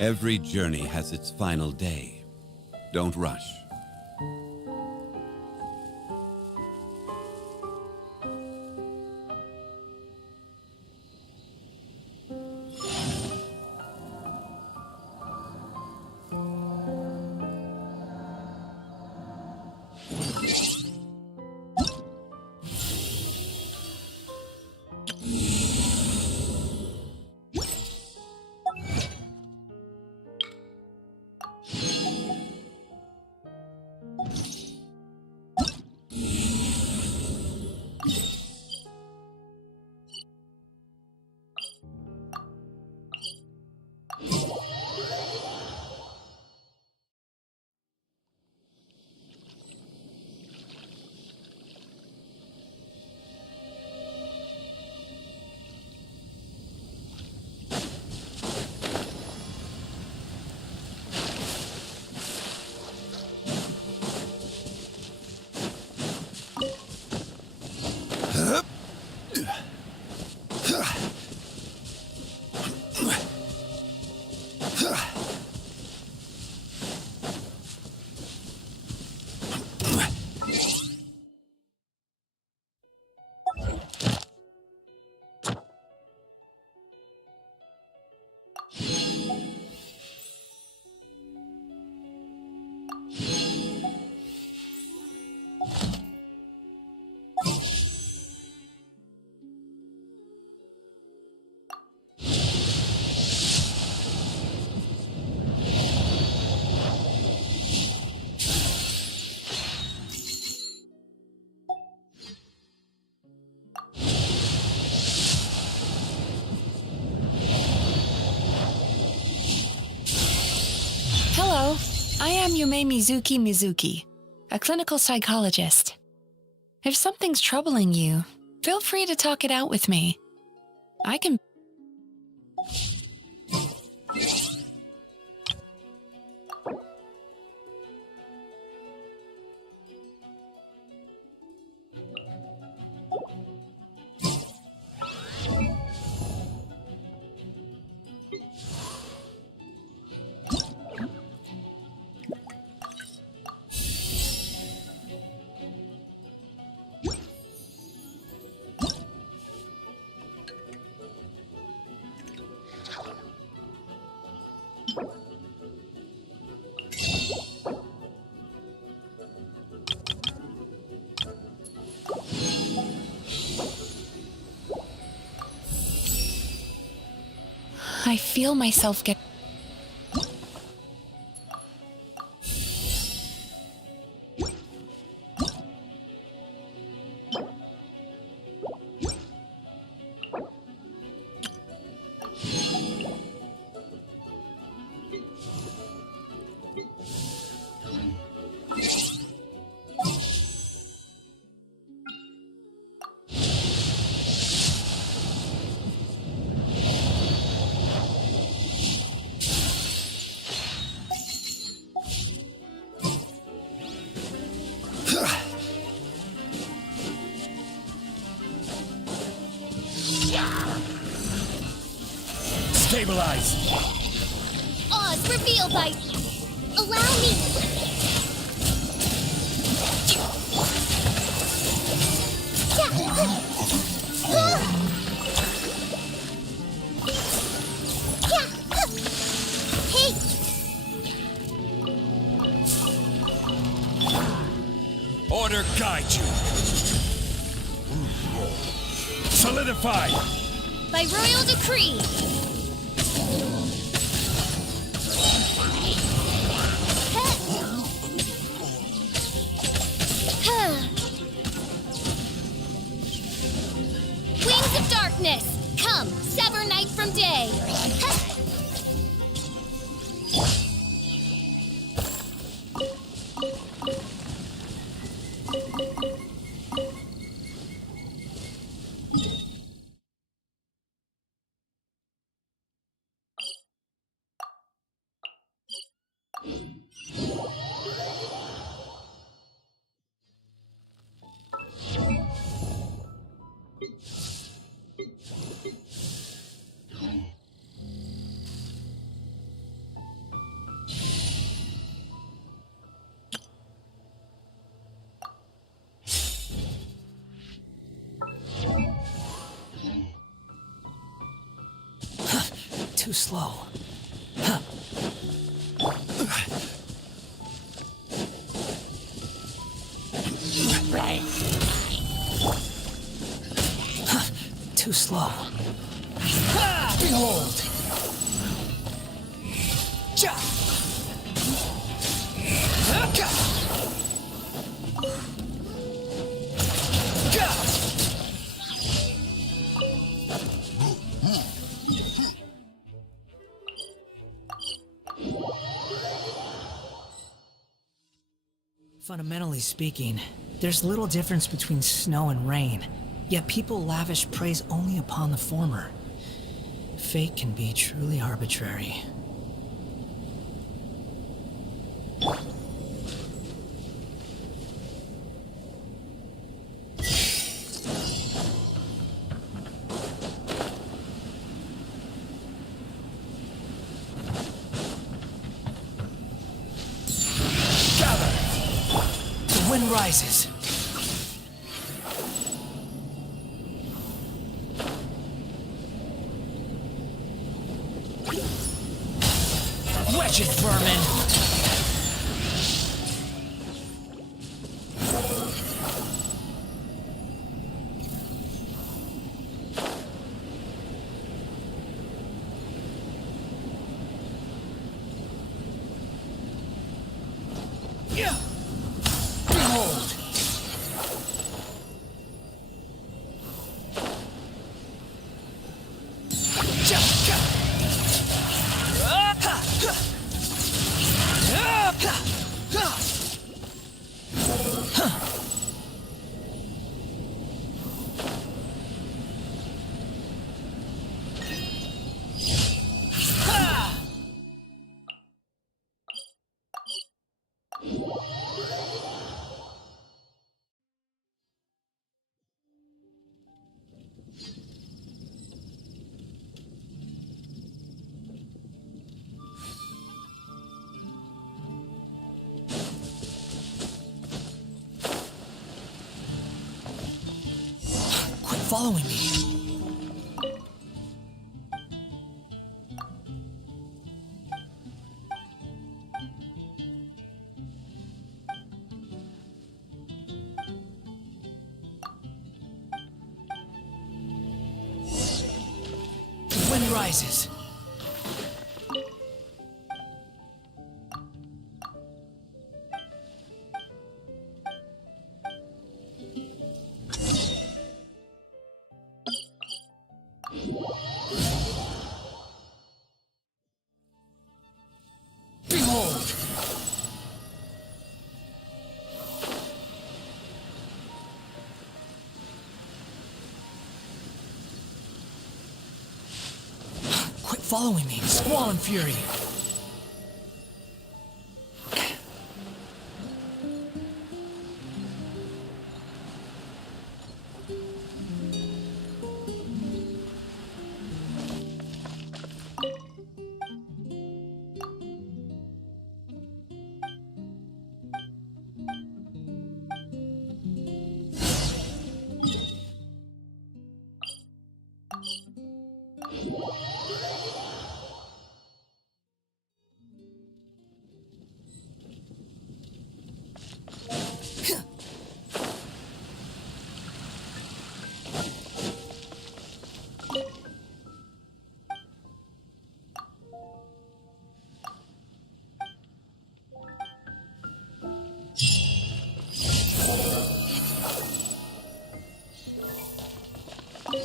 Every journey has its final day. Don't rush. Hello, I am Yume Mizuki, a clinical psychologist. If something's troubling you, feel free to talk it out with me. I can... I feel myself get... Stabilize! Oz, reveal by... Allow me! Hey! Order guide you! Solidify! By royal decree! Wings of darkness! Come, sever night from day! too slow. Too slow. Behold! Ja! Ka! Ka! Fundamentally speaking, there's little difference between snow and rain, yet people lavish praise only upon the former. Fate can be truly arbitrary. Gather! The wind rises. Wretched vermin! Yeah! Behold! Quit following me. The wind rises. Behold! Quit following me, squall and fury.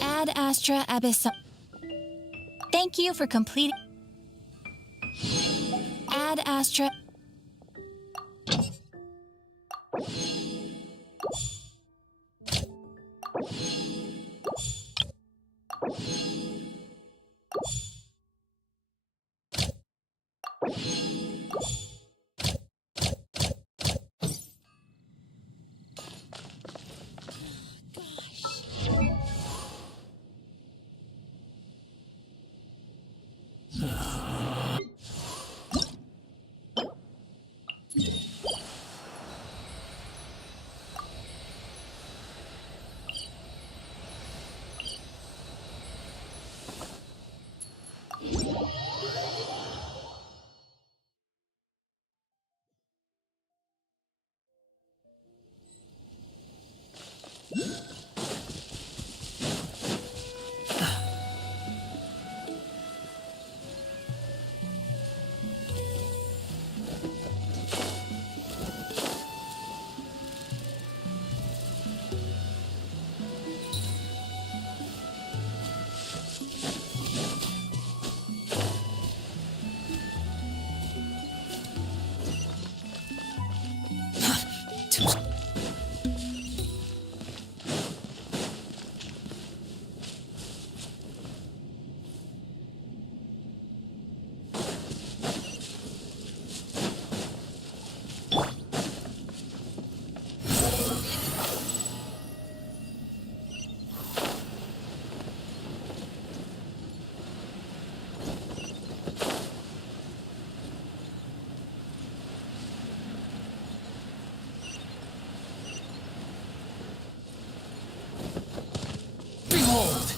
Ad Astra Abyss. Thank you for completing. Ad Astra. too. Behold!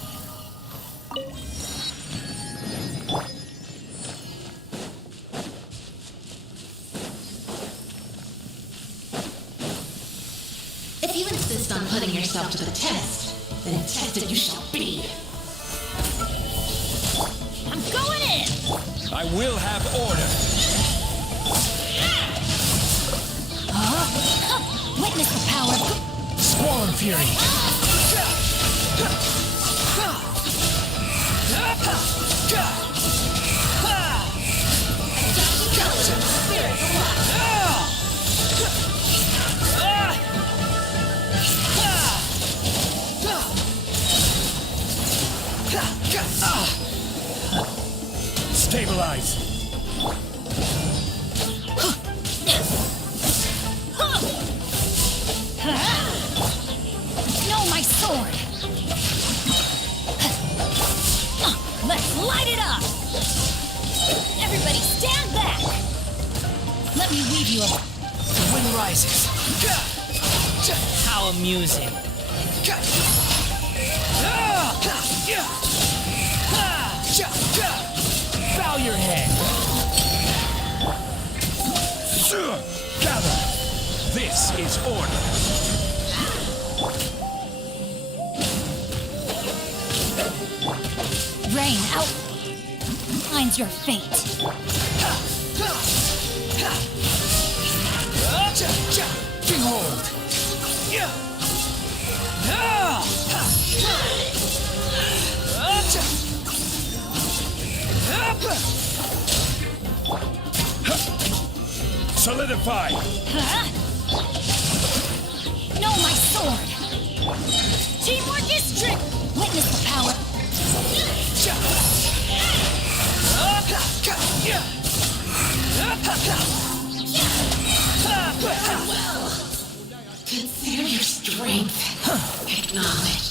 If you insist on putting yourself to the test, then tested you shall be. I'm going in! I will have order. Witness the power. Squall and fury! Stabilize. Know my sword! Let's light it up! Everybody stand back! Let me weave you a... The wind rises. How amusing. Bow your head. Gather. This is order. Rain out! Finds your fate. Behold! Solidify. Know my sword! Teamwork is strict! Witness the power. Consider your strength. Acknowledged.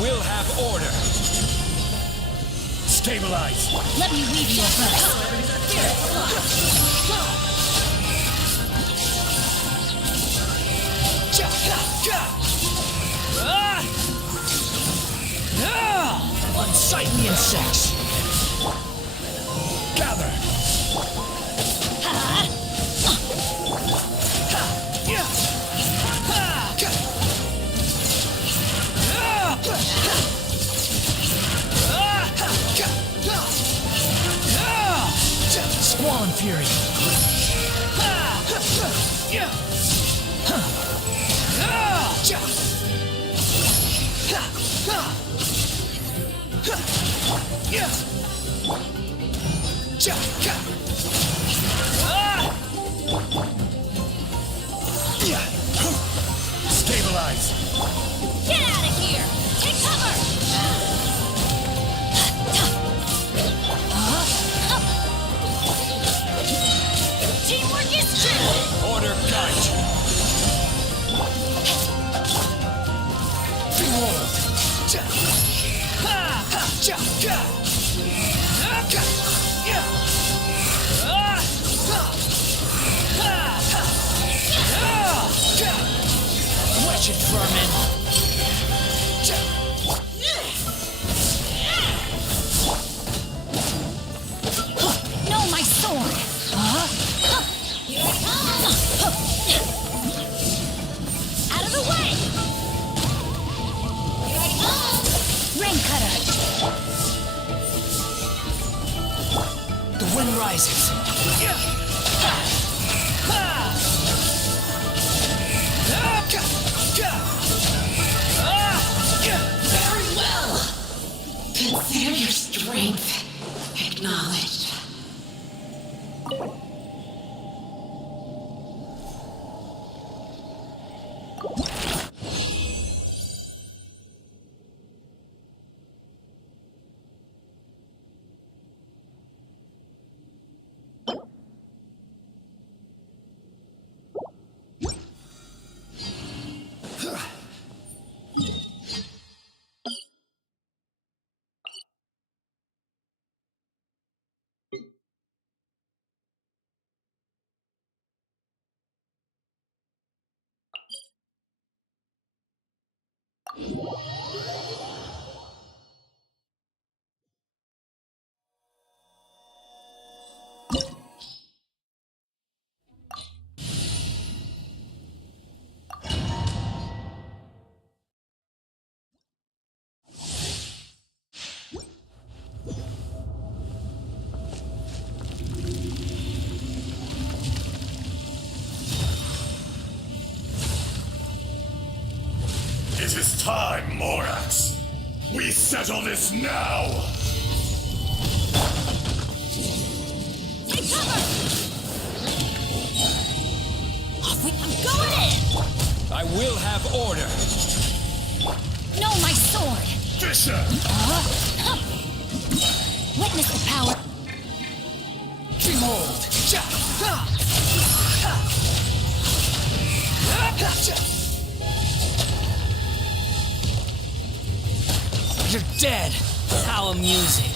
will have order. Stabilize. Let me weave you a verse. Unsightly insects. Gather. Squall and fury. Stabilize. Get out of here! Take cover! Wretched vermin! No, my sword! Out of the way! Rain cutter! The wind rises. Very well. Consider your strength acknowledged. It is time, Morax. We settle this now! Take cover! I'm going in! I will have order! No, my sword! Fisher! Witness the power! Behold! You're dead! How amusing.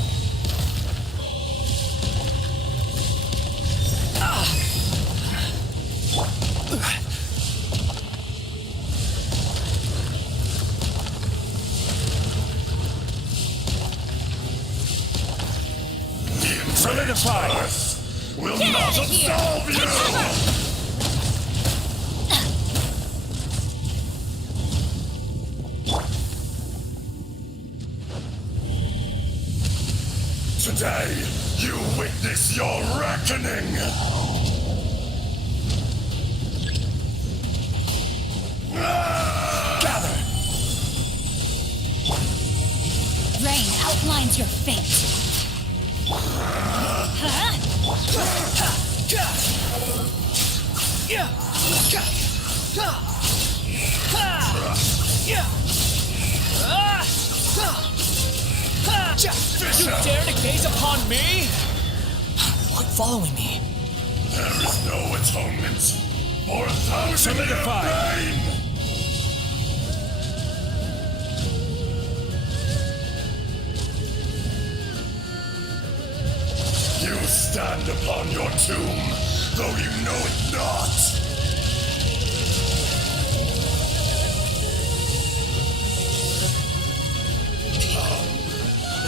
Solidify! Will Get not out of here! absolve Take you! cover! Today, you witness your reckoning! Gather! Rain outlines your fate. You dare to gaze upon me? Quit following me. There is no atonement for 1,000 year reign! You stand upon your tomb, though you know it not.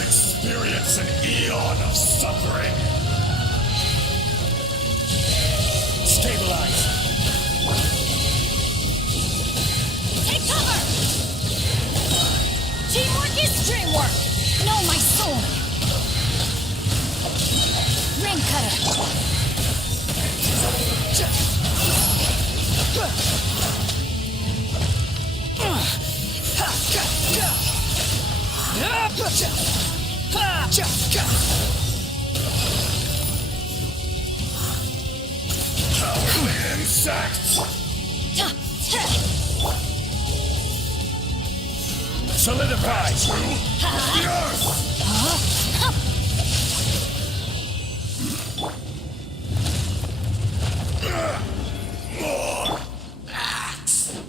Experience an eon of suffering. Stabilize. Take cover! Teamwork is dreamwork! No, my sword! Rain cutter! Cowardly insects! Solidify! Yes! More axe!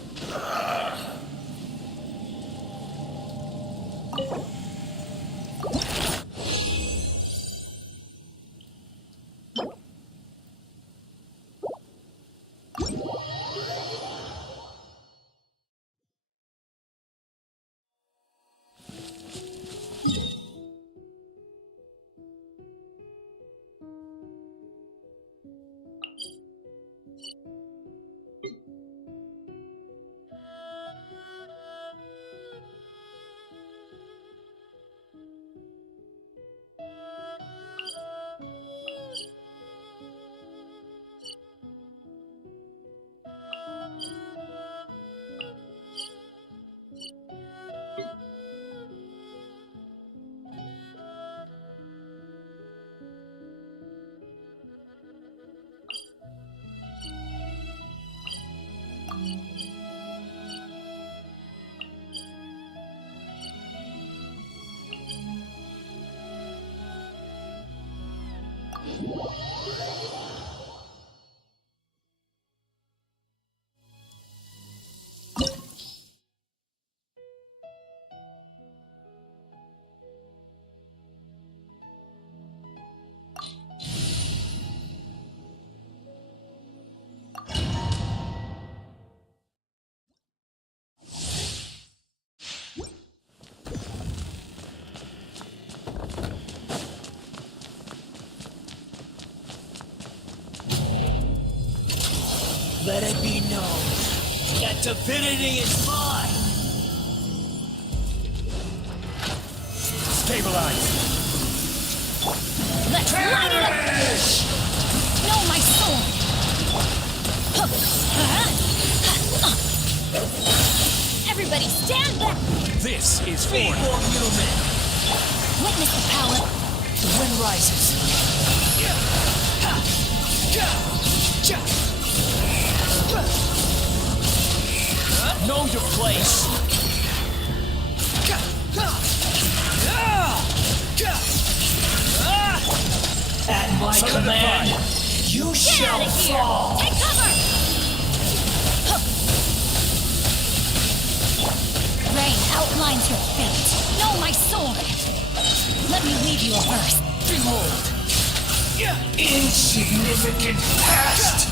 Let it be known that divinity is mine! Stabilize! Let's light it up! No, my sword! Everybody stand back! This is Be order! more human! Witness the power! The wind rises. Know your place. At my command, you Get shall out of here! fall. Take cover! Rain outlines your fate. Know my sword! Let me leave you a verse. Behold, insignificant past.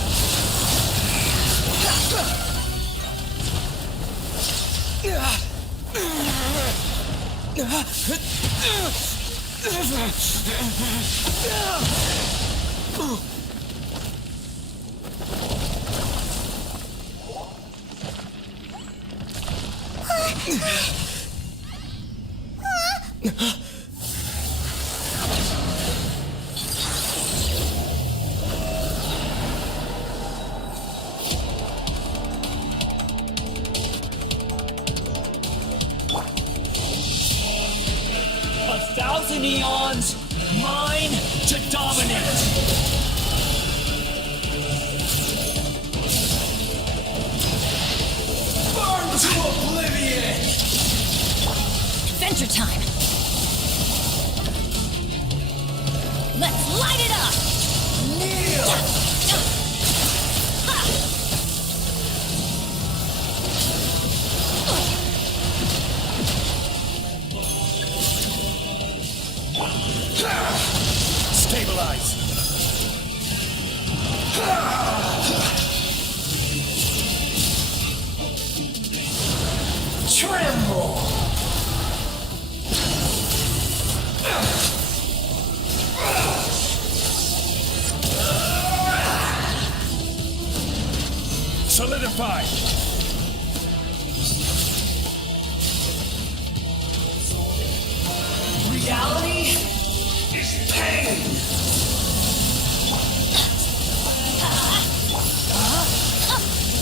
A thousand eons, mine to dominate. Burn to oblivion! Adventure time! Let's light it up! Kneel! Stabilize! Tremble! Solidify! Reality is pain!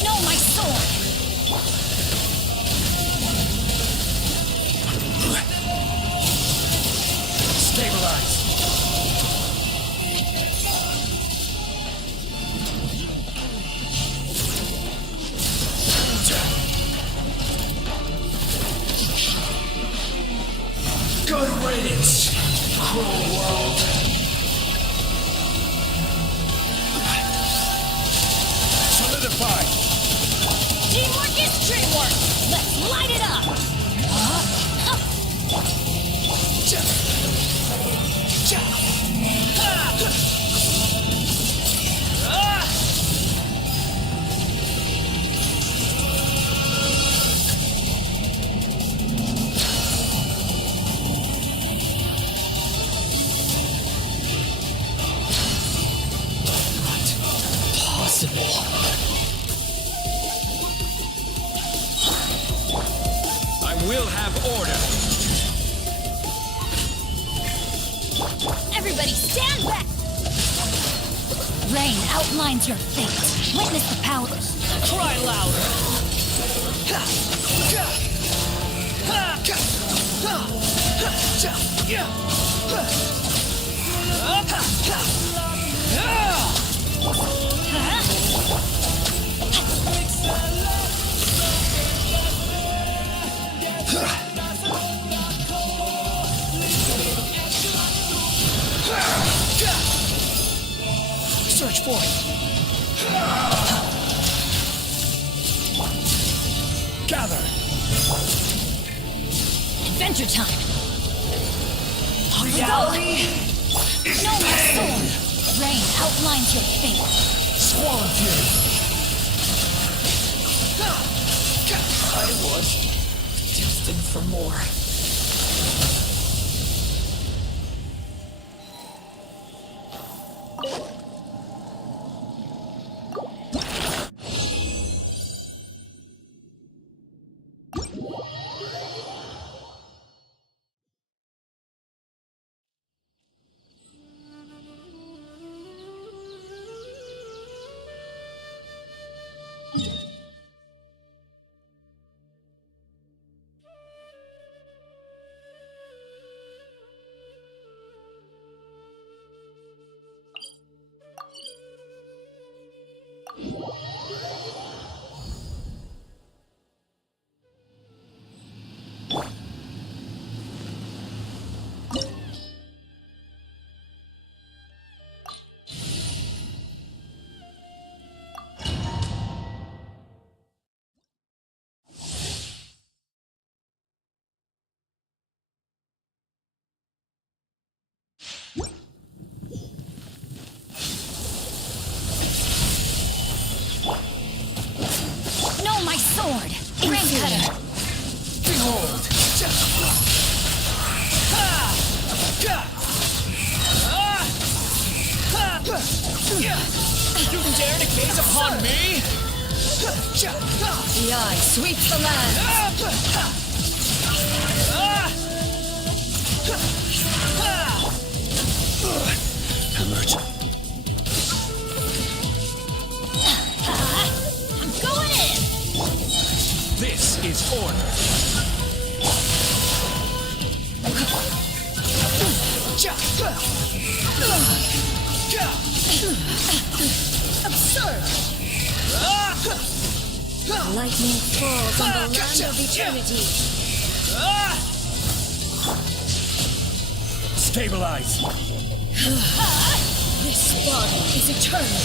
Know my sword! Stabilize! Good riddance, cruel world. Solidify! Teamwork is dreamwork! Let's light it up! Possible. I will have order! Everybody stand back! Rain outlines your fate. Witness the power. Cry louder. Search for it. Gather. Adventure time! Reality. No, my sword! Rain outlines your fate. Squall and fury. I was destined for more. No, my sword! Rain cutter! Behold! You dare to gaze upon me? The eye sweeps the land! Hammered. I'm going in! This is order. Absurd! Lightning falls on the land of eternity. Stabilize. This body is eternal.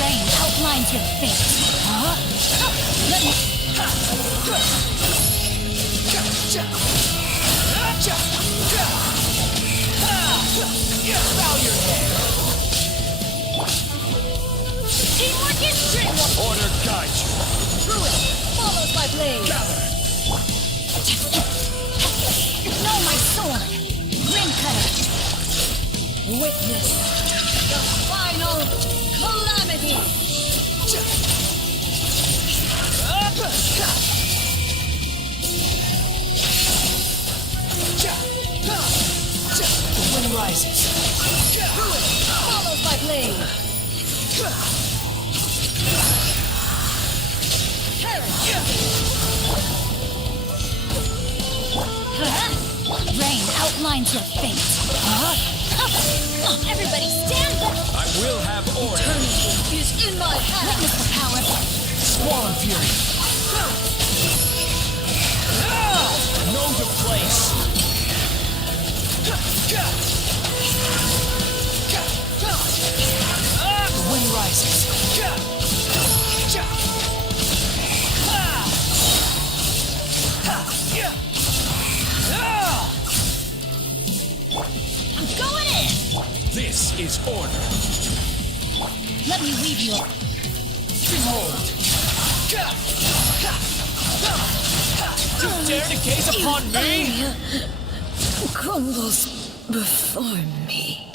Rain outlines your fate. Let me... Bow your head. Teamwork is dreamwork! Order guide you. Ruin follows my blade. Gather. No, my sword! Ring cutter! Witness the final calamity! The wind rises. Ruin follows my blade! Rain outlines your fate. Everybody stand back! I will have order. Eternity is in my hand! Witness the power! Squall and fury. Know the place. The wind rises. I'm going in! This is order. Let me leave you. Behold. You dare to gaze upon me? Crumbles before me.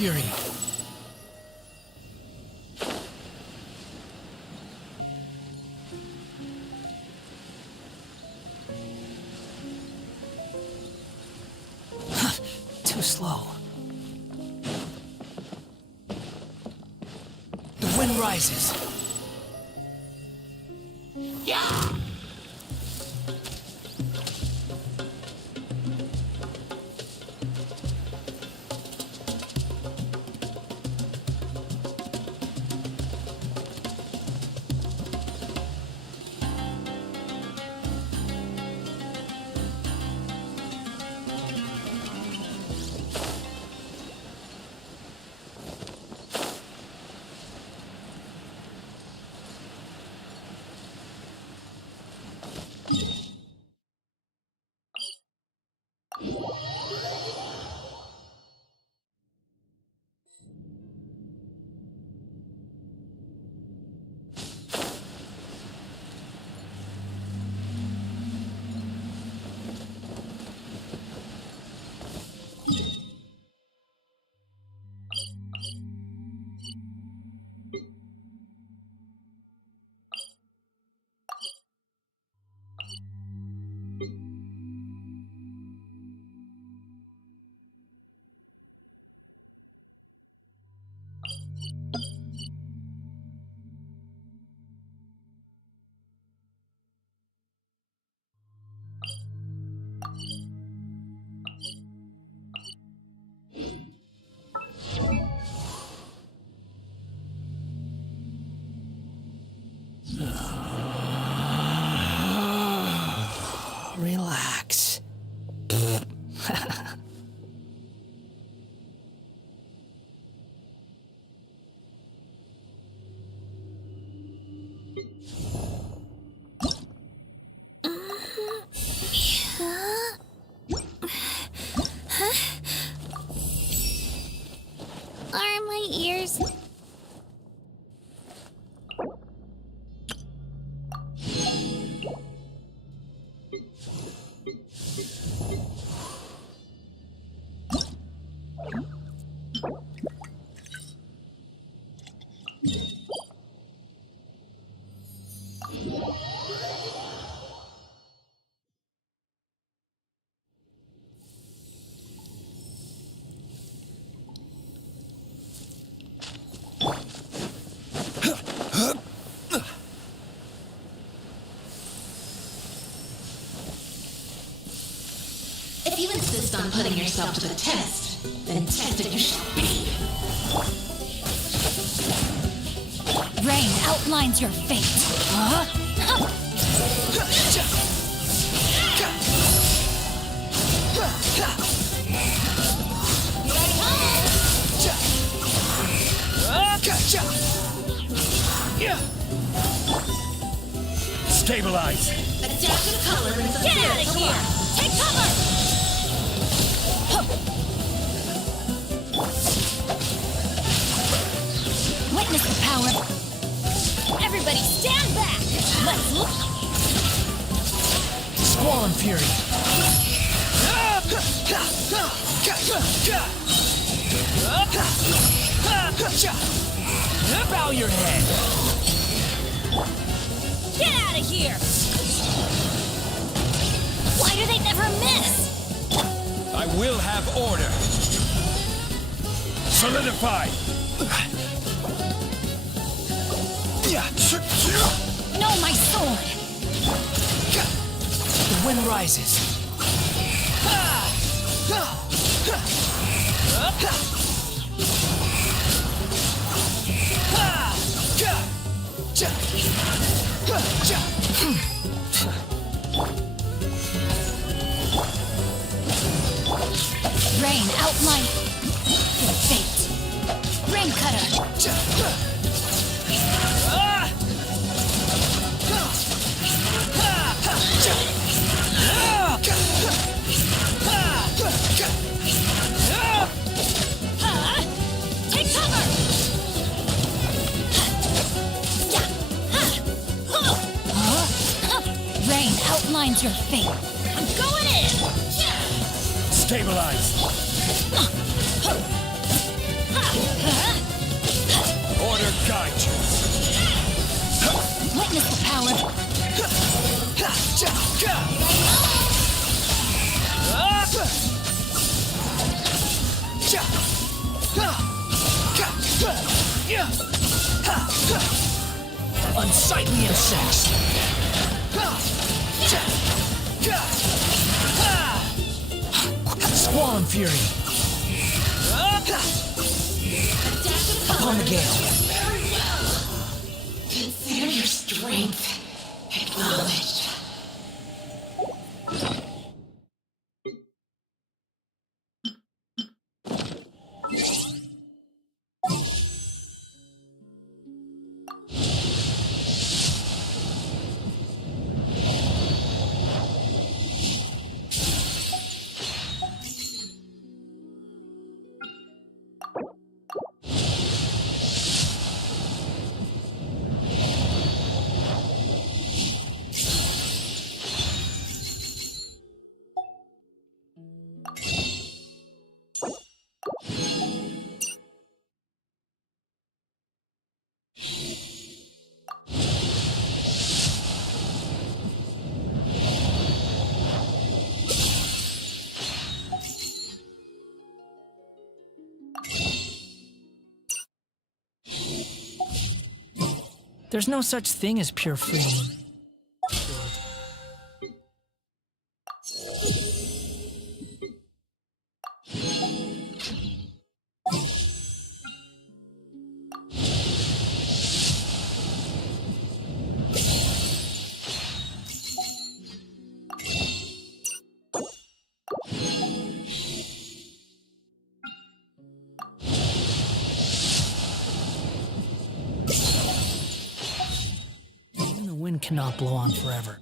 fury. Too slow. The wind rises. Relax. Are my ears? If you insist on putting yourself to the test, then tested you shall be. Rain outlines your fate. Stabilize! Adaptive color is the Get out of here! Take cover! Witness the power. Everybody stand back! Let's look. Squall and fury. Bow your head. Get out of here! Why do they never miss? I will have order! Solidify! No, my sword! The wind rises. Rain outline your fate. Rain cutter. Take cover. Rain outlines your fate. I'm going in. Stabilize! guide you. Witness the power. Unsightly insects. Squall and fury. Upon the gale. Consider your strength acknowledged. There's no such thing as pure freedom. Even the wind cannot blow on forever.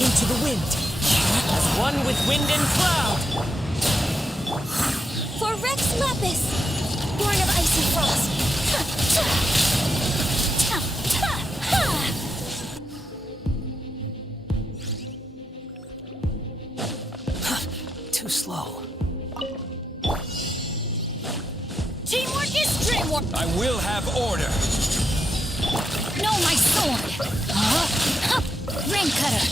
Into the wind. As one with wind and cloud. For Rex Lapis, born of icy frost. Too slow. Teamwork is dreamwork. I will have order. Know my sword. Ring cutter.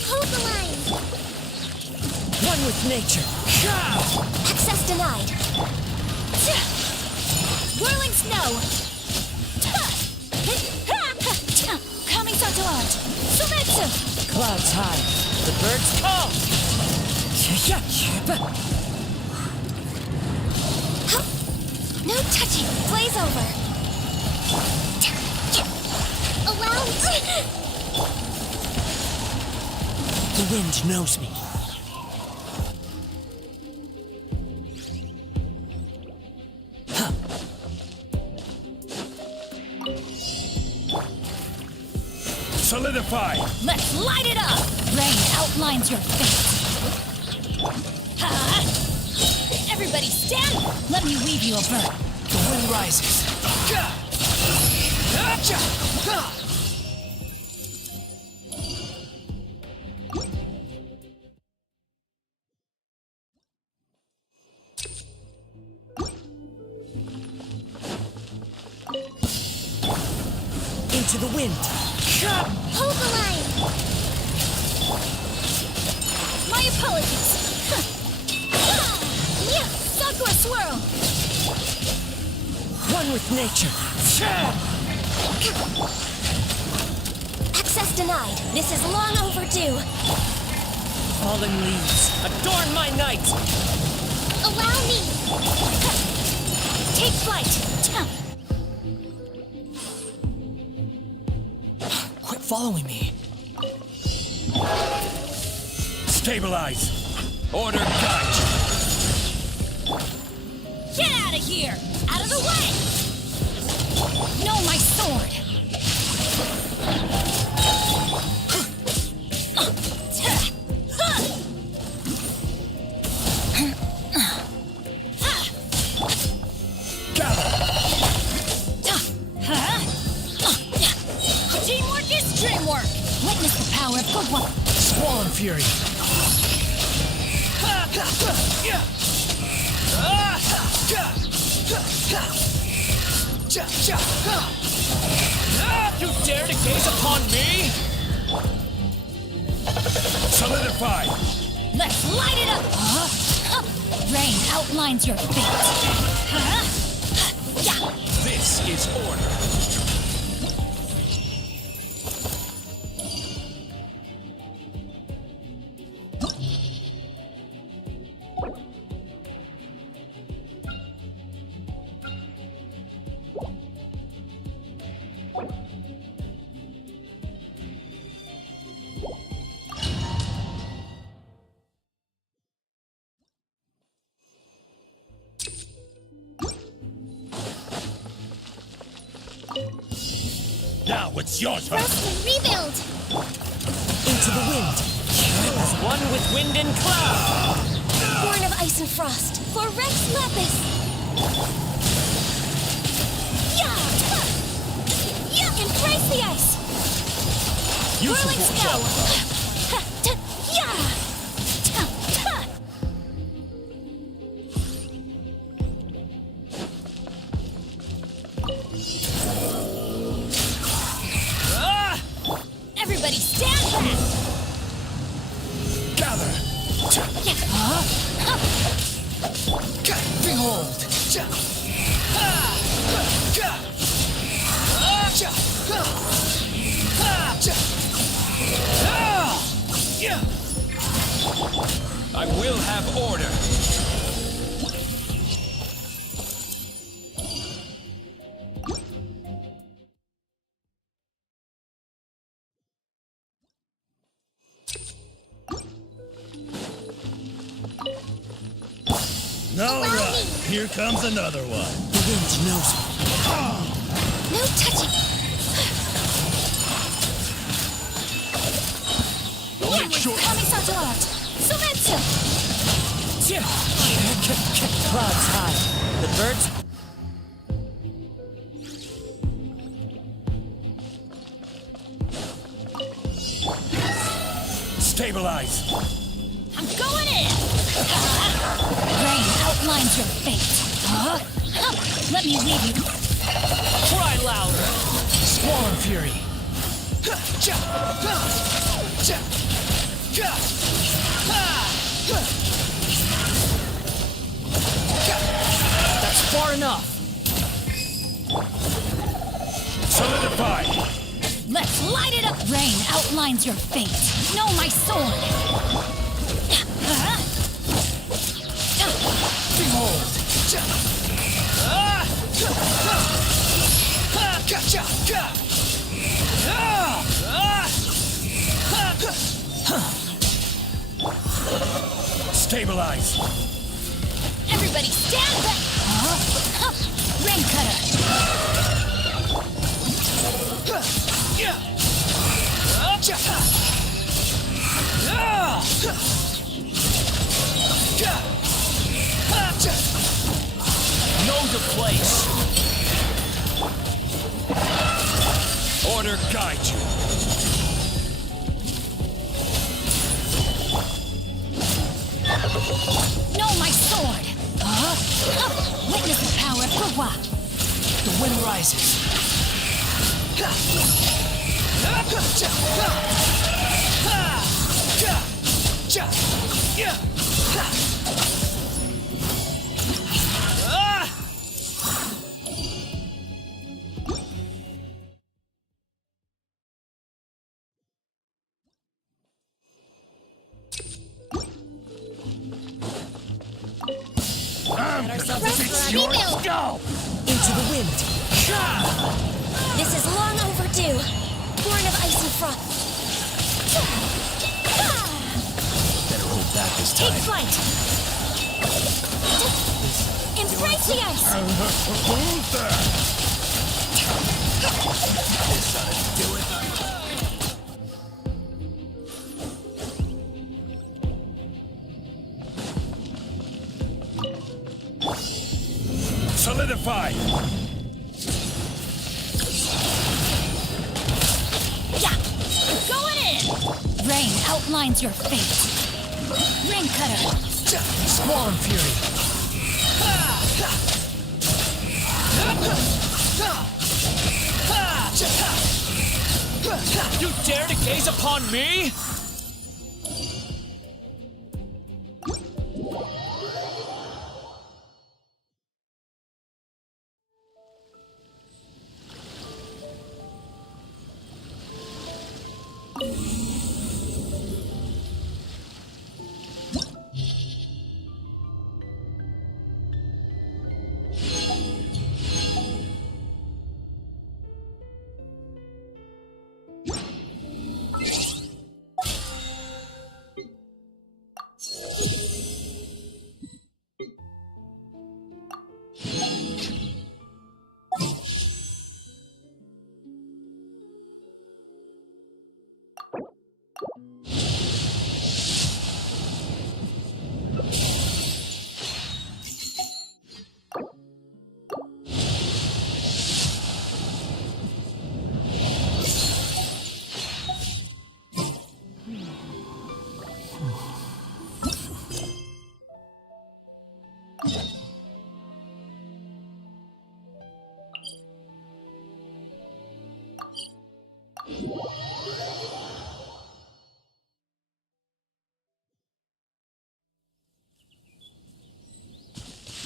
Hold the line. One with nature. Access denied. Whirling snow. Coming to art. Sumetsu. Clouds high. The birds call. No touching. Blaze over. Allow. The wind knows me. Solidify. Let's light it up. Rain outlines your fate. Everybody stand. Let me weave you a bird. The wind rises. Into the wind. Hold the line! My apologies! Yeah! Sakura swirl! One with nature. Access denied. This is long overdue. Fallen leaves, adorn my night! Allow me! Take flight! Quit following me. Stabilize. Order guide you. Get out of here! Out of the way! No, my sword! Teamwork is dreamwork! Witness the power of good one! Squall and fury. You dare to gaze upon me? Solidify. Let's light it up! Rain outlines your fate. This is order. Now it's your turn. Rest and rebuild! Into the wind. As one with wind and cloud. Born of ice and frost, for Rex Lapis! Yeah! Embrace the ice! You Whirling support snow! Yeah! Everybody stand back! Gather. Behold. I will have order. All right, here comes another one. The wind knows me. No touching! Kamisato art! Sumetsu! Clouds high. The birds. Stabilize. I'm going in! Rain outlines your fate. Let me leave you. Cry louder. Squall and fury. That's far enough. Solidify. Let's light it up! Rain outlines your fate. Know my sword! Behold. Stabilize. Everybody stand back! Rain cutter! Know the place. Order guide you. Know my sword! Witness the power of Gua! The wind rises. Go! Into the wind. This is long overdue. Born of icy frost. Better hold back this Take time. flight. Embrace the ice. Who's there? This ought to do it. Solidify! Yeah. Going in. Rain outlines your fate. Rain cutter. Squall and fury. You dare to gaze upon me?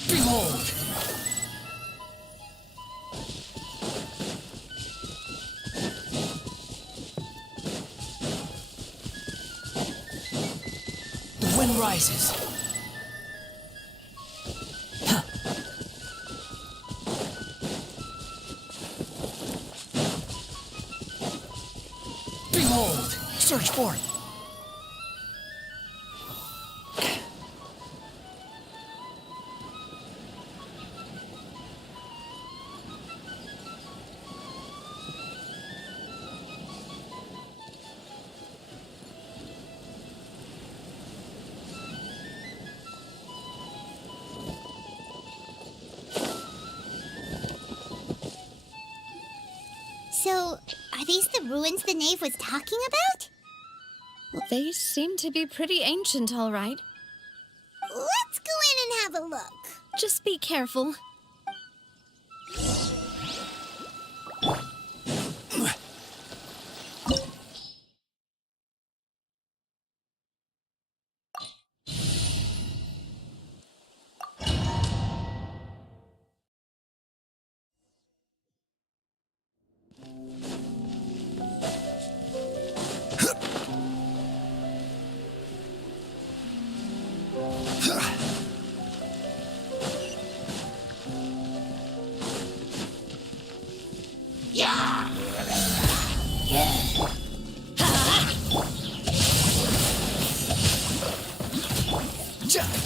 Behold! The wind rises. Behold! Search forth. So, are these the ruins the knave was talking about? They seem to be pretty ancient, all right. Let's go in and have a look. Just be careful.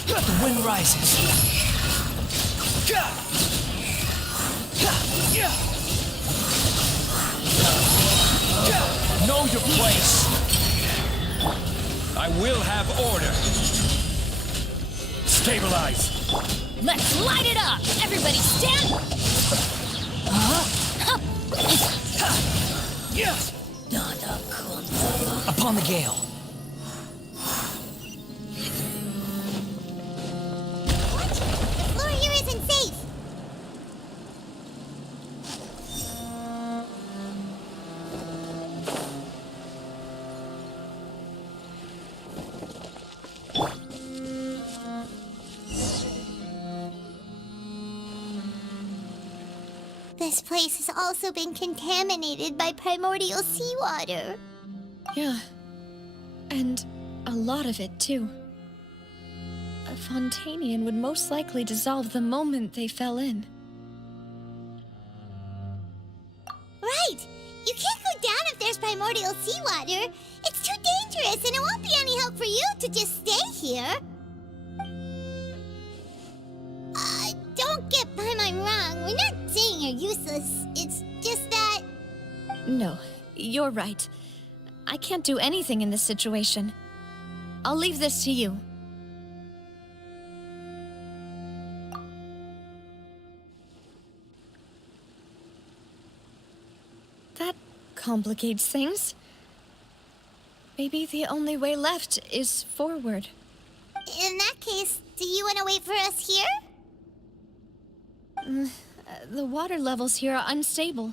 The wind rises. Know your place. I will have order. Stabilize! Let's light it up. Everybody stand. Upon the gale. What? The floor here isn't safe. This place has also been contaminated by primordial seawater. Yeah. And a lot of it, too. A Fontanian would most likely dissolve the moment they fell in. Right! You can't go down if there's primordial seawater. It's too dangerous, and it won't be any help for you to just stay here. Don't get my mind wrong. We're not saying you're useless. It's just that... No, you're right. I can't do anything in this situation. I'll leave this to you. That complicates things. Maybe the only way left is forward. In that case, do you want to wait for us here? The water levels here are unstable,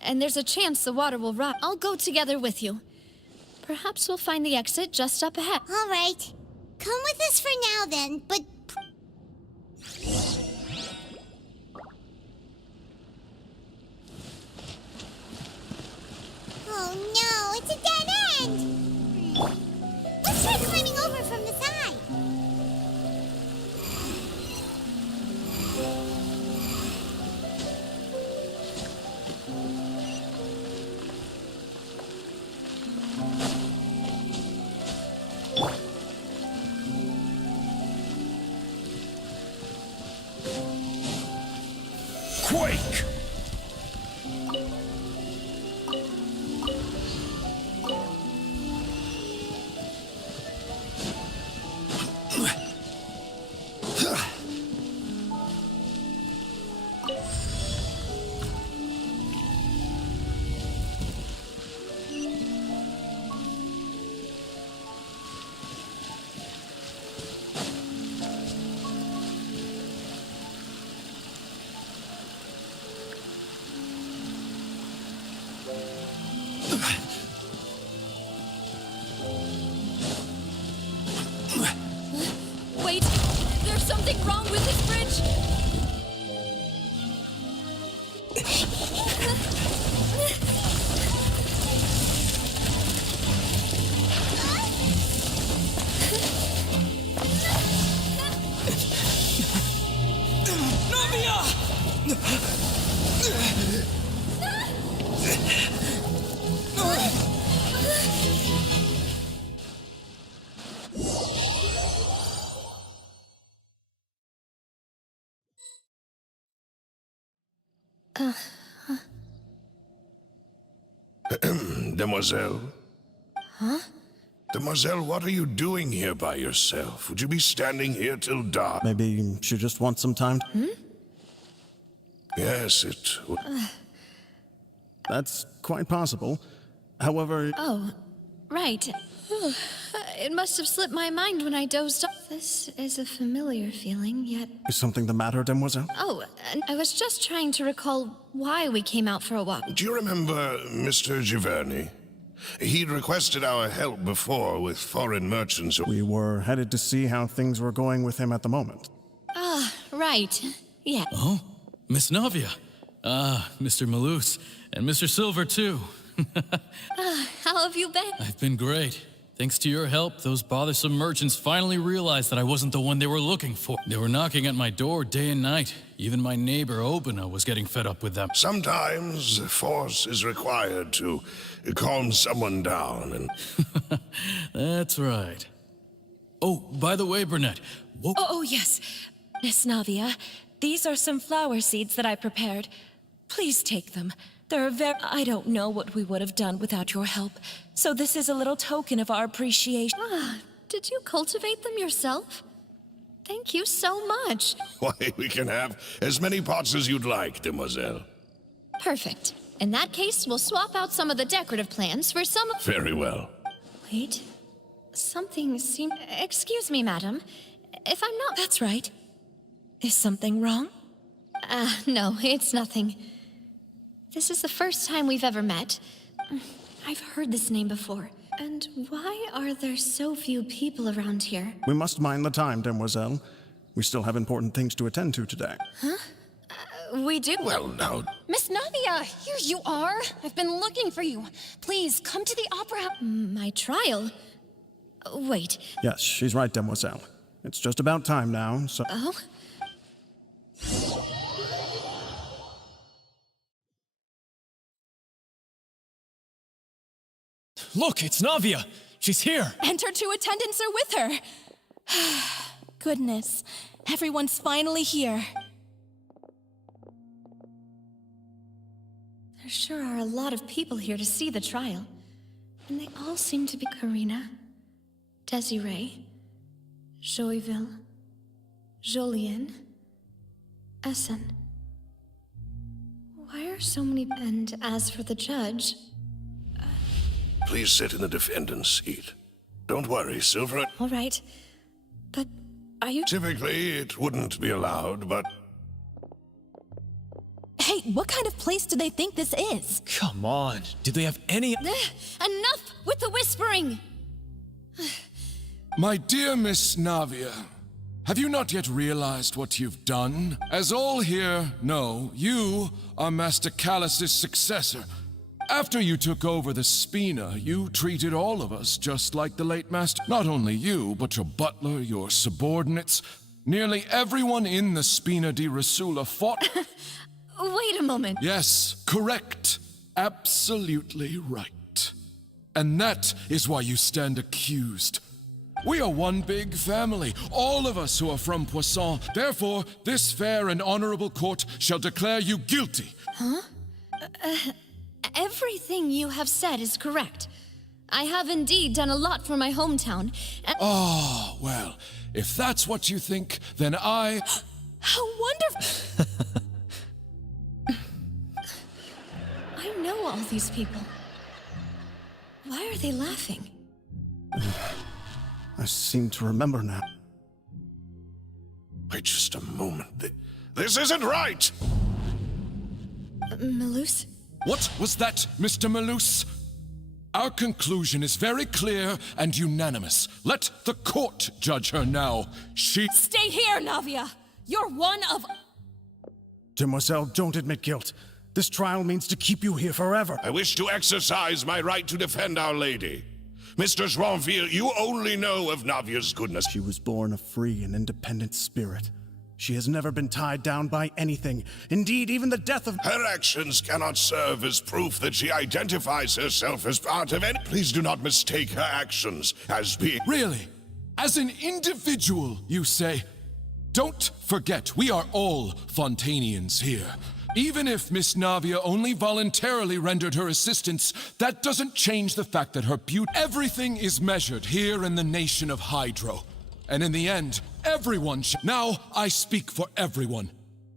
and there's a chance the water will rise. I'll go together with you. Perhaps we'll find the exit just up ahead. All right. Come with us for now, then, but... Oh, no, it's a dead end! Let's try climbing over from the side. Quake! Wait! There's something wrong with this bridge! Demoiselle? Huh? Demoiselle, what are you doing here by yourself? Would you be standing here till dark? Maybe she just wants some time. Yes, it would. That's quite possible. However... Oh, right. It must have slipped my mind when I dozed off. This is a familiar feeling, yet... Is something the matter, Demoiselle? Oh, and I was just trying to recall why we came out for a walk. Do you remember Mr. Giverny? He'd requested our help before with foreign merchants. We were headed to see how things were going with him at the moment. Ah, right. Yeah. Oh, Miss Navia. Mr. Malus. And Mr. Silver, too. How have you been? I've been great. Thanks to your help, those bothersome merchants finally realized that I wasn't the one they were looking for. They were knocking at my door day and night. Even my neighbor, Obina, was getting fed up with them. Sometimes force is required to calm someone down and... That's right. Oh, by the way, Burnett, Oh, yes. Miss Navia, these are some flower seeds that I prepared. Please take them. They're I don't know what we would have done without your help, so this is a little token of our appreciation. Did you cultivate them yourself? Thank you so much. Why, we can have as many pots as you'd like, Demoiselle. Perfect. In that case, we'll swap out some of the decorative plants for some of... Very well. Wait. Something seemed... Excuse me, madam. If I'm not... That's right. Is something wrong? No, it's nothing. This is the first time we've ever met. I've heard this name before. And why are there so few people around here? We must mind the time, Demoiselle. We still have important things to attend to today. Huh? We do. Well, now, Miss Navia, here you are. I've been looking for you. Please, come to the opera. My trial? Wait. Yes, she's right, Demoiselle. It's just about time now, so... Oh? Look, it's Navia. She's here. And her 2 attendants are with her. Goodness, everyone's finally here. There sure are a lot of people here to see the trial. And they all seem to be Karina, Desiree, Joyville, Jolien, Essen. Why are so many... And as for the judge... please sit in the defendant's seat. Don't worry, Silver. All right. But are you... Typically, it wouldn't be allowed, but... Hey, what kind of place do they think this is? Come on. Do they have any... Enough with the whispering! My dear Miss Navia, have you not yet realized what you've done? As all here know, you are Master Callus's successor. After you took over the Spina, you treated all of us just like the late Master. Not only you, but your butler, your subordinates, nearly everyone in the Spina di Rasula fought... Wait a moment. Yes, correct. Absolutely right. And that is why you stand accused. We are one big family, all of us who are from Poisson. Therefore, this fair and honorable court shall declare you guilty. Huh? Everything you have said is correct. I have indeed done a lot for my hometown. Oh, well, if that's what you think, then I... How wonderful! I know all these people. Why are they laughing? I seem to remember now. Wait just a moment. This isn't right! Malus? What was that, Mr. Malus? Our conclusion is very clear and unanimous. Let the court judge her now. She... Stay here, Navia! You're one of... Demoiselle, don't admit guilt. This trial means to keep you here forever. I wish to exercise my right to defend Our Lady. Mr. Joinville, you only know of Navia's goodness. She was born a free and independent spirit. She has never been tied down by anything. Indeed, even the death of... Her actions cannot serve as proof that she identifies herself as part of any... Please do not mistake her actions as being... Really? As an individual, you say? Don't forget, we are all Fontanians here. Even if Miss Navia only voluntarily rendered her assistance, that doesn't change the fact that her beauty... Everything is measured here in the nation of Hydro. And in the end, everyone should... Now, I speak for everyone.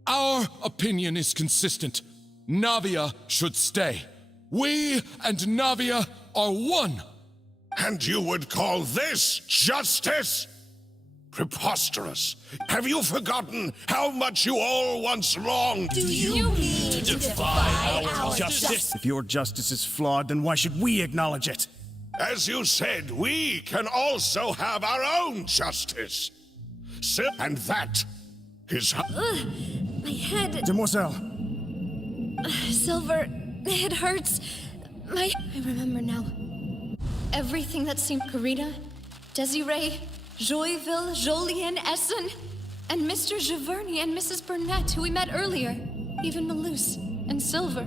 Our opinion is consistent. Navia should stay. We and Navia are one. And you would call this justice? Preposterous. Have you forgotten how much you all once longed? Do you mean to defy our Justice? If your justice is flawed, then why should we acknowledge it? As you said, we can also have our own justice. And that is... My head... Demoiselle! Silver, it hurts. I remember now. Everything that seemed Karina, Desiree, Joyville, Jolien, Essen, and Mr. Giverny and Mrs. Burnett, who we met earlier. Even Malus and Silver.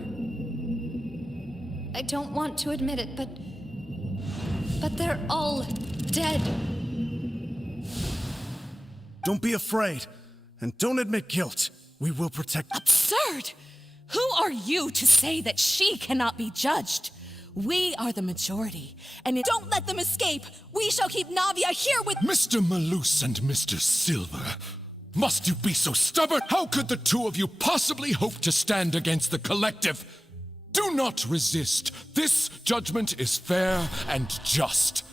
I don't want to admit it, but they're all dead. Don't be afraid, and don't admit guilt. We will protect... Absurd! Who are you to say that she cannot be judged? We are the majority, and don't let them escape. We shall keep Navia here with... Mr. Malus and Mr. Silver, must you be so stubborn? How could the two of you possibly hope to stand against the collective? Do not resist. This judgment is fair and just.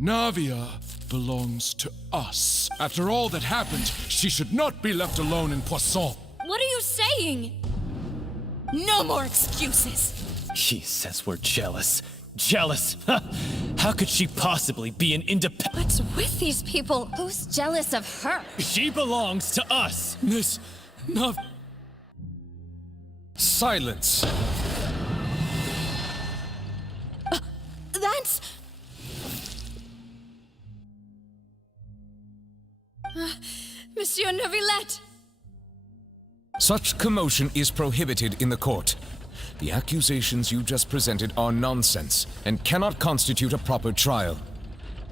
Navia belongs to us. After all that happened, she should not be left alone in Poisson. What are you saying? No more excuses. He says we're jealous. Jealous? How could she possibly be an independent... What's with these people? Who's jealous of her? She belongs to us. Miss Nav... Silence! That's... Monsieur Neuvillette! Such commotion is prohibited in the court. The accusations you just presented are nonsense and cannot constitute a proper trial.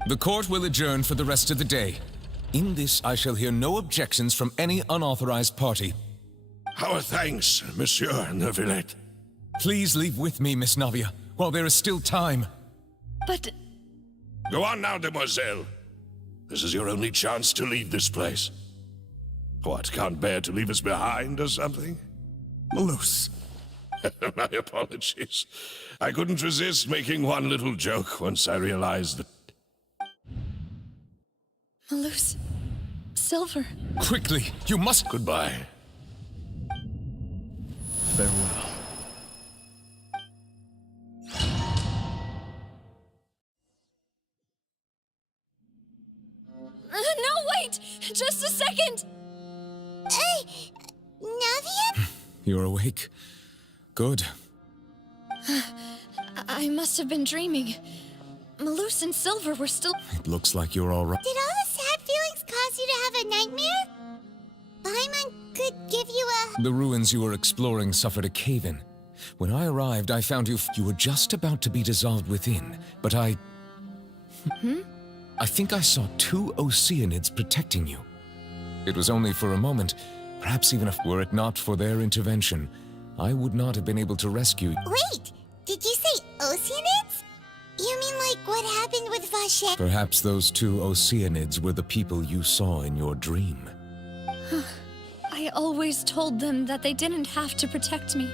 The court will adjourn for the rest of the day. In this, I shall hear no objections from any unauthorized party. Our thanks, Monsieur Neuvillette. Please leave with me, Miss Navia, while there is still time. But... Go on now, demoiselle. This is your only chance to leave this place. What, can't bear to leave us behind or something? Malus. My apologies. I couldn't resist making one little joke once I realized that... Malus... Silver... Quickly, you must... Goodbye. Farewell. No, wait! Just a second! Navia? You're awake. Good. I must have been dreaming. Malus and Silver were still... It looks like you're all right. Did all the sad feelings cause you to have a nightmare? Paimon could give you a... The ruins you were exploring suffered a cave-in. When I arrived, I found you were just about to be dissolved within, but I think I saw 2 Oceanids protecting you. It was only for a moment. Perhaps even if were it not for their intervention, I would not have been able to rescue you. Wait, did you say Oceanids? You mean like what happened with Vachette? Perhaps those 2 Oceanids were the people you saw in your dream. I always told them that they didn't have to protect me.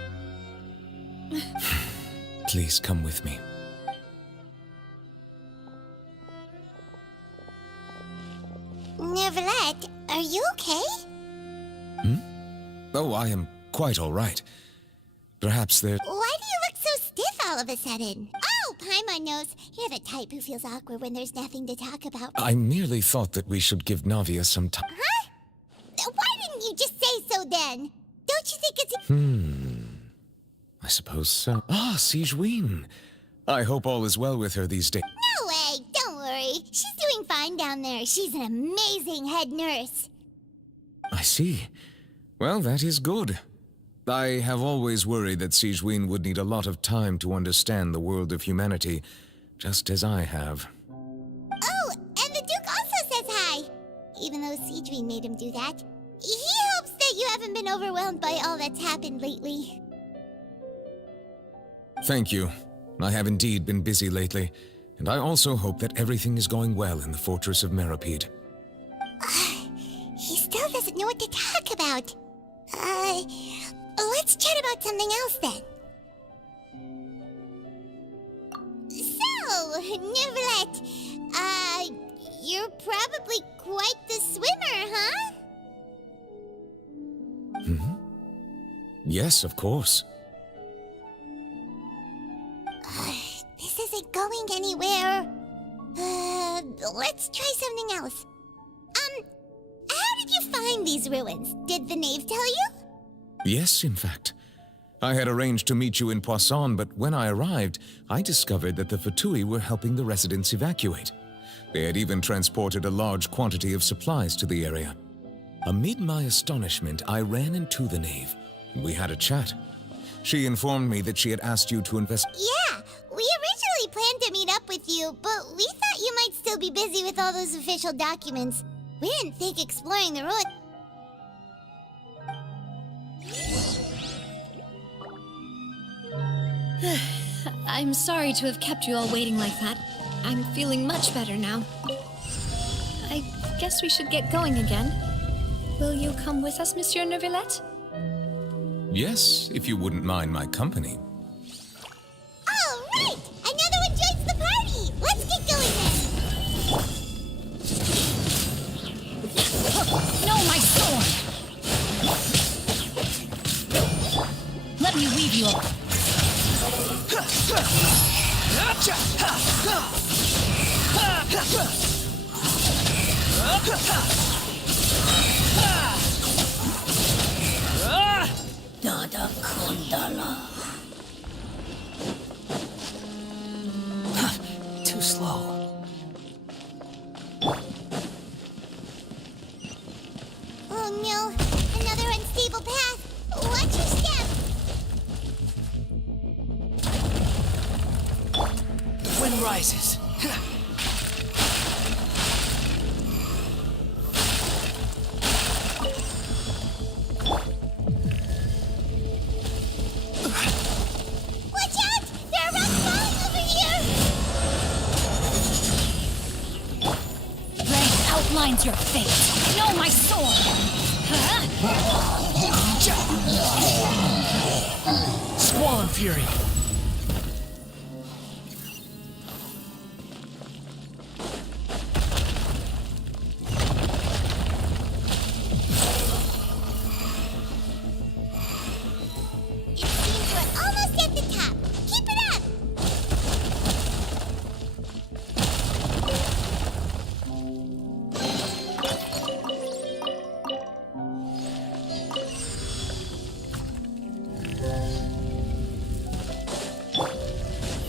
Please come with me. Neuvillette, are you okay? Oh, I am quite all right. Perhaps there... Why do you look so stiff all of a sudden? Oh, Paimon knows. You're the type who feels awkward when there's nothing to talk about. I merely thought that we should give Navia some time. Huh? Why didn't you just say so then? Don't you think it's... I suppose so. Ah, Sigewin. I hope all is well with her these days. No way, don't worry. She's doing fine down there. She's an amazing head nurse. I see. Well, that is good. I have always worried that Sigewin would need a lot of time to understand the world of humanity, just as I have. Oh, and the Duke also says hi. Even though Sigewin made him do that. He hopes that you haven't been overwhelmed by all that's happened lately. Thank you. I have indeed been busy lately, and I also hope that everything is going well in the Fortress of Meripede. He still doesn't know what to talk about. Let's chat about something else then. So, Neuvillette, you're probably quite the swimmer, huh? Yes, of course. This isn't going anywhere. Let's try something else. How did you find these ruins? Did the knave tell you? Yes, in fact. I had arranged to meet you in Poisson, but when I arrived, I discovered that the Fatui were helping the residents evacuate. They had even transported a large quantity of supplies to the area. Amid my astonishment, I ran into the knave. We had a chat. She informed me that she had asked you to invest... Yeah, we originally planned to meet up with you, but we thought you might still be busy with all those official documents. We didn't think exploring the ruin... I'm sorry to have kept you all waiting like that. I'm feeling much better now. I guess we should get going again. Will you come with us, Monsieur Neuvillette? Yes, if you wouldn't mind my company. All right! Another one joins the party! Let's get going then! No, my sword! Let me weave you up. Not a Too slow. Oh no, another unstable path. Watch your step. Wind rises. Watch out! There are rocks falling over here! Rain outlines your fate. Know my sword! Squall and Fury. It seems we're almost at the top. Keep it up!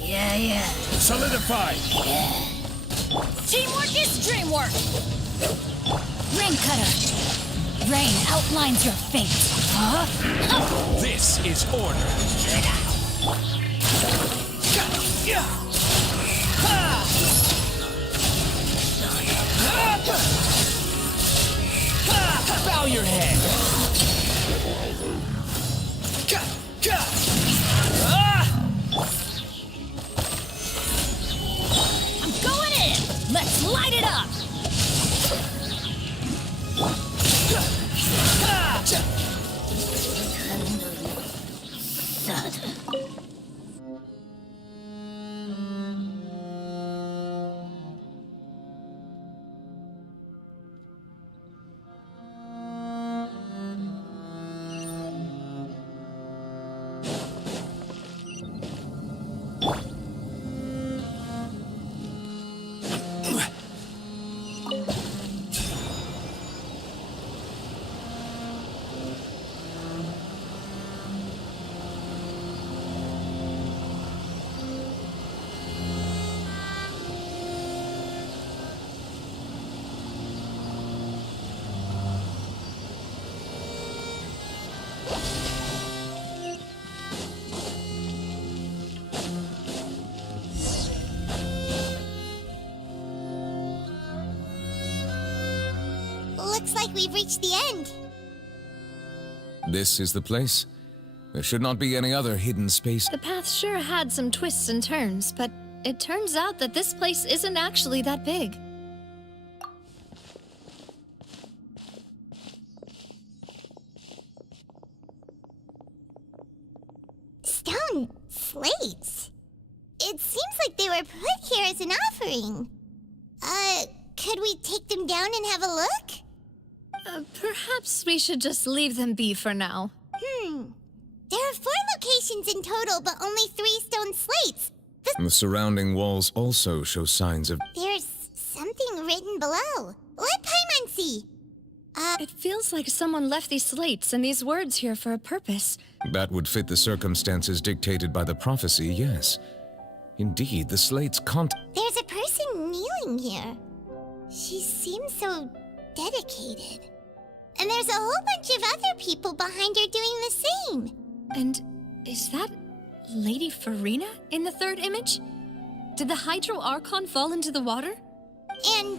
Yeah. Solidify! Teamwork is dreamwork! Rain Cutter! Rain outlines your fate. Huh? This is order. Bow your head. I'm going in! Let's light it up! Looks like we've reached the end. This is the place. There should not be any other hidden space. The path sure had some twists and turns, but it turns out that this place isn't actually that big. Stone slates. It seems like they were put here as an offering. Could we take them down and have a look? Perhaps we should just leave them be for now. There are 4 locations in total, but only 3 stone slates. The surrounding walls also show signs of... There's something written below. Let Paimon see. It feels like someone left these slates and these words here for a purpose. That would fit the circumstances dictated by the prophecy, yes. Indeed, the slates There's a person kneeling here. She seems so dedicated. And there's a whole bunch of other people behind her doing the same. And is that Lady Farina in the 3rd image? Did the Hydro Archon fall into the water? And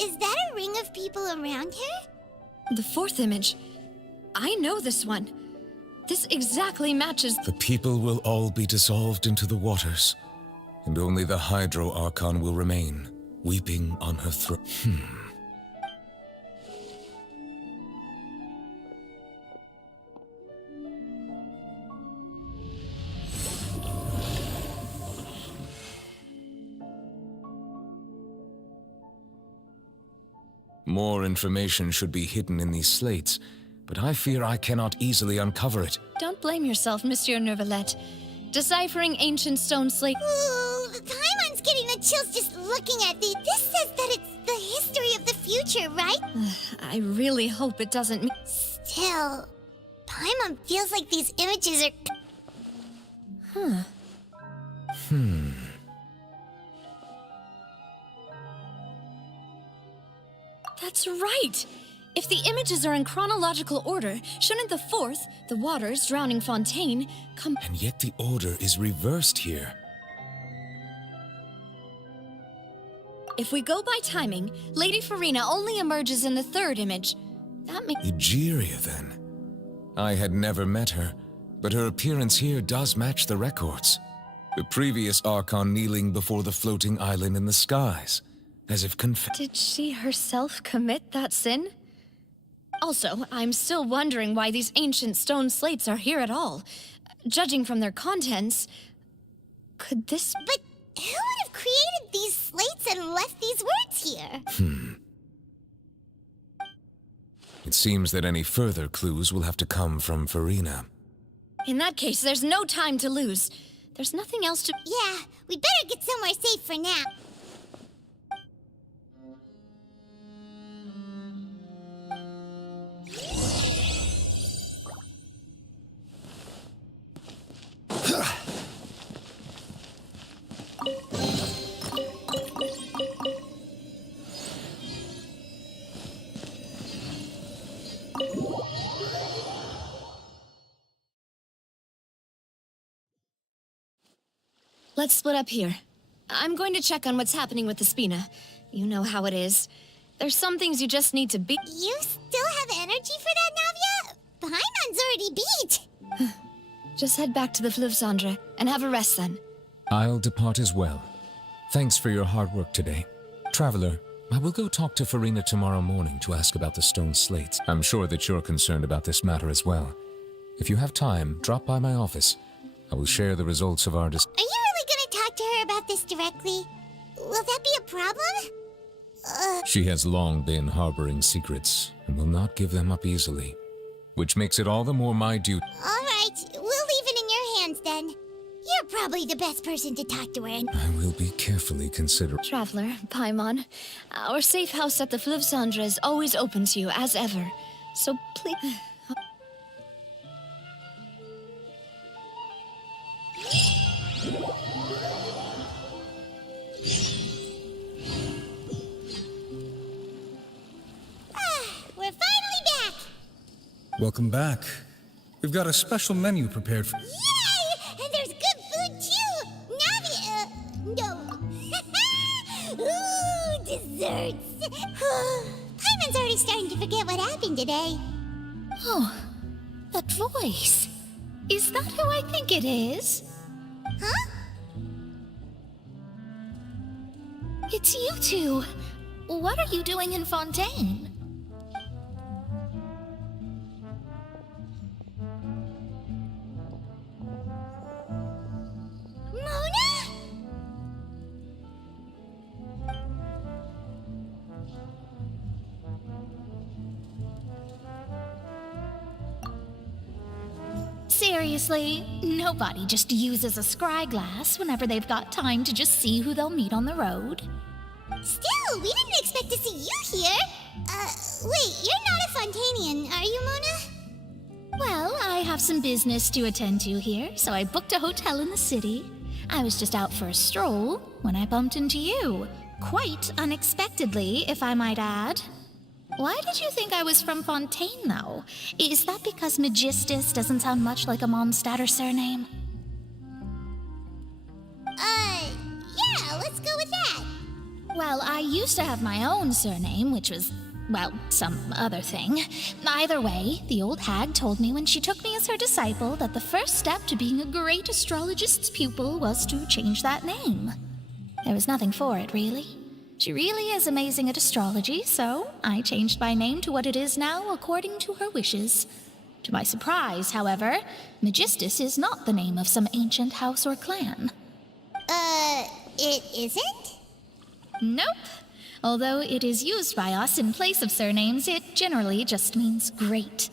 is that a ring of people around her? The 4th image. I know this one. This exactly matches... The people will all be dissolved into the waters, and only the Hydro Archon will remain, weeping on her throat. More information should be hidden in these slates, but I fear I cannot easily uncover it. Don't blame yourself, Monsieur Neuvillette. Deciphering ancient stone slate... Ooh, Paimon's getting the chills just looking at it. This says that it's the history of the future, right? I really hope it doesn't mean... Still, Paimon feels like these images are... That's right! If the images are in chronological order, shouldn't the fourth, the waters drowning Fontaine, come... And yet the order is reversed here. If we go by timing, Lady Farina only emerges in the third image. That makes... Egeria, then. I had never met her, but her appearance here does match the records. The previous Archon kneeling before the floating island in the skies, as if Did she herself commit that sin? Also, I'm still wondering why these ancient stone slates are here at all. Judging from their contents, could this... But who would have created these slates and left these words here? It seems that any further clues will have to come from Farina. In that case, there's no time to lose. There's nothing else to... Yeah, we better get somewhere safe for now. Let's split up here. I'm going to check on what's happening with the Spina. You know how it is. There's some things you just need to beat. You still have energy for that, Navia? Paimon's already beat. Just head back to the Fleuve-Cendre and have a rest then. I'll depart as well. Thanks for your hard work today. Traveler, I will go talk to Farina tomorrow morning to ask about the stone slates. I'm sure that you're concerned about this matter as well. If you have time, drop by my office. I will share the results of our Are you really gonna talk to her about this directly? Will that be a problem? She has long been harboring secrets and will not give them up easily, which makes it all the more my duty. All right, we'll leave it in your hands then. You're probably the best person to talk to her. I will be carefully considered. Traveler, Paimon, our safe house at the Fleuve-Cendre is always open to you, as ever. So please... We're finally back! Welcome back. We've got a special menu prepared for... Yay! And there's good food too! Navi, no. Ooh, desserts! Paimon's already starting to forget what happened today. Oh, that voice. Is that who I think it is? Huh? It's you two. What are you doing in Fontaine? Mona? Seriously, nobody just uses a scry glass whenever they've got time to just see who they'll meet on the road. Still, we didn't expect to see you here. Wait, you're not a Fontanian, are you, Mona? Well, I have some business to attend to here, so I booked a hotel in the city. I was just out for a stroll when I bumped into you. Quite unexpectedly, if I might add. Why did you think I was from Fontaine, though? Is that because Magistus doesn't sound much like a Mondstadt surname? Yeah, let's go with that. Well, I used to have my own surname, which was, well, some other thing. Either way, the old hag told me when she took me as her disciple that the first step to being a great astrologist's pupil was to change that name. There was nothing for it, really. She really is amazing at astrology, so I changed my name to what it is now according to her wishes. To my surprise, however, Magistus is not the name of some ancient house or clan. It isn't? Nope. Although it is used by us in place of surnames, it generally just means great.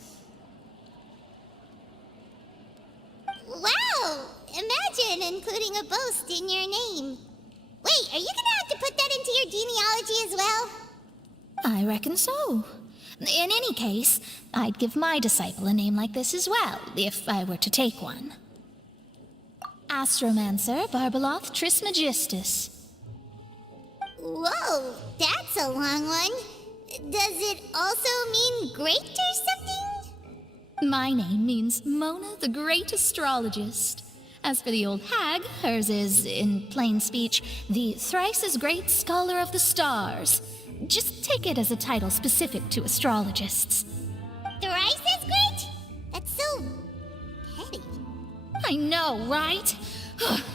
Wow! Imagine including a boast in your name. Wait, are you gonna have to put that into your genealogy as well? I reckon so. In any case, I'd give my disciple a name like this as well, if I were to take one. Astromancer Barbeloth Trismegistus. Whoa, that's a long one. Does it also mean great or something? My name means Mona the Great Astrologist. As for the old hag, hers is, in plain speech, the thrice-as-great Scholar of the Stars. Just take it as a title specific to astrologists. Thrice as great? That's so petty. I know, right?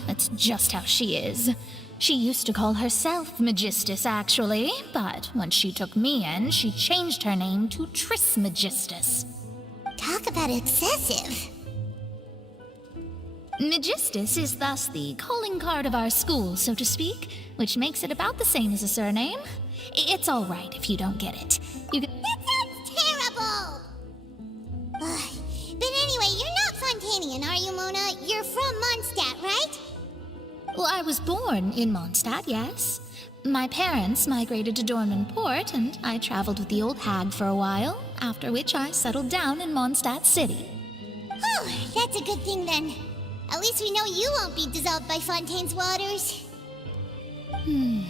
That's just how she is. She used to call herself Magistus, actually, but when she took me in, she changed her name to Trismegistus. Talk about excessive. Magistus is thus the calling card of our school, so to speak, which makes it about the same as a surname. It's all right if you don't get it. That sounds terrible! But anyway, you're not Fontanian, are you, Mona? You're from Mondstadt, right? Well, I was born in Mondstadt, yes. My parents migrated to Dornman Port, and I traveled with the old hag for a while, after which I settled down in Mondstadt City. Oh, that's a good thing then. At least we know you won't be dissolved by Fontaine's waters.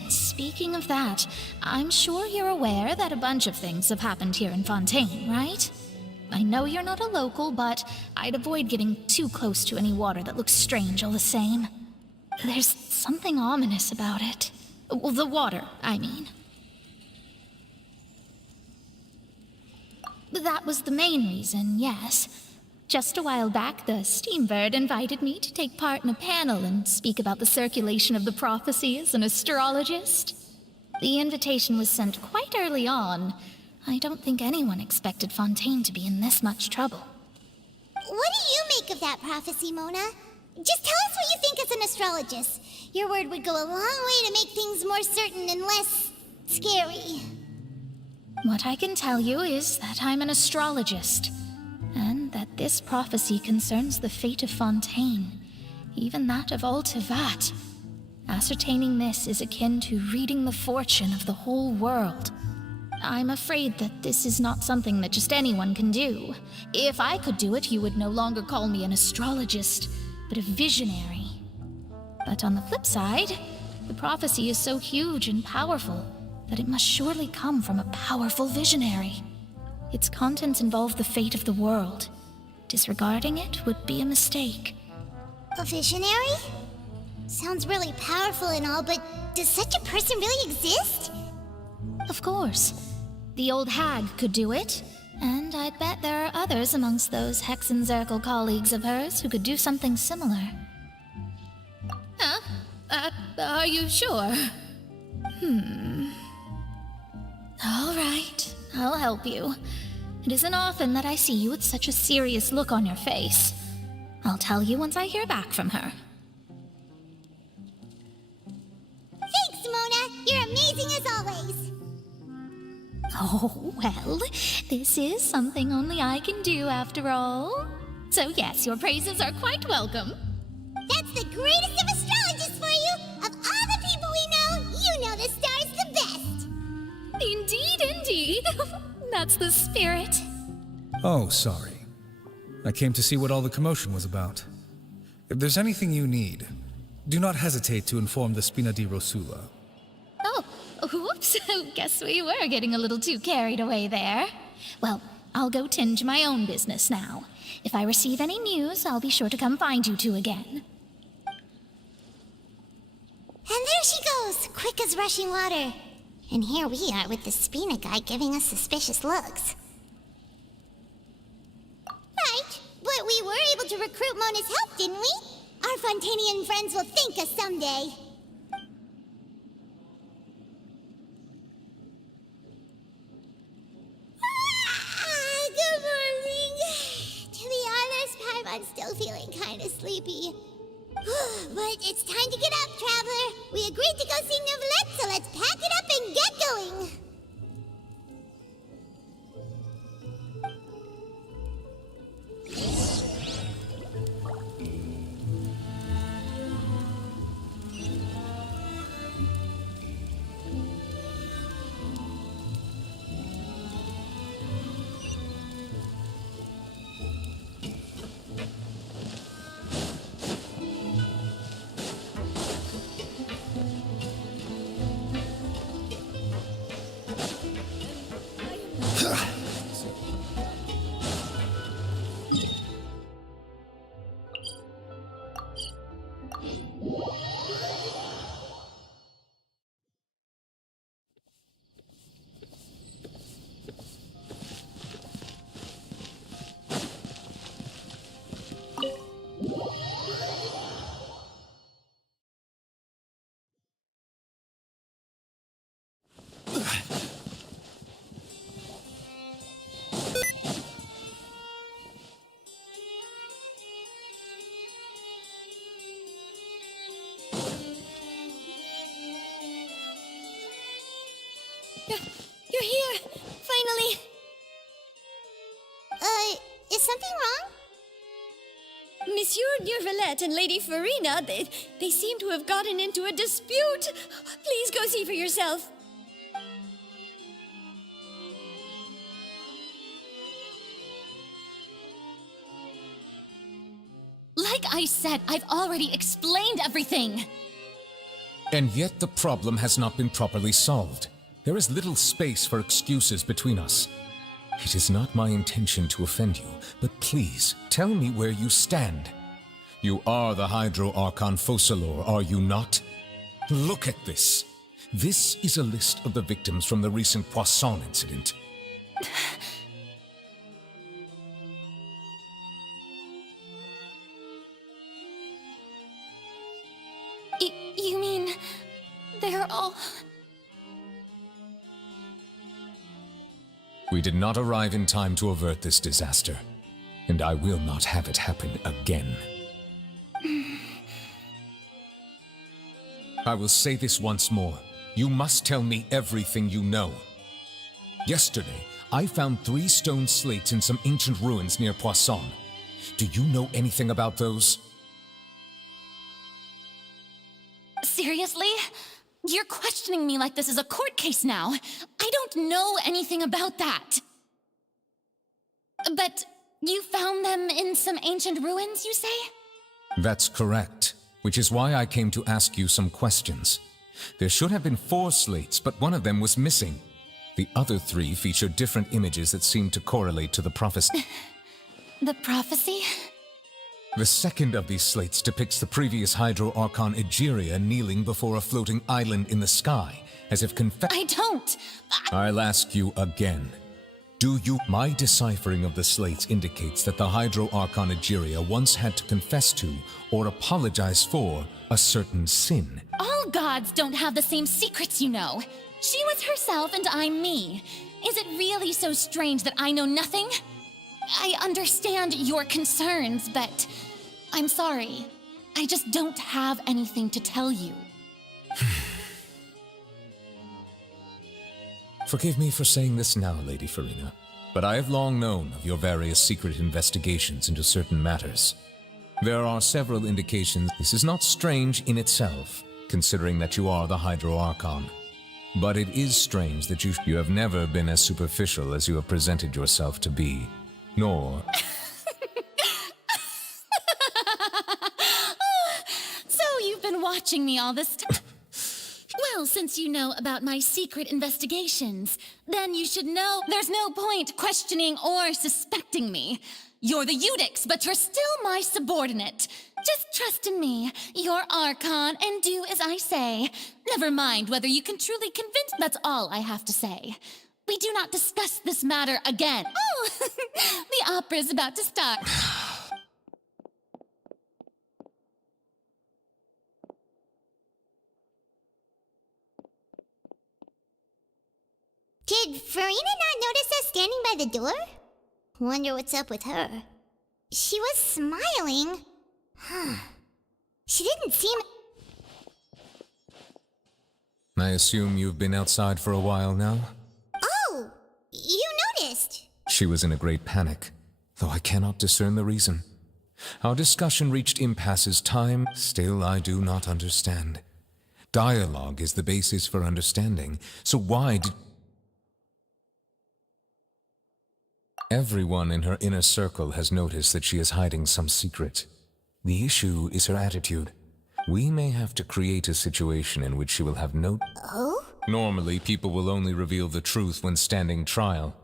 Speaking of that, I'm sure you're aware that a bunch of things have happened here in Fontaine, right? I know you're not a local, but I'd avoid getting too close to any water that looks strange all the same. There's something ominous about it. Well, the water, I mean. That was the main reason, yes. Just a while back, the Steambird invited me to take part in a panel and speak about the circulation of the prophecy as an astrologist. The invitation was sent quite early on. I don't think anyone expected Fontaine to be in this much trouble. What do you make of that prophecy, Mona? Just tell us what you think as an astrologist. Your word would go a long way to make things more certain and less scary. What I can tell you is that I'm an astrologist, and that this prophecy concerns the fate of Fontaine, even that of Ultivat. Ascertaining this is akin to reading the fortune of the whole world. I'm afraid that this is not something that just anyone can do. If I could do it, you would no longer call me an astrologist, but a visionary. But on the flip side, the prophecy is so huge and powerful that it must surely come from a powerful visionary. Its contents involve the fate of the world. Disregarding it would be a mistake. A visionary? Sounds really powerful and all, but does such a person really exist? Of course. The old hag could do it, and I'd bet there are others amongst those Hexenzirkel colleagues of hers who could do something similar. Huh? Are you sure? All right, I'll help you. It isn't often that I see you with such a serious look on your face. I'll tell you once I hear back from her. Thanks, Mona! You're amazing as always! Oh, well, this is something only I can do after all. So yes, your praises are quite welcome. That's the greatest of astrologists for you! Of all the people we know, you know the star's the best! Indeed, indeed. That's the spirit. Oh, sorry. I came to see what all the commotion was about. If there's anything you need, do not hesitate to inform the Spina di Rosula. Oh, whoops. Guess we were getting a little too carried away there. Well, I'll go tend to my own business now. If I receive any news, I'll be sure to come find you two again. And there she goes, quick as rushing water. And here we are with the Spina guy giving us suspicious looks. Right, but we were able to recruit Mona's help, didn't we? Our Fontanian friends will thank us someday. Good morning. To be honest, I'm still feeling kind of sleepy. But it's time to get up, Traveler. We agreed to go see Neuvillette, so let's pack it up and get going. You're here! Finally! Is something wrong? Monsieur Neurvalette and Lady Farina, they seem to have gotten into a dispute. Please go see for yourself. Like I said, I've already explained everything. And yet the problem has not been properly solved. There is little space for excuses between us. It is not my intention to offend you, but please, tell me where you stand. You are the Hydro Archon Focalor, are you not? Look at this. This is a list of the victims from the recent Poisson incident. You mean they're all... We did not arrive in time to avert this disaster, and I will not have it happen again. I will say this once more. You must tell me everything you know. Yesterday, I found 3 stone slates in some ancient ruins near Poisson. Do you know anything about those? Seriously? You're questioning me like this is a court case now. I don't know anything about that. But you found them in some ancient ruins, you say? That's correct, which is why I came to ask you some questions. There should have been 4 slates, but one of them was missing. The other 3 feature different images that seem to correlate to the prophecy. The prophecy? The second of these slates depicts the previous Hydro Archon Egeria kneeling before a floating island in the sky, as if I don't! I'll ask you again. Do you? My deciphering of the slates indicates that the Hydro Archon Egeria once had to confess to, or apologize for, a certain sin. All gods don't have the same secrets, you know. She was herself and I'm me. Is it really so strange that I know nothing? I understand your concerns, but I'm sorry. I just don't have anything to tell you. Forgive me for saying this now, Lady Farina, but I have long known of your various secret investigations into certain matters. There are several indications this is not strange in itself, considering that you are the Hydro Archon. But it is strange that you have never been as superficial as you have presented yourself to be. Nor... So you've been watching me all this time? Well, since you know about my secret investigations, then you should know there's no point questioning or suspecting me. You're the Eudix, but you're still my subordinate. Just trust in me, you're Archon, and do as I say. Never mind whether you can truly convince... That's all I have to say. We do not discuss this matter again. Oh, the opera's about to start. Did Farina not notice us standing by the door? Wonder what's up with her. She was smiling. She didn't seem... I assume you've been outside for a while now? Oh, you noticed. She was in a great panic, though I cannot discern the reason. Our discussion reached impasses time, still I do not understand. Dialogue is the basis for understanding, so why did... Everyone in her inner circle has noticed that she is hiding some secret. The issue is her attitude. We may have to create a situation in which she will have no... Oh? Normally, people will only reveal the truth when standing trial.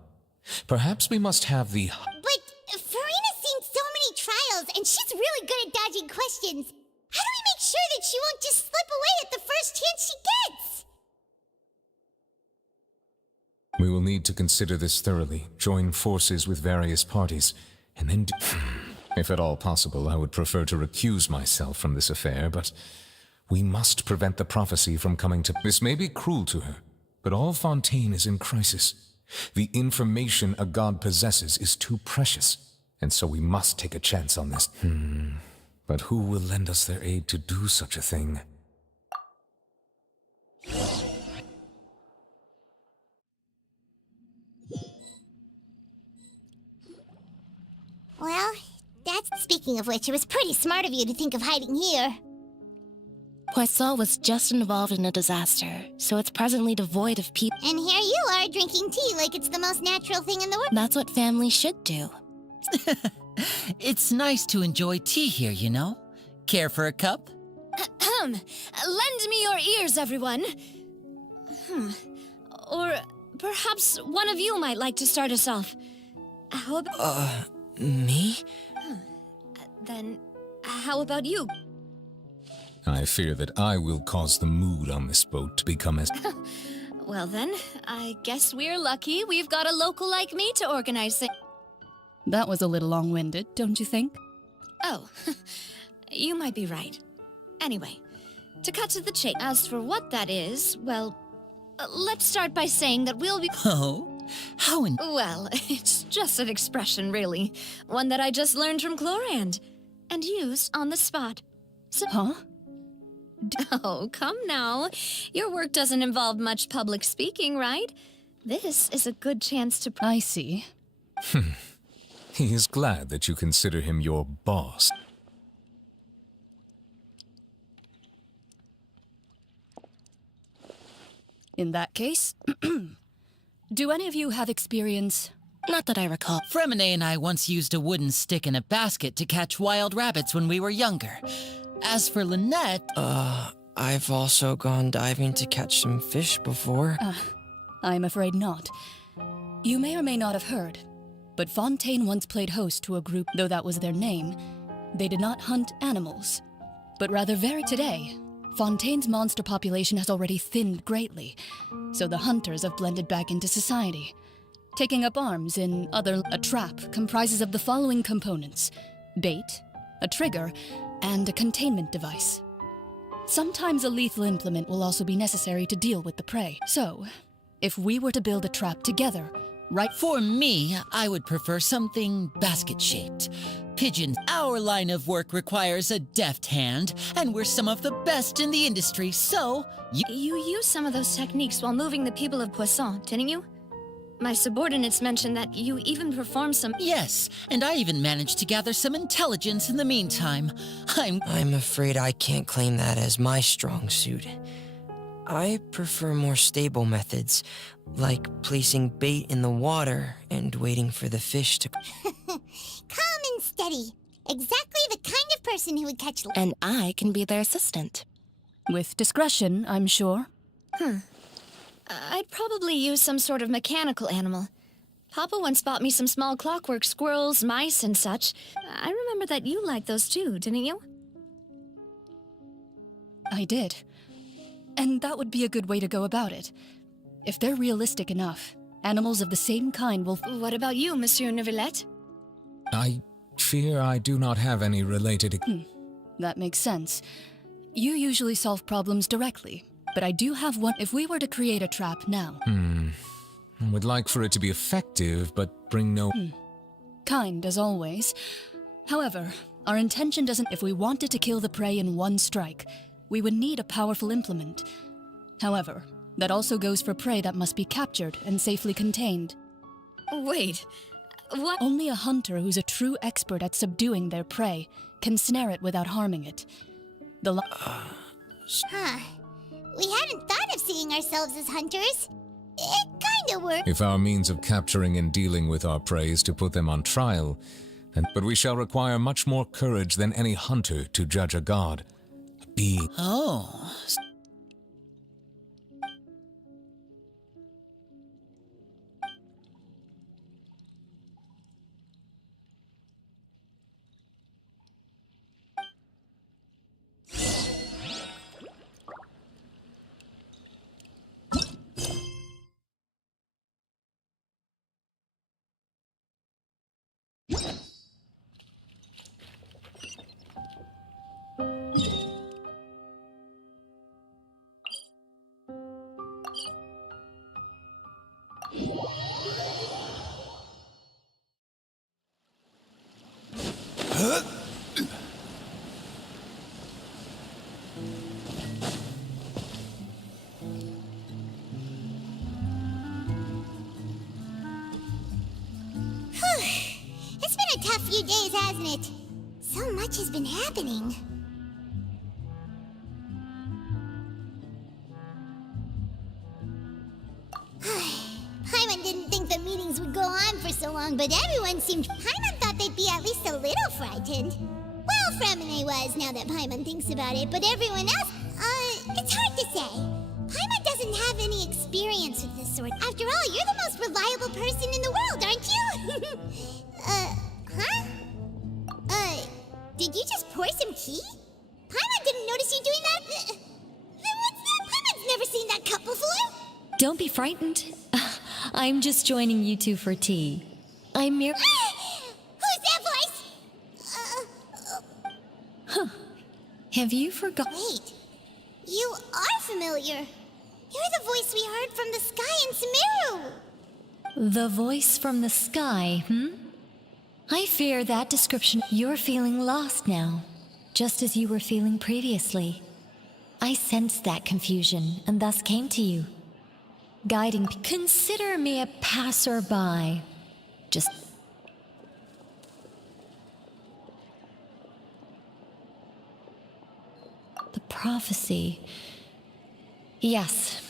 Perhaps we must have the... But Farina's seen so many trials, and she's really good at dodging questions. How do we make sure that she won't just slip away at the first chance she gets? We will need to consider this thoroughly, join forces with various parties, and then if at all possible, I would prefer to recuse myself from this affair, but we must prevent the prophecy from coming to... This may be cruel to her, but all Fontaine is in crisis. The information a god possesses is too precious, and so we must take a chance on this. But who will lend us their aid to do such a thing? Well, speaking of which, it was pretty smart of you to think of hiding here. Poisson was just involved in a disaster, so it's presently devoid of people. And here you are drinking tea like it's the most natural thing in the world. That's what families should do. It's nice to enjoy tea here, you know? Care for a cup? Lend me your ears, everyone. Or perhaps one of you might like to start us off. How about... Me? Then, how about you? I fear that I will cause the mood on this boat to become as... Well then, I guess we're lucky we've got a local like me to organize things. That was a little long-winded, don't you think? Oh, you might be right. Anyway, to cut to the chase, as for what that is, well, let's start by saying that we'll be... Oh? How in... Well, it's just an expression, really. One that I just learned from Chlorand, and used on the spot. So... Huh? Oh, come now. Your work doesn't involve much public speaking, right? This is a good chance to... I see. He is glad that you consider him your boss. In that case, do any of you have experience? Not that I recall. Fremine and I once used a wooden stick in a basket to catch wild rabbits when we were younger. As for Lynette... I've also gone diving to catch some fish before. I'm afraid not. You may or may not have heard, but Fontaine once played host to a group, though that was their name. They did not hunt animals, but rather today, Fontaine's monster population has already thinned greatly, so the hunters have blended back into society. Taking up arms a trap comprises of the following components: bait, a trigger, and a containment device. Sometimes a lethal implement will also be necessary to deal with the prey. So, if we were to build a trap together, right? For me, I would prefer something basket-shaped. Pigeons. Our line of work requires a deft hand, and we're some of the best in the industry, so... You used some of those techniques while moving the people of Poisson, didn't you? My subordinates mentioned that you even performed some... Yes, and I even managed to gather some intelligence in the meantime. I'm afraid I can't claim that as my strong suit. I prefer more stable methods, like placing bait in the water and waiting for the fish to... Calm and steady. Exactly the kind of person who would catch... And I can be their assistant. With discretion, I'm sure. I'd probably use some sort of mechanical animal. Papa once bought me some small clockwork squirrels, mice, and such. I remember that you liked those too, didn't you? I did. And that would be a good way to go about it. If they're realistic enough, animals of the same kind will... What about you, Monsieur Neuvillette? I fear I do not have any related... That makes sense. You usually solve problems directly, but I do have one. If we were to create a trap now... I would like for it to be effective, but bring no... Kind, as always. However, our intention doesn't... If we wanted to kill the prey in one strike, we would need a powerful implement. However, that also goes for prey that must be captured and safely contained. Wait, what? Only a hunter who's a true expert at subduing their prey can snare it without harming it. We hadn't thought of seeing ourselves as hunters. It kinda worked. If our means of capturing and dealing with our prey is to put them on trial, but we shall require much more courage than any hunter to judge a god. Oh. tough few days, hasn't it? So much has been happening. Paimon didn't think the meetings would go on for so long, but everyone seemed... Paimon thought they'd be at least a little frightened. Well, Fremine was, now that Paimon thinks about it, but everyone else... it's hard to say. Paimon doesn't have any experience with this sort. After all, you're the most reliable person in the world, aren't you? Huh? Did you just pour some tea? Paimon didn't notice you doing that. Then what's that? Paimon's never seen that cup before. Don't be frightened. I'm just joining you two for tea. I'm mere... Who's that voice? Huh. Have you forgotten? Wait. You are familiar. You're the voice we heard from the sky in Sumeru. The voice from the sky, I fear that description. You're feeling lost now, just as you were feeling previously. I sensed that confusion, and thus came to you. Guiding... Consider me a passerby. Just... The prophecy. Yes.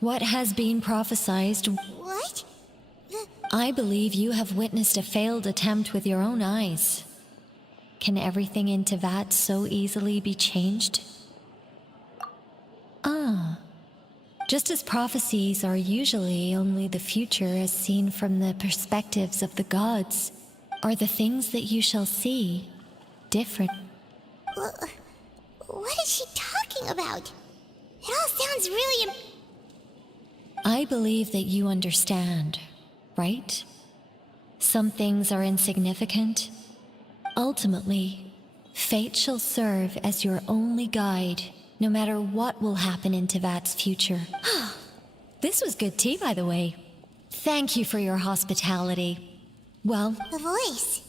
What has been prophesied... What? I believe you have witnessed a failed attempt with your own eyes. Can everything in Teyvat so easily be changed? Ah. Just as prophecies are usually only the future as seen from the perspectives of the gods, are the things that you shall see different? What is she talking about? It all sounds really... I believe that you understand, right? Some things are insignificant. Ultimately, fate shall serve as your only guide, no matter what will happen in Teyvat's future. This was good tea, by the way. Thank you for your hospitality. Well... The voice.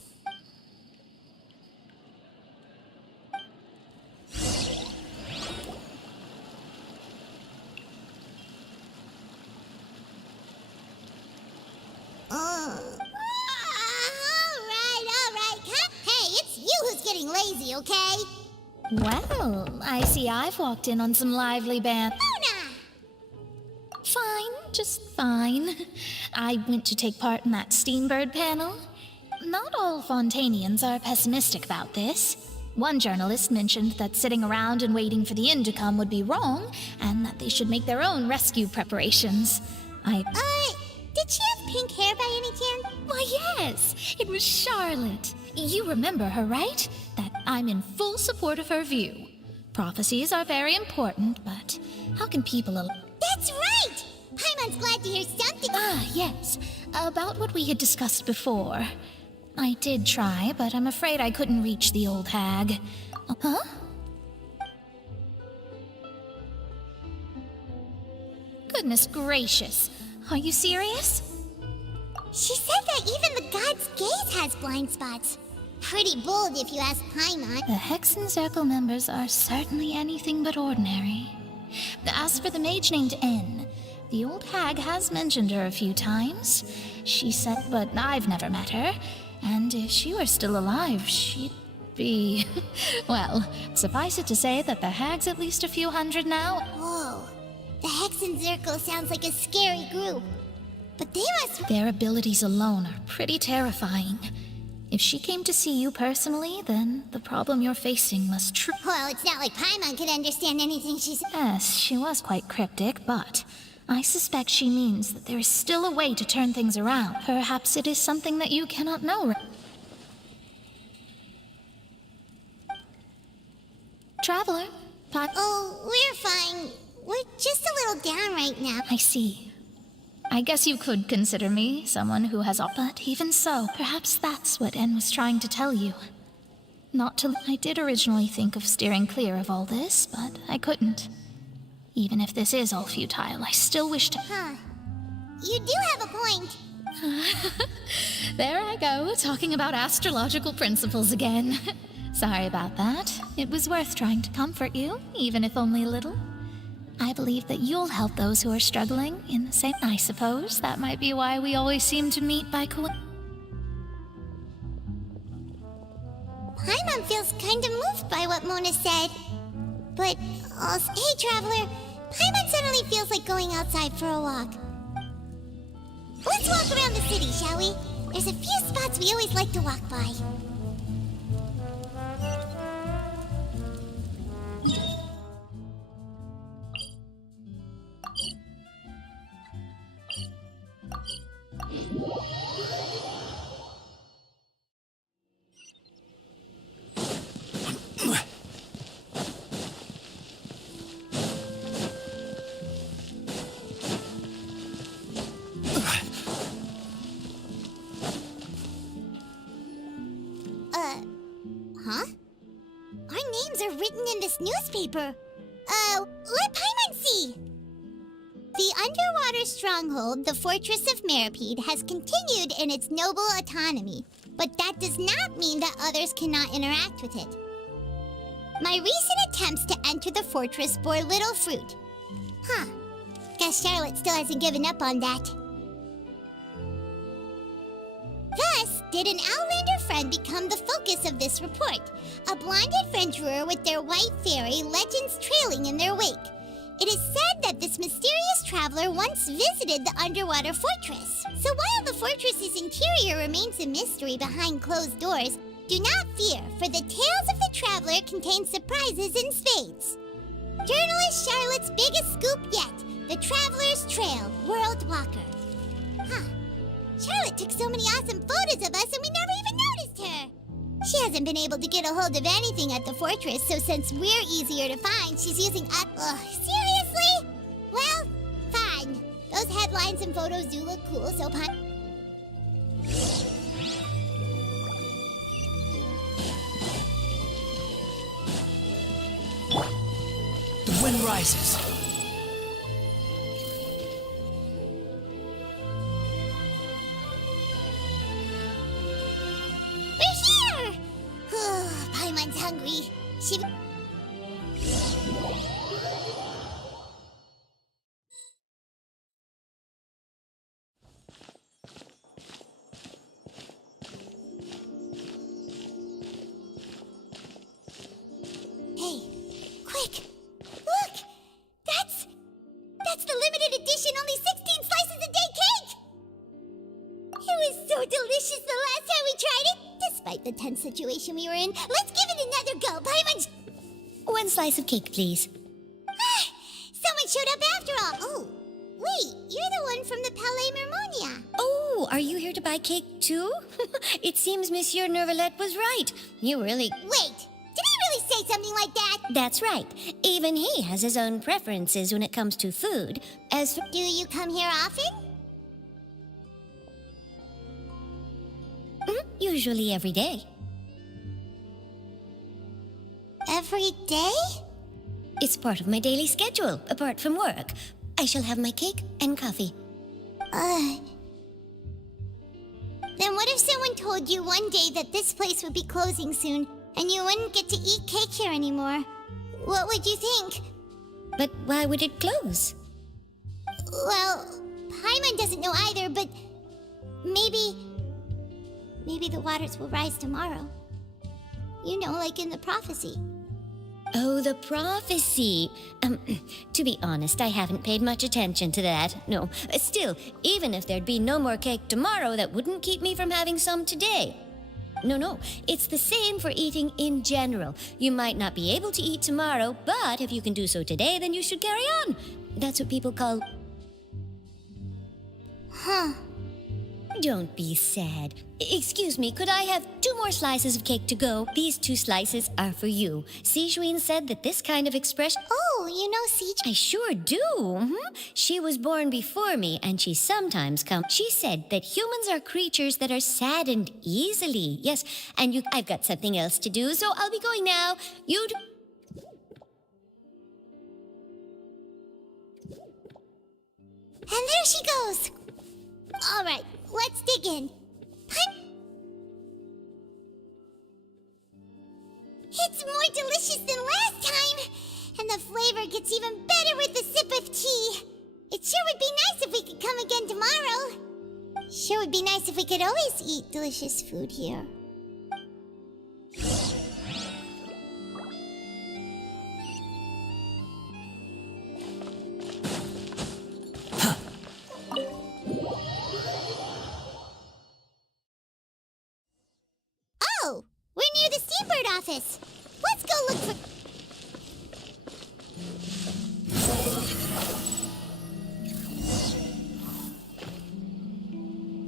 Hey, it's you who's getting lazy, okay? Well, I see I've walked in on some lively band. Luna! Fine, just fine. I went to take part in that Steambird panel. Not all Fontanians are pessimistic about this. One journalist mentioned that sitting around and waiting for the end to come would be wrong, and that they should make their own rescue preparations. Did she have pink hair by any chance? Why, yes! It was Charlotte. You remember her, right? That I'm in full support of her view. Prophecies are very important, but how can people... That's right! Paimon's glad to hear something... Yes. About what we had discussed before. I did try, but I'm afraid I couldn't reach the old hag. Huh? Goodness gracious. Are you serious? She said that even the god's gaze has blind spots. Pretty bold if you ask Paimon. The Hexen Circle members are certainly anything but ordinary. As for the mage named N, the old hag has mentioned her a few times. She said, but I've never met her. And if she were still alive, she'd be... Well, suffice it to say that the hag's at least a few hundred now. Whoa. The Hexen Circle sounds like a scary group. But they must... Their abilities alone are pretty terrifying. If she came to see you personally, then the problem you're facing must Well, it's not like Paimon could understand anything she said. Yes, she was quite cryptic, but I suspect she means that there is still a way to turn things around. Perhaps it is something that you cannot know. Traveler, Oh, we're fine. We're just a little down right now. I see. I guess you could consider me someone who has... But even so, perhaps that's what N was trying to tell you. Not to... I did originally think of steering clear of all this, but I couldn't. Even if this is all futile, I still wish to... You do have a point. There I go, talking about astrological principles again. Sorry about that. It was worth trying to comfort you, even if only a little. I believe that you'll help those who are struggling in the same... I suppose that might be why we always seem to meet by Paimon feels kinda moved by what Mona said. But, hey Traveler, Paimon suddenly feels like going outside for a walk. Let's walk around the city, shall we? There's a few spots we always like to walk by. Huh? Our names are written in this newspaper. Let Paimon see! The underwater stronghold, the Fortress of Meripede, has continued in its noble autonomy, but that does not mean that others cannot interact with it. My recent attempts to enter the fortress bore little fruit. Huh. Guess Charlotte still hasn't given up on that. Thus, did an Outlander friend become the focus of this report, a blind adventurer with their white fairy legends trailing in their wake. It is said that this mysterious traveler once visited the underwater fortress. So while the fortress's interior remains a mystery behind closed doors, do not fear, for the tales of the traveler contain surprises in spades. Journalist Charlotte's biggest scoop yet, the Traveler's Trail, World Walker. Huh. Charlotte took so many awesome photos of us and we never even noticed her. She hasn't been able to get a hold of anything at the fortress, so since we're easier to find, she's using us. Seriously? Well, fine. Those headlines and photos do look cool, so The wind rises. Paimon's hungry. She... Hey, quick! Look! That's the limited edition, only 16 slices a day cake! It was so delicious the last time we tried it! Despite the tense situation we were in, let's give it another go. Paimon's... One slice of cake, please. Someone showed up after all. Oh, wait, you're the one from the Palais Mermonia. Oh, are you here to buy cake too? It seems Monsieur Nervalette was right. You really... Wait, did he really say something like that? That's right. Even he has his own preferences when it comes to food. As for... Do you come here often? Usually every day. Every day? It's part of my daily schedule, apart from work. I shall have my cake and coffee. Then what if someone told you one day that this place would be closing soon, and you wouldn't get to eat cake here anymore? What would you think? But why would it close? Well, Paimon doesn't know either, but maybe the waters will rise tomorrow. You know, like in the prophecy. Oh, the prophecy. To be honest, I haven't paid much attention to that. No, still, even if there'd be no more cake tomorrow, that wouldn't keep me from having some today. No, it's the same for eating in general. You might not be able to eat tomorrow, but if you can do so today, then you should carry on. That's what people call... Huh. Don't be sad. Excuse me, could I have 2 more slices of cake to go? These 2 slices are for you. Sijuin said that this kind of expression... Oh, you know Sijuin? I sure do. She was born before me, and she sometimes comes... She said that humans are creatures that are saddened easily. Yes, and I've got something else to do, so I'll be going now. And there she goes. All right, let's dig in. It's more delicious than last time, and the flavor gets even better with a sip of tea. It sure would be nice if we could come again tomorrow. Sure would be nice if we could always eat delicious food here. office. Let's go look for...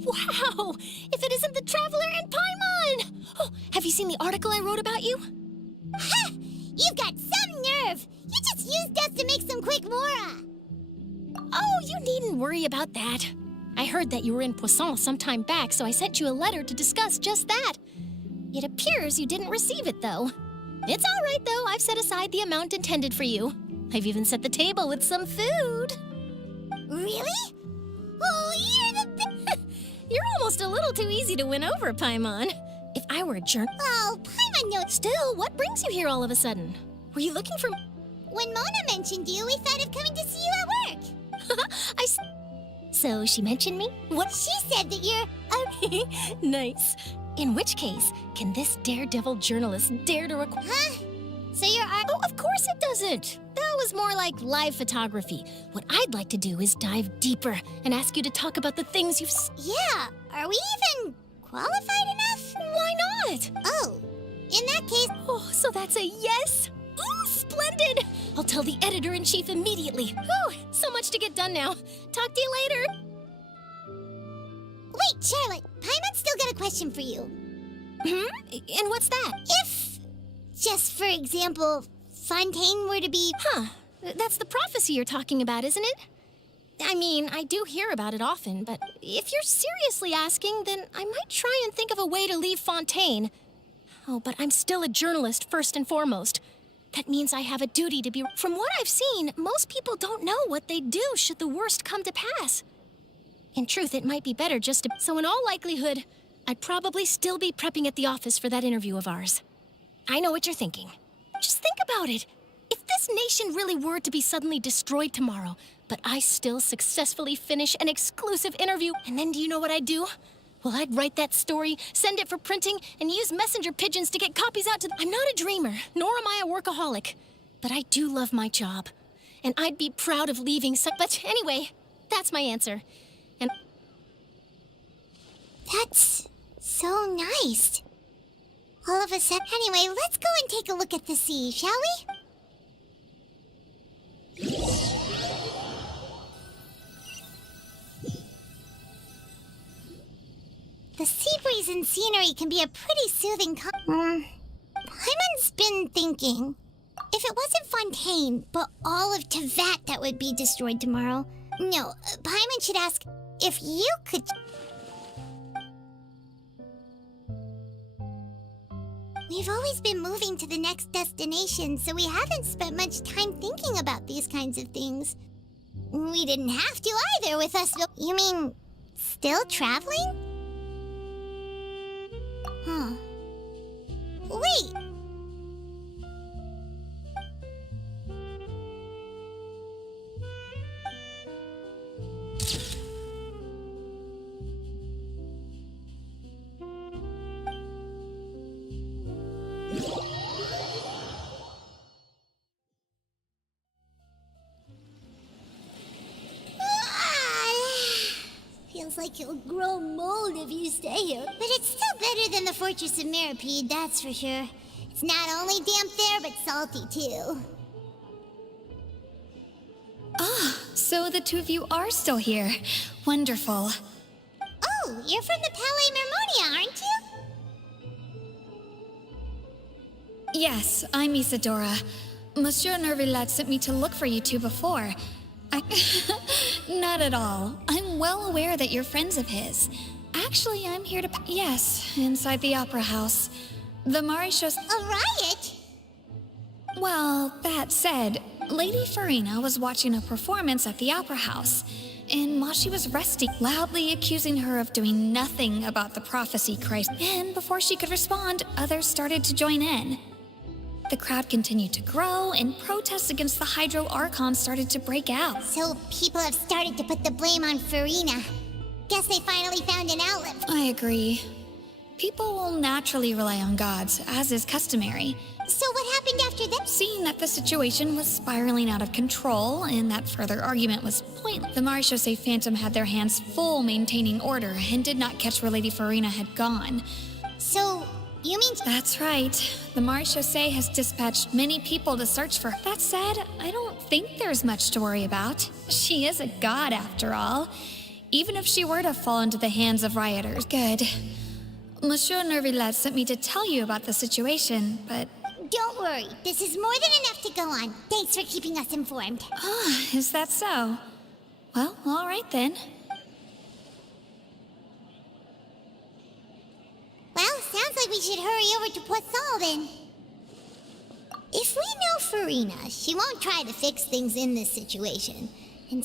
Wow! If it isn't the Traveler and Paimon! Oh, have you seen the article I wrote about you? Ha! You've got some nerve! You just used us to make some quick mora! Oh, you needn't worry about that. I heard that you were in Poisson some time back, so I sent you a letter to discuss just that. It appears you didn't receive it, though. It's all right, though. I've set aside the amount intended for you. I've even set the table with some food. Really? Oh, you're the best! You're almost a little too easy to win over, Paimon. If I were a jerk... Oh, Paimon knows... Still, what brings you here all of a sudden? Were you looking for... When Mona mentioned you, we thought of coming to see you at work. So she mentioned me? What? She said that you're... Okay, nice. In which case, can this daredevil journalist dare to require... Huh? So you're... Oh, of course it doesn't. That was more like live photography. What I'd like to do is dive deeper and ask you to talk about the things you've... Yeah, are we even qualified enough? Why not? Oh, in that case... Oh, so that's a yes? Ooh, splendid! I'll tell the editor-in-chief immediately. Whew, so much to get done now. Talk to you later. Wait, Charlotte, Paimon's still got a question for you. And what's that? If, just for example, Fontaine were to be... Huh, that's the prophecy you're talking about, isn't it? I mean, I do hear about it often, but if you're seriously asking, then I might try and think of a way to leave Fontaine. Oh, but I'm still a journalist, first and foremost. That means I have a duty to be... From what I've seen, most people don't know what they'd do should the worst come to pass. In truth, it might be better just to... So in all likelihood, I'd probably still be prepping at the office for that interview of ours. I know what you're thinking. Just think about it. If this nation really were to be suddenly destroyed tomorrow, but I still successfully finish an exclusive interview, and then do you know what I'd do? Well, I'd write that story, send it for printing, and use messenger pigeons to get copies out to... I'm not a dreamer, nor am I a workaholic. But I do love my job. And I'd be proud of leaving some... But anyway, that's my answer. And... That's so nice. All of a sudden... Anyway, let's go and take a look at the sea, shall we? The sea breeze and scenery can be a pretty soothing Paimon's been thinking, if it wasn't Fontaine, but all of Tevat that would be destroyed tomorrow. No, Paimon should ask if you could... We've always been moving to the next destination, so we haven't spent much time thinking about these kinds of things. We didn't have to either with us... You mean, still traveling? Huh. Wait! Feels like you'll grow mold if you stay here. But it's still better than the Fortress of Mirapede, that's for sure. It's not only damp there, but salty too. Ah, so the two of you are still here. Wonderful. Oh, you're from the Palais Mermonia, aren't you? Yes, I'm Isadora. Monsieur Nervillet sent me to look for you two before. Not at all. I'm well aware that you're friends of his. Actually, I'm here to... Yes, inside the Opera House. The Maréchaussée... A riot? Well, that said, Lady Farina was watching a performance at the Opera House, and while she was resting, loudly accusing her of doing nothing about the prophecy crisis. And before she could respond, others started to join in. The crowd continued to grow, and protests against the Hydro Archon started to break out. So people have started to put the blame on Farina. Guess they finally found an outlet. I agree. People will naturally rely on gods, as is customary. So what happened after that? Seeing that the situation was spiraling out of control, and that further argument was pointless, the Maréchaussée Phantom had their hands full maintaining order, and did not catch where Lady Farina had gone. So... You mean... That's right. The Marechaussee has dispatched many people to search for her. That said, I don't think there's much to worry about. She is a god, after all. Even if she were to fall into the hands of rioters. Good. Monsieur Nervillet sent me to tell you about the situation, but... Don't worry. This is more than enough to go on. Thanks for keeping us informed. Ah, is that so? Well, all right then. Well, sounds like we should hurry over to Poisson then. If we know Farina, she won't try to fix things in this situation. And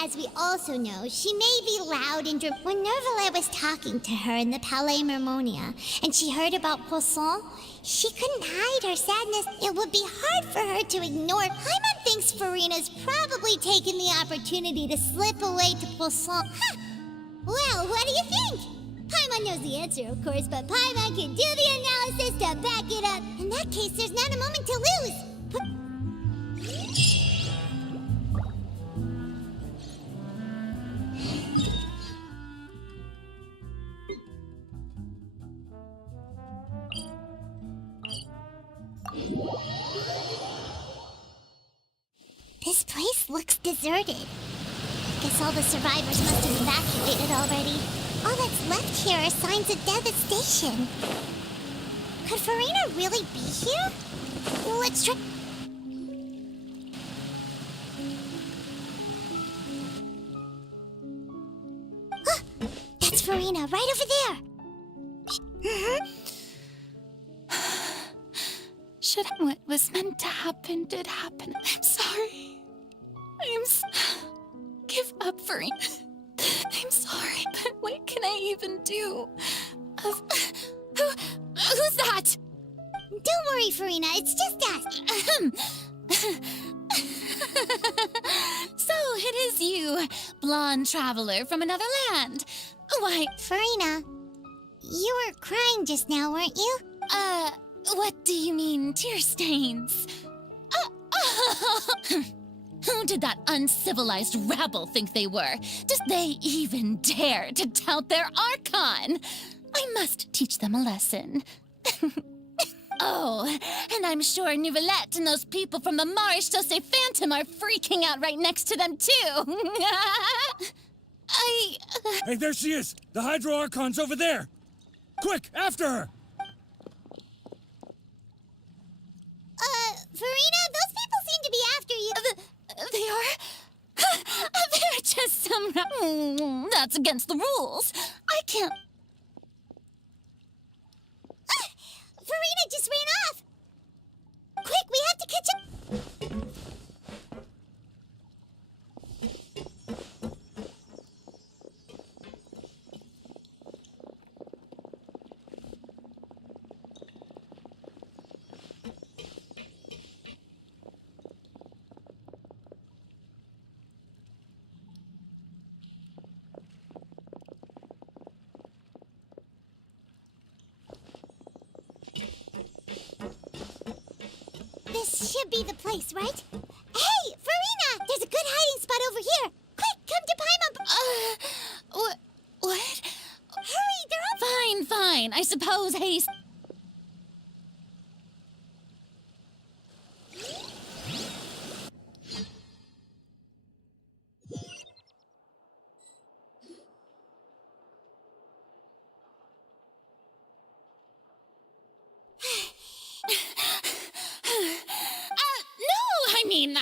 as we also know, she may be loud and when Nervillet was talking to her in the Palais Mermonia, and she heard about Poisson, she couldn't hide her sadness. It would be hard for her to ignore. Paimon thinks Farina's probably taken the opportunity to slip away to Poisson. Huh. Well, what do you think? Paimon knows the answer, of course, but Paimon can do the analysis to back it up. In that case, there's not a moment to lose. This place looks deserted. Guess all the survivors must have evacuated already. All that's left here are signs of devastation. Could Farina really be here? Let's try... That's Farina, right over there! What was meant to happen did happen. I'm sorry. Give up, Farina. I'm sorry, but what can I even do? Who's that? Don't worry, Farina. It's just us. So it is you, blonde traveler from another land. Why, Farina, you were crying just now, weren't you? What do you mean, tear stains? Who did that uncivilized rabble think they were? Does they even dare to tout their Archon? I must teach them a lesson. Oh, and I'm sure Neuvillette and those people from the Marechaussee Phantom are freaking out right next to them, too. Hey, there she is! The Hydro Archon's over there! Quick, after her! Farina, those people seem to be after you. They are? They're just some... That's against the rules. I can't... Farina just ran off! Quick, we have to catch up! This should be the place, right? Hey, Farina! There's a good hiding spot over here! Quick, come to Paimon! What? Hurry, they're all... Fine. I suppose haste...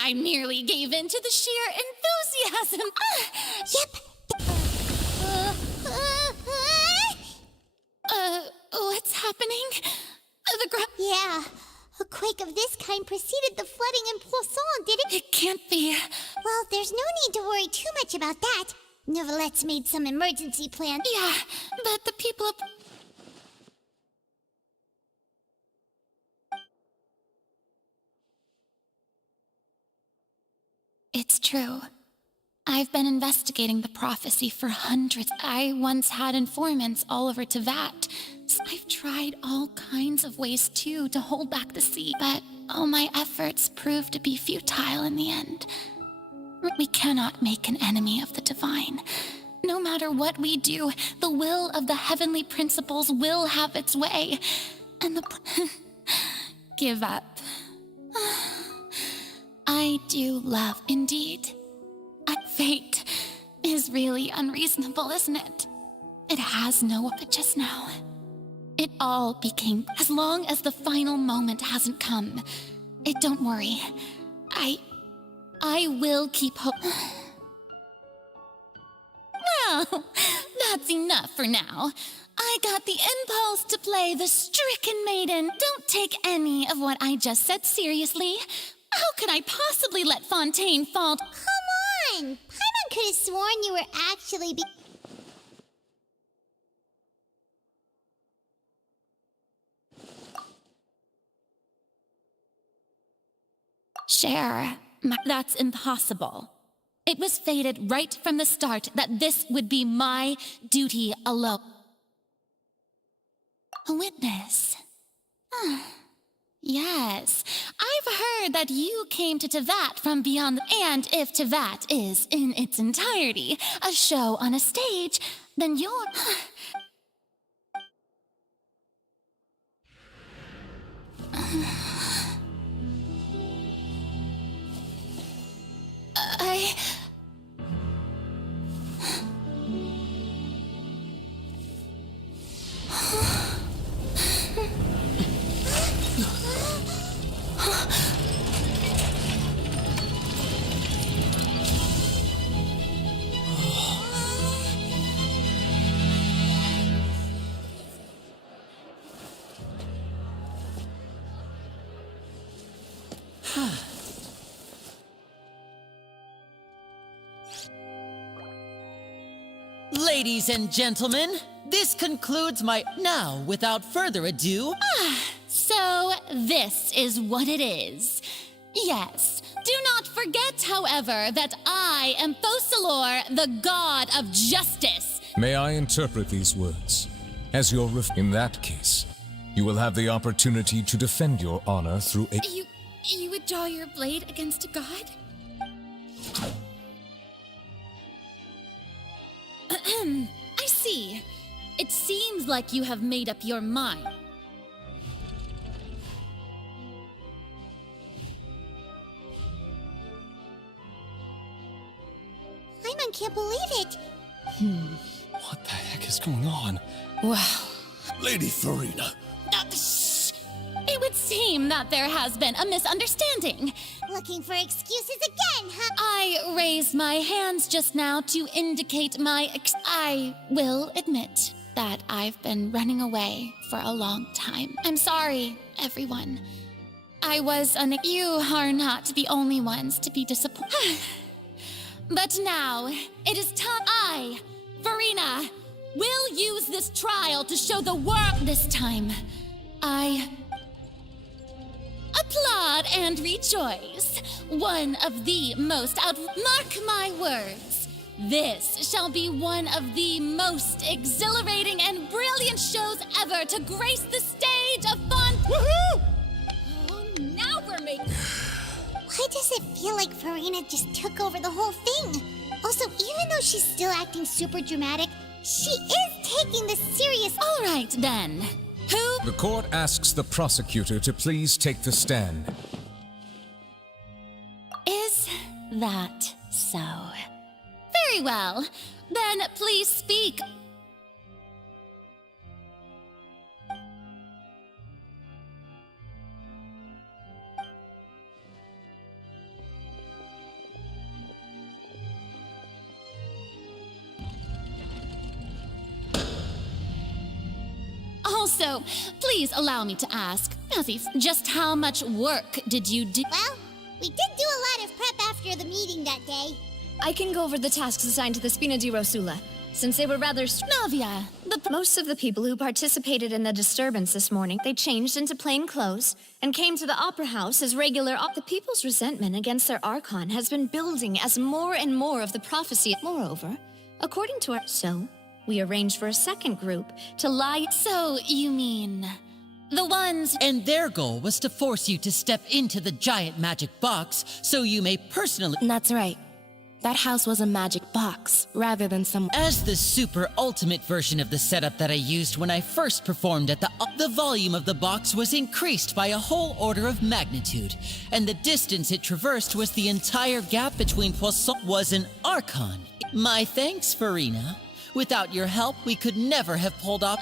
I merely gave in to the sheer enthusiasm. Yep. What's happening? Yeah. A quake of this kind preceded the flooding in Poisson, did it? It can't be. Well, there's no need to worry too much about that. Neuvillette's made some emergency plans. Yeah, but the people of... It's true. I've been investigating the prophecy for hundreds. I once had informants all over Tevat. I've tried all kinds of ways, too, to hold back the sea, but all my efforts proved to be futile in the end. We cannot make an enemy of the divine. no matter what we do, the will of the heavenly principles will have its way. And the... Give up. I do love indeed. Fate is really unreasonable, isn't it? It has no... But just now, it all became... As long as the final moment hasn't come, don't worry. I will keep hope. Well, that's enough for now. I got the impulse to play the stricken maiden. Don't take any of what I just said seriously. How could I possibly let Fontaine fall? Come on! Paimon could have sworn you were actually Cher, that's impossible. It was fated right from the start that this would be my duty alone. A witness. Yes, I've heard that you came to Tevat from beyond and if Tevat is, in its entirety, a show on a stage, then you're... Ladies and gentlemen, this concludes my... Now, without further ado... So, this is what it is. Yes, do not forget, however, that I am Focalor, the god of justice. May I interpret these words as your in that case, you will have the opportunity to defend your honor through a... You would draw your blade against a god? I see. It seems like you have made up your mind. Paimon can't believe it. What the heck is going on? Wow. Lady Farina. It would seem that there has been a misunderstanding. Looking for excuses again, huh? I raised my hands just now to indicate I will admit that I've been running away for a long time. I'm sorry, everyone. You are not the only ones to be disappointed. But now, it is time I, Farina, will use this trial to show the world this time. I applaud and rejoice. One of the most mark my words. This shall be one of the most exhilarating and brilliant shows ever to grace the stage of fun. Woohoo! Oh, now we're making... Why does it feel like Farina just took over the whole thing? Also, even though she's still acting super dramatic, she is taking this serious. All right, then. Who? The court asks the prosecutor to please take the stand. Is that so? Very well. Then please speak. Also, please allow me to ask, Nazif, just how much work did you do? Well, we did do a lot of prep after the meeting that day. I can go over the tasks assigned to the Spina di Rosula, since they were rather... Navia, most of the people who participated in the disturbance this morning, they changed into plain clothes and came to the Opera House as regular... The people's resentment against their Archon has been building as more and more of the prophecy... Moreover, according to our... So, we arranged for a second group to lie... So, you mean... the ones... And their goal was to force you to step into the giant magic box so you may personally... That's right. That house was a magic box, rather than some... As the super ultimate version of the setup that I used when I first performed at the volume of the box was increased by a whole order of magnitude, and the distance it traversed was the entire gap between Poisson was an Archon. My thanks, Farina. Without your help, we could never have pulled off...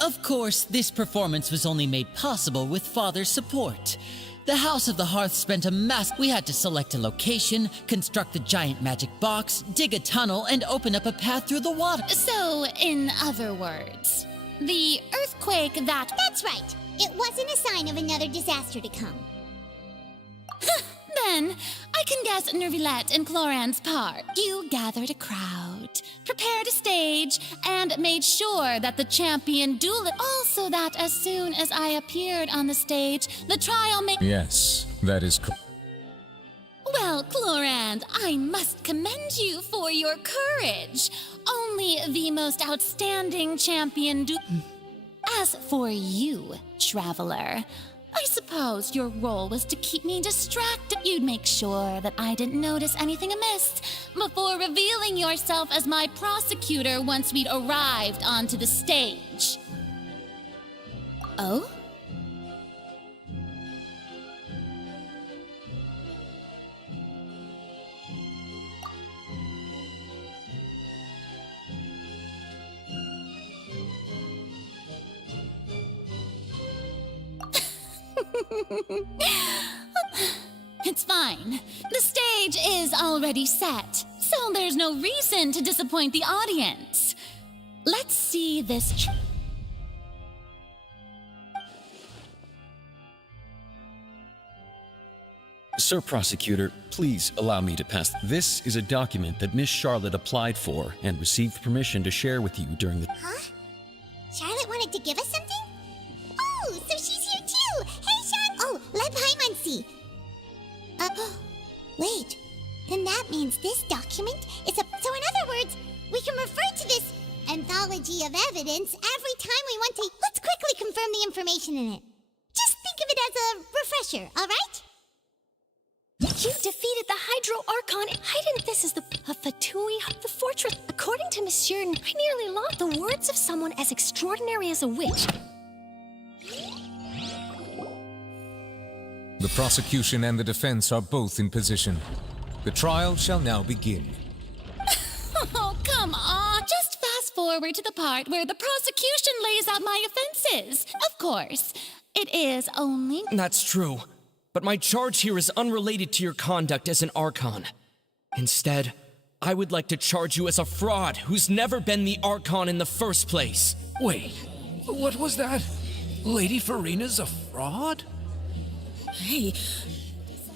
Of course, this performance was only made possible with Father's support. The House of the Hearth spent a mass... We had to select a location, construct the giant magic box, dig a tunnel, and open up a path through the water. So, in other words, the earthquake that... That's right. It wasn't a sign of another disaster to come. Then, I can guess Nervilette and Cloran's part. You gathered a crowd, prepared a stage, and made sure that the champion duelist... Also that as soon as I appeared on the stage, the trial may... Yes, that is correct. Well, Clorand, I must commend you for your courage. Only the most outstanding champion As for you, Traveler, I suppose your role was to keep me distracted. You'd make sure that I didn't notice anything amiss before revealing yourself as my prosecutor once we'd arrived onto the stage. Oh? It's fine. The stage is already set, so there's no reason to disappoint the audience. Let's see this. Sir Prosecutor, please allow me to pass. This is a document that Miss Charlotte applied for and received permission to share with you during the... Huh? Charlotte wanted to give us something? Oh, so she's here too! Hey, Charlotte! Oh, let Paimon see. Wait. Then that means this document is a... So in other words, we can refer to this anthology of evidence every time we want to... Let's quickly confirm the information in it. Just think of it as a refresher, alright? You defeated the Hydro Archon. I didn't. This is the Fatui, the fortress. According to Monsieur, I nearly lost the words of someone as extraordinary as a witch. The prosecution and the defense are both in position. The trial shall now begin. Oh, come on. Just fast forward to the part where the prosecution lays out my offenses. Of course, it is only... That's true. But my charge here is unrelated to your conduct as an Archon. Instead, I would like to charge you as a fraud who's never been the Archon in the first place. Wait, what was that? Lady Farina's a fraud? Hey,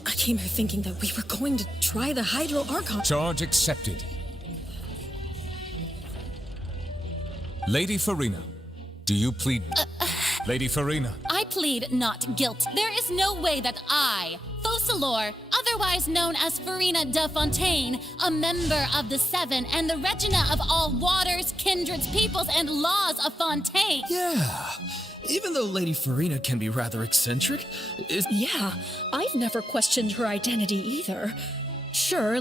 I came here thinking that we were going to try the Hydro Archon. Charge accepted. Lady Farina, do you plead... Lady Farina. I plead not guilty. There is no way that I, Focalor, otherwise known as Farina de Fontaine, a member of the Seven and the Regina of all waters, kindreds, peoples, and laws of Fontaine. Yeah, even though Lady Farina can be rather eccentric, Yeah, I've never questioned her identity either. Sure,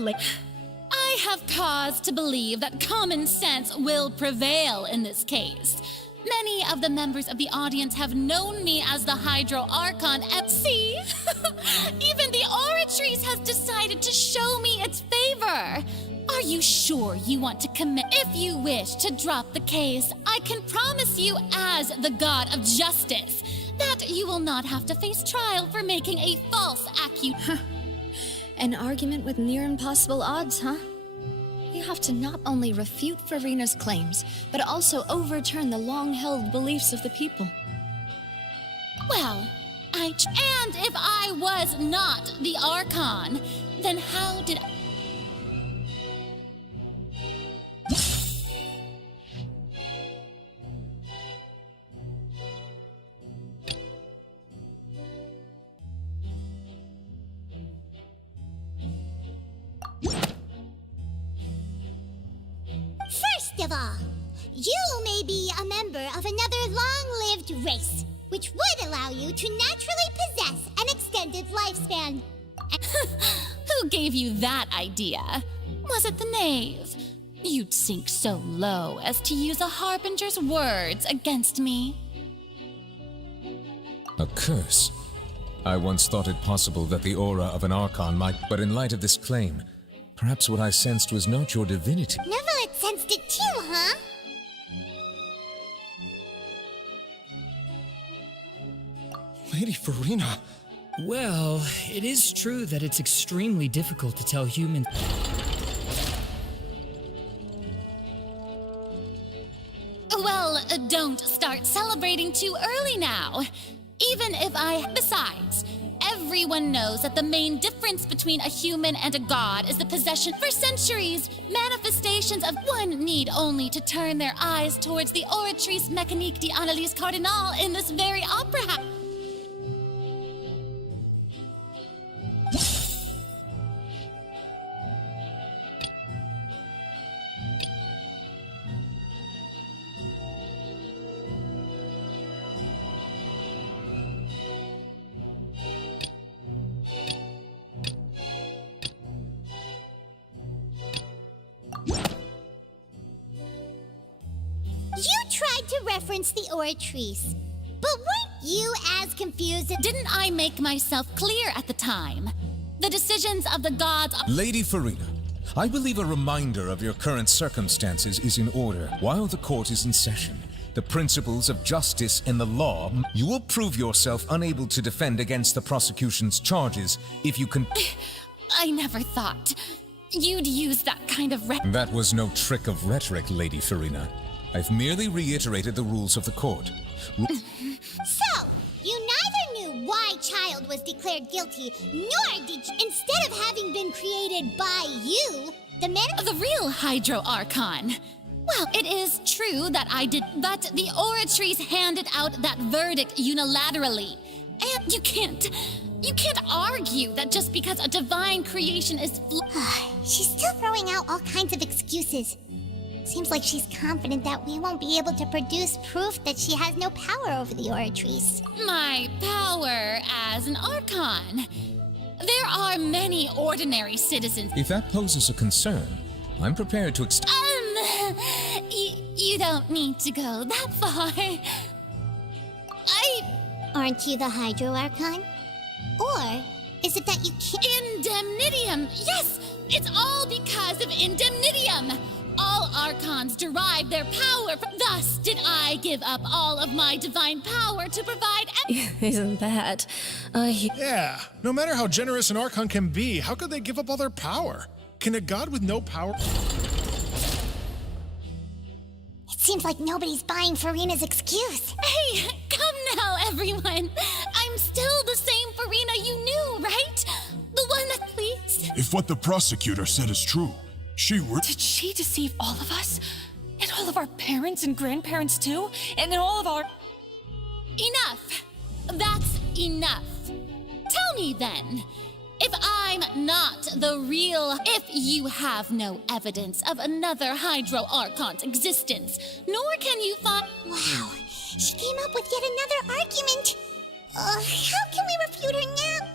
I have cause to believe that common sense will prevail in this case. Many of the members of the audience have known me as the Hydro Archon. See? Even the Oratrice has decided to show me its favor. Are you sure you want to commit? If you wish to drop the case, I can promise you as the God of Justice that you will not have to face trial for making a false accusation. An argument with near impossible odds, huh? You have to not only refute Farina's claims, but also overturn the long-held beliefs of the people. Well, and if I was not the Archon, then how did I... First of all, you may be a member of another long-lived race, which would allow you to naturally possess an extended lifespan. Who gave you that idea? Was it the knave? You'd sink so low as to use a harbinger's words against me. A curse? I once thought it possible that the aura of an Archon might, but in light of this claim, perhaps what I sensed was not your divinity. Neverlet sensed it too, huh? Lady Farina. Well, it is true that it's extremely difficult to tell humans. Well, don't start celebrating too early now. Even if Besides, everyone knows that the main difference between a human and a god is the possession. For centuries, manifestations of one need only to turn their eyes towards the Oratrice Mécanique d'Analyse Cardinal in this very opera house. You tried to reference the Oratrice, but weren't you as confused? Didn't I make myself clear at the time? The decisions of the gods are— Lady Farina, I believe a reminder of your current circumstances is in order. While the court is in session, the principles of justice and the law, you will prove yourself unable to defend against the prosecution's charges if you can— I never thought you'd use that kind of That was no trick of rhetoric, Lady Farina. I've merely reiterated the rules of the court. So, you neither knew why Child was declared guilty, nor did you, instead of having been created by you, the real Hydro Archon. Well, it is true that I did, but the Oratrice handed out that verdict unilaterally. And you can't argue that just because a divine creation is She's still throwing out all kinds of excuses. Seems like she's confident that we won't be able to produce proof that she has no power over the Oratrice. My power as an Archon. There are many ordinary citizens. If that poses a concern, I'm prepared to You don't need to go that far. Aren't you the Hydro Archon? Or is it that you can't— Indemnitium! Yes! It's all because of Indemnitium! All Archons derive their power from— Thus did I give up all of my divine power to provide— Isn't that? Yeah, no matter how generous an Archon can be, how could they give up all their power? Can a god with no power— It seems like nobody's buying Farina's excuse. Hey, come now, everyone! I'm still the same Farina you knew, right? The one that pleased. If what the prosecutor said is true, Did she deceive all of us? And all of our parents and grandparents too? And all of our— Enough! That's enough. Tell me then, if I'm not the real— If you have no evidence of another Hydro Archon's existence, nor can you find— Wow, she came up with yet another argument. How can we refute her now?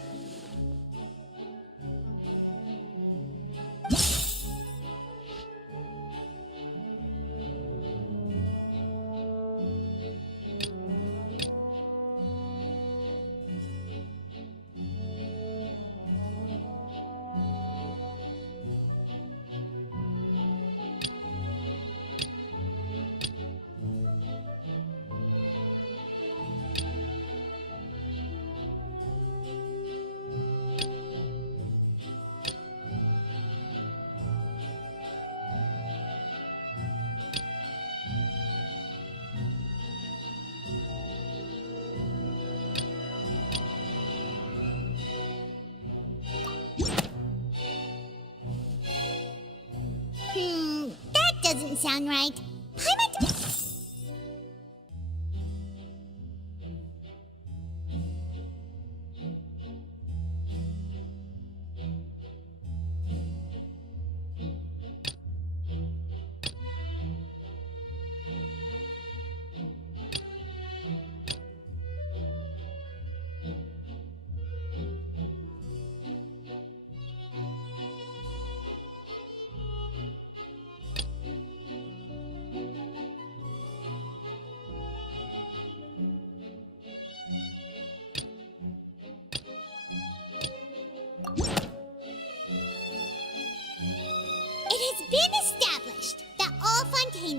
That doesn't sound right. I meant—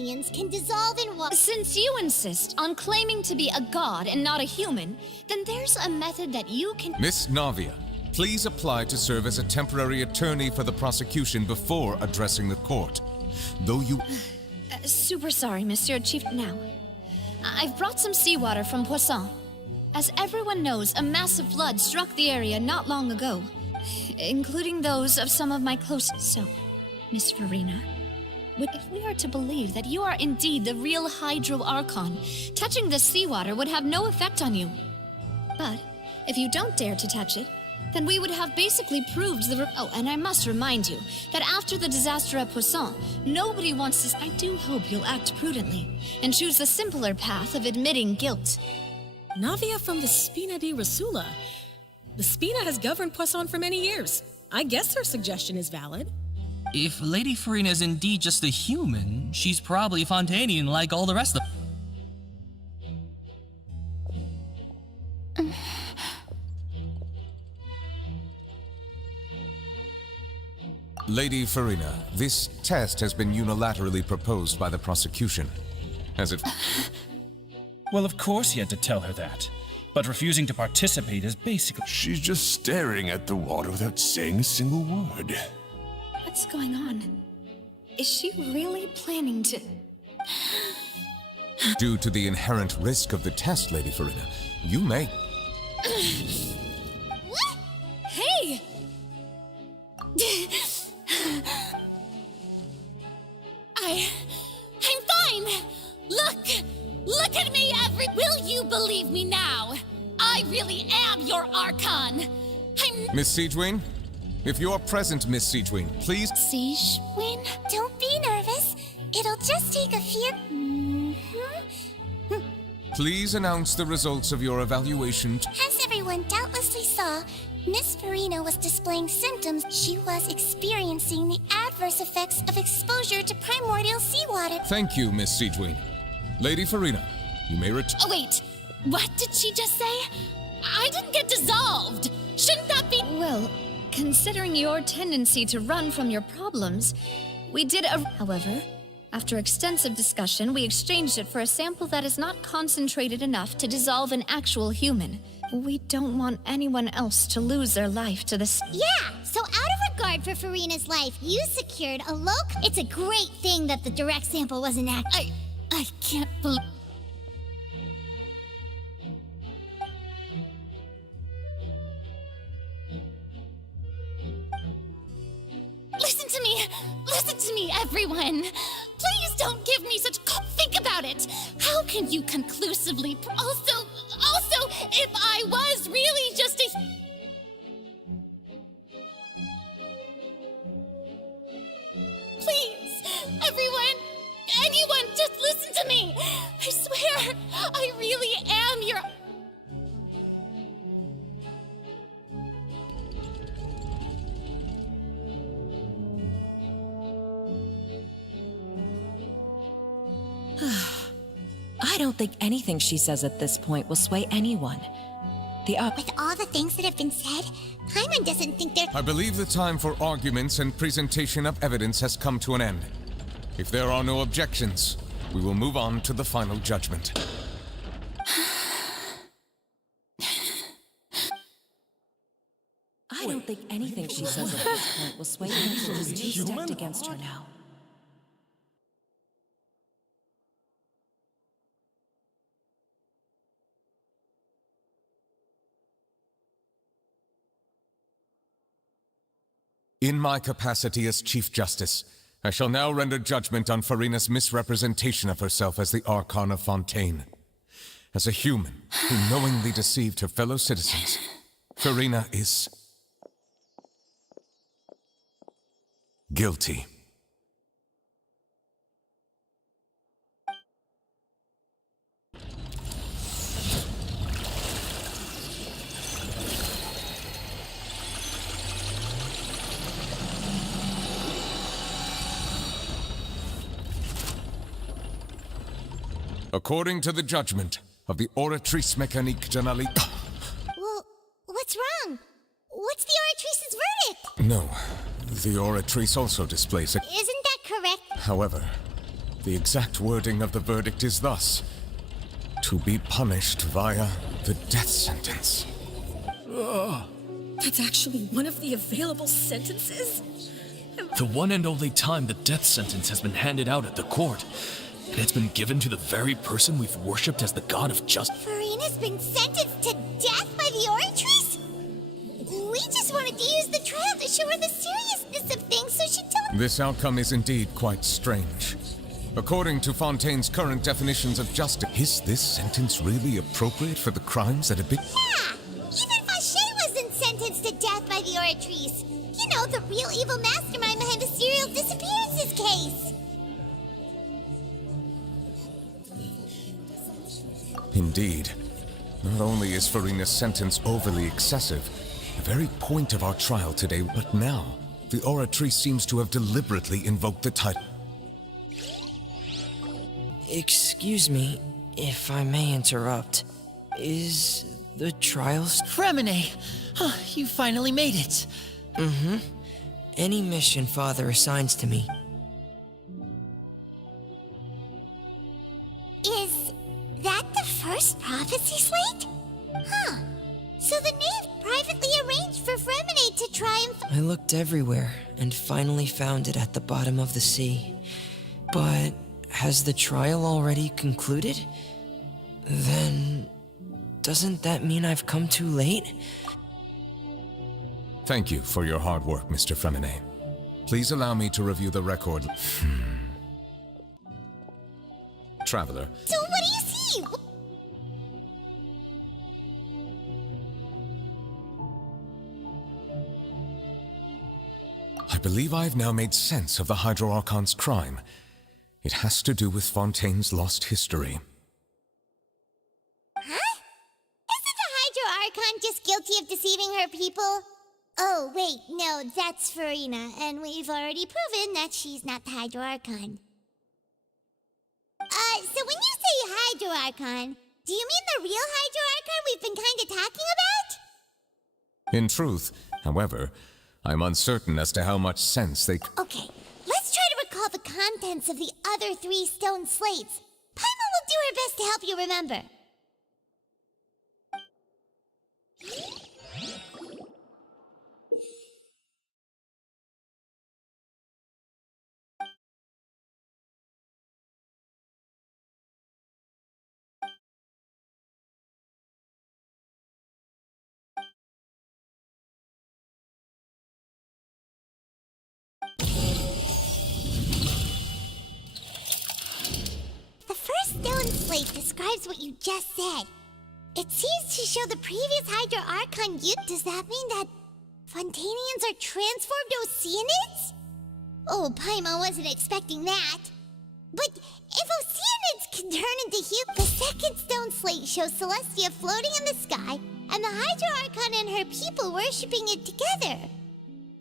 Fontanians can dissolve in water. Since you insist on claiming to be a god and not a human, then there's a method that you can— Miss Navia, please apply to serve as a temporary attorney for the prosecution before addressing the court. Though you... Super sorry, Monsieur Chief. Now, I've brought some seawater from Poisson. As everyone knows, a massive flood struck the area not long ago, including those of some of my close— So, Miss Farina, if we are to believe that you are indeed the real Hydro Archon, touching this seawater would have no effect on you. But if you don't dare to touch it, then we would have basically proved the— Oh, and I must remind you that after the disaster at Poisson, nobody wants to— I do hope you'll act prudently and choose the simpler path of admitting guilt. Navia from the Spina di Rosula. The Spina has governed Poisson for many years. I guess her suggestion is valid. If Lady Farina is indeed just a human, she's probably Fontanian like all the rest of them. Lady Farina, this test has been unilaterally proposed by the prosecution. As it... Well, of course he had to tell her that. But refusing to participate is basically— She's just staring at the water without saying a single word. What's going on? Is she really planning to— Due to the inherent risk of the test, Lady Farina, you may... What? Hey! I'm fine! Look at me, Will you believe me now? I really am your Archon! Miss Siegewin? If you are present, Miss Siegewin, please... Siegewin? Don't be nervous. It'll just take a few... Please announce the results of your evaluation. As everyone doubtlessly saw, Miss Farina was displaying symptoms. She was experiencing the adverse effects of exposure to primordial seawater. Thank you, Miss Siegewin. Lady Farina, you may return. Oh, wait! What did she just say? I didn't get dissolved! Shouldn't that be— Well, considering your tendency to run from your problems, we did a— However, after extensive discussion, we exchanged it for a sample that is not concentrated enough to dissolve an actual human. We don't want anyone else to lose their life to this— Yeah! So out of regard for Farina's life, you secured a local— It's a great thing that the direct sample wasn't active. I can't believe— Listen to me, everyone! Please don't give me such— Think about it! How can you conclusively— Also, if I was really just a— Please, everyone, anyone, just listen to me! I swear, I really am your— I don't think anything she says at this point will sway anyone. With all the things that have been said, Paimon doesn't think they're— I believe the time for arguments and presentation of evidence has come to an end. If there are no objections, we will move on to the final judgment. I don't think anything she says at this point will sway anyone who's too stacked against her now. In my capacity as Chief Justice, I shall now render judgment on Farina's misrepresentation of herself as the Archon of Fontaine. As a human who knowingly deceived her fellow citizens, Farina is guilty. According to the judgment of the Oratrice Mécanique Janali... Well, what's wrong? What's the Oratrice's verdict? No, the Oratrice also displays it. Isn't that correct? However, The exact wording of the verdict is thus: to be punished via the death sentence. That's actually one of the available sentences? The one and only time the death sentence has been handed out at the court. And it's been given to the very person we've worshipped as the god of justice. Farina's been sentenced to death by the Oratrice? We just wanted to use the trial to show her the seriousness of things, so she told— This outcome is indeed quite strange. According to Fontaine's current definitions of justice, is this sentence really appropriate for the crimes that have been— Yeah! Even Fauché wasn't sentenced to death by the Oratrice. You know, the real evil mastermind behind the serial disappearances case. Indeed. Not only is Farina's sentence overly excessive, the very point of our trial today, but now, the Oratrice seems to have deliberately invoked the title. Excuse me, if I may interrupt. Is the trial— Fremine! You finally made it. Mm-hmm. Any mission Father assigns to me. Is that the first prophecy slate? Huh. So the knave privately arranged for Fremine to triumph— I looked everywhere and finally found it at the bottom of the sea. But has the trial already concluded? Then doesn't that mean I've come too late? Thank you for your hard work, Mr. Fremine. Please allow me to review the record. Traveler. So what do you see? I believe I've now made sense of the Hydro Archon's crime. It has to do with Fontaine's lost history. Huh? Isn't the Hydro Archon just guilty of deceiving her people? Oh, wait, no, that's Farina, and we've already proven that she's not the Hydro Archon. So when you say Hydro Archon, do you mean the real Hydro Archon we've been kinda talking about? In truth, however, I'm uncertain as to how much sense they— Okay, let's try to recall the contents of the other 3 stone slates. Paimon will do her best to help you remember. The first stone slate describes what you just said. It seems to show the previous Hydro Archon youth. Does that mean that Fontanians are transformed Oceanids? Oh, Paimon wasn't expecting that. But if Oceanids can turn into humans, the second stone slate shows Celestia floating in the sky and the Hydro Archon and her people worshipping it together.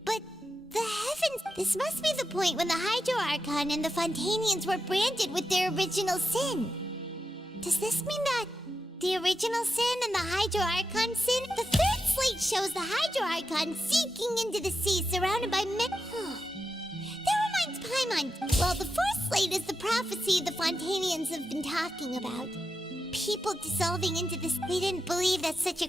But the heavens— this must be the point when the Hydro Archon and the Fontanians were branded with their original sin. Does this mean that the original sin and the Hydro Archon sin? The third slate shows the Hydro Archon sinking into the sea surrounded by men— That reminds Paimon. Well, the fourth slate is the prophecy the Fontanians have been talking about. People dissolving into this— they didn't believe that such a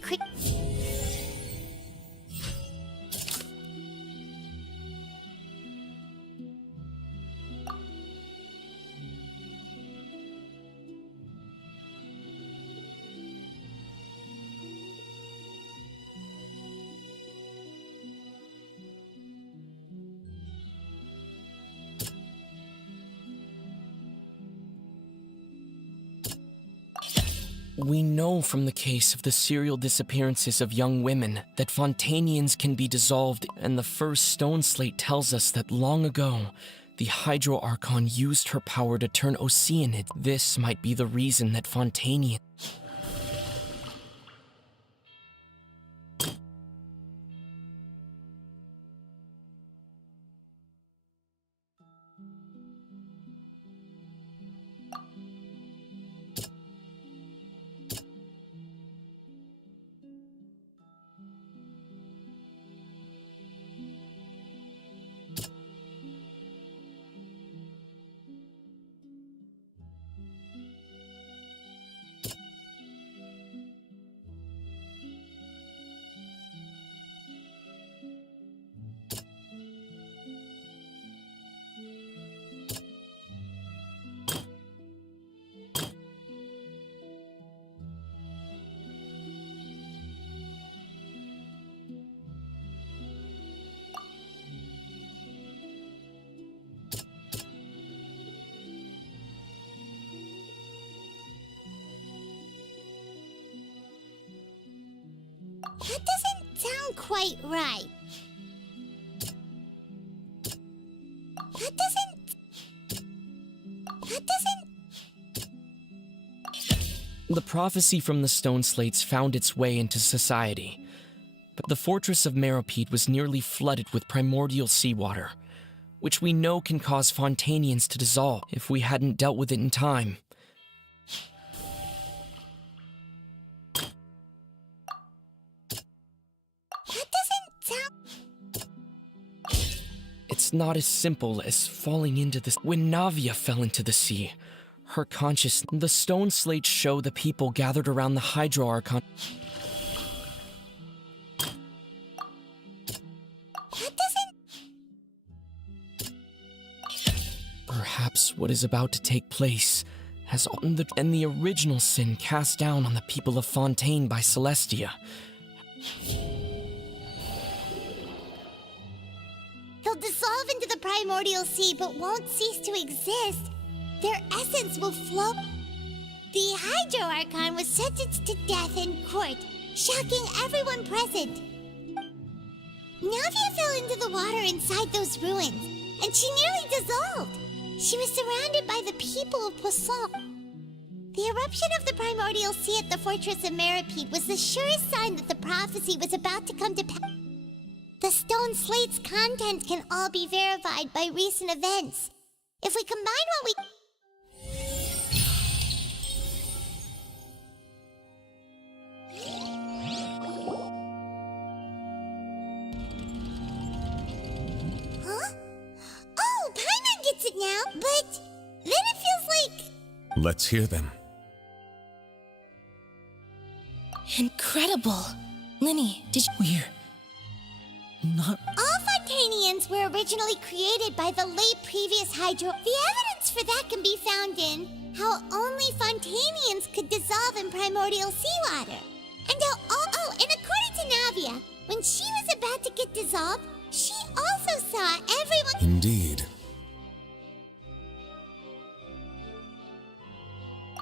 We know from the case of the serial disappearances of young women that Fontanians can be dissolved, and the first stone slate tells us that long ago, the Hydro Archon used her power to turn Oceanid. This might be the reason that Fontanian— That doesn't sound quite right. That doesn't... The prophecy from the stone slates found its way into society, but the fortress of Meropide was nearly flooded with primordial seawater, which we know can cause Fontanians to dissolve if we hadn't dealt with it in time. That doesn't sound... It's not as simple as falling into this. When Navia fell into the sea, her consciousness, the stone slates show the people gathered around the Hydro Archon. That doesn't... Perhaps what is about to take place has the original sin cast down on the people of Fontaine by Celestia. They'll dissolve into the primordial sea, but won't cease to exist. Their essence will flow. The Hydro Archon was sentenced to death in court, shocking everyone present. Navia fell into the water inside those ruins, and she nearly dissolved. She was surrounded by the people of Poisson. The eruption of the primordial sea at the fortress of Meropide was the surest sign that the prophecy was about to come to pass. The stone slate's content can all be verified by recent events. If we combine what we... Huh? Oh, Paimon gets it now, but then it feels like... Let's hear them. Incredible. Linny, did you... We're not... All Fontanians were originally created by the late previous Hydro. The evidence for that can be found in how only Fontanians could dissolve in primordial seawater. And how all... and according to Navia, when she was about to get dissolved, she also saw everyone... Indeed.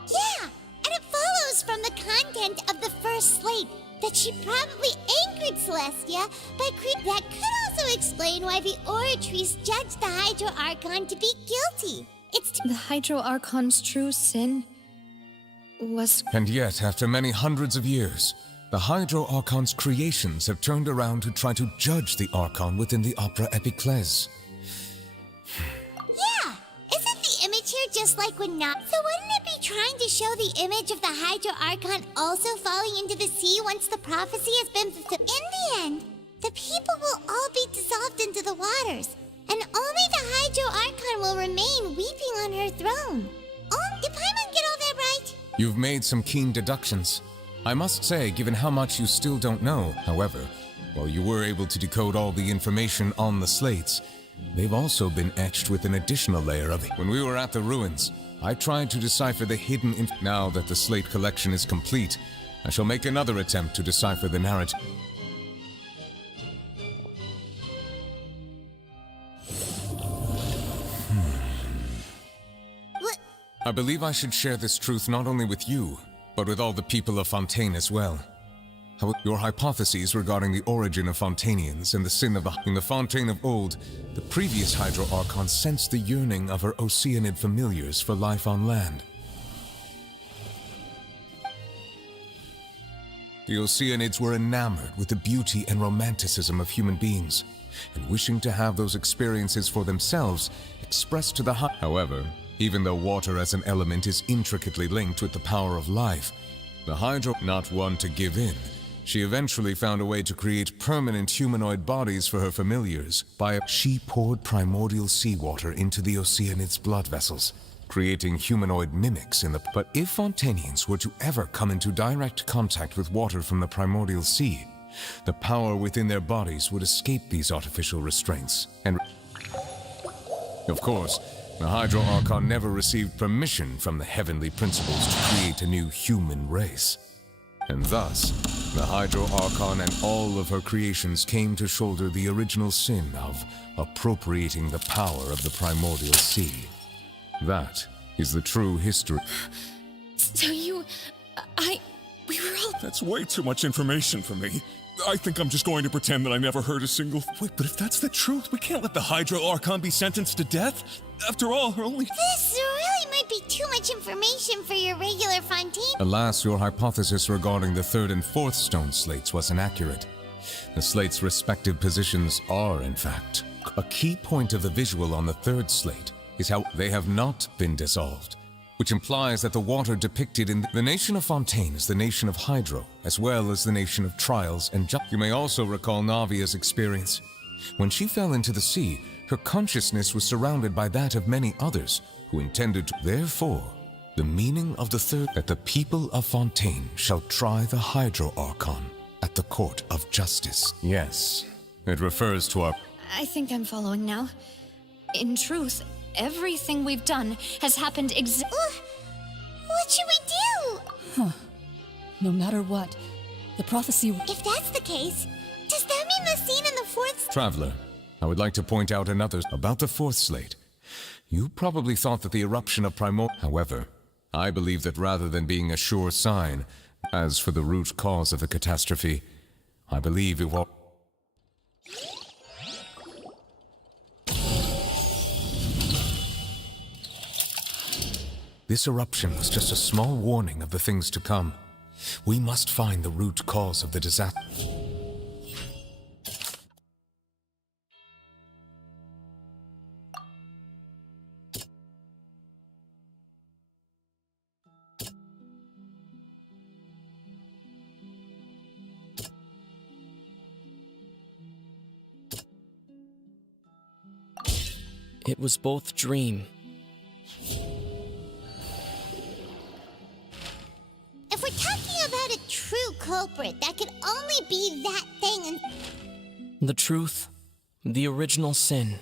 Yeah, and it follows from the content of the first slate that she probably angered Celestia by that could also explain why the Oratries judged the Hydro Archon to be guilty. It's The Hydro Archon's true sin was... And yet, after many hundreds of years, the Hydro Archon's creations have turned around to try to judge the Archon within the Opera Epiclese. Yeah, isn't the image here just like when not? So wouldn't it be trying to show the image of the Hydro Archon also falling into the sea once the prophecy has been fulfilled? In the end, the people will all be dissolved into the waters, and only the Hydro Archon will remain weeping on her throne. Oh, did Paimon get all that right? You've made some keen deductions. I must say, given how much you still don't know, however, while you were able to decode all the information on the slates, they've also been etched with an additional layer of it. When we were at the ruins, I tried to decipher the hidden Now that the slate collection is complete, I shall make another attempt to decipher the narrative. I believe I should share this truth not only with you, but with all the people of Fontaine as well. Your hypotheses regarding the origin of Fontanians and the sin of in the Fontaine of old, the previous Hydro Archon sensed the yearning of her Oceanid familiars for life on land. The Oceanids were enamored with the beauty and romanticism of human beings, and wishing to have those experiences for themselves, expressed to the However, even though water as an element is intricately linked with the power of life, the Hydro, not one to give in, she eventually found a way to create permanent humanoid bodies for her familiars She poured primordial seawater into the Oceanids' blood vessels, creating humanoid mimics in the... But if Fontanians were to ever come into direct contact with water from the primordial sea, the power within their bodies would escape these artificial restraints, and... Of course, the Hydro Archon never received permission from the heavenly principles to create a new human race. And thus, the Hydro Archon and all of her creations came to shoulder the original sin of appropriating the power of the primordial sea. That is the true history. So we were all... That's way too much information for me. I think I'm just going to pretend that I never heard a single... Wait, but if that's the truth, we can't let the Hydro Archon be sentenced to death. After all, her only... This really might be too much information for your regular Fontaine. Alas, your hypothesis regarding the third and fourth stone slates was inaccurate. The slates' respective positions are, in fact. A key point of the visual on the third slate is how they have not been dissolved, which implies that the water depicted in the nation of Fontaine is the nation of Hydro, as well as the nation of Trials and You may also recall Navia's experience. When she fell into the sea, her consciousness was surrounded by that of many others who intended to. Therefore, the meaning of the third, that the people of Fontaine shall try the Hydro Archon at the court of justice. Yes, it refers to our... I think I'm following now. In truth, everything we've done has happened What should we do? Huh. No matter what, the prophecy... If that's the case, does that mean the scene in the fourth... Traveler, I would like to point out another about the fourth slate. You probably thought that the eruption of However, I believe that rather than being a sure sign, as for the root cause of the catastrophe, I believe it will... This eruption was just a small warning of the things to come. We must find the root cause of the disaster. It was both dream. If we're talking about a true culprit, that could only be that thing and... The truth, the original sin.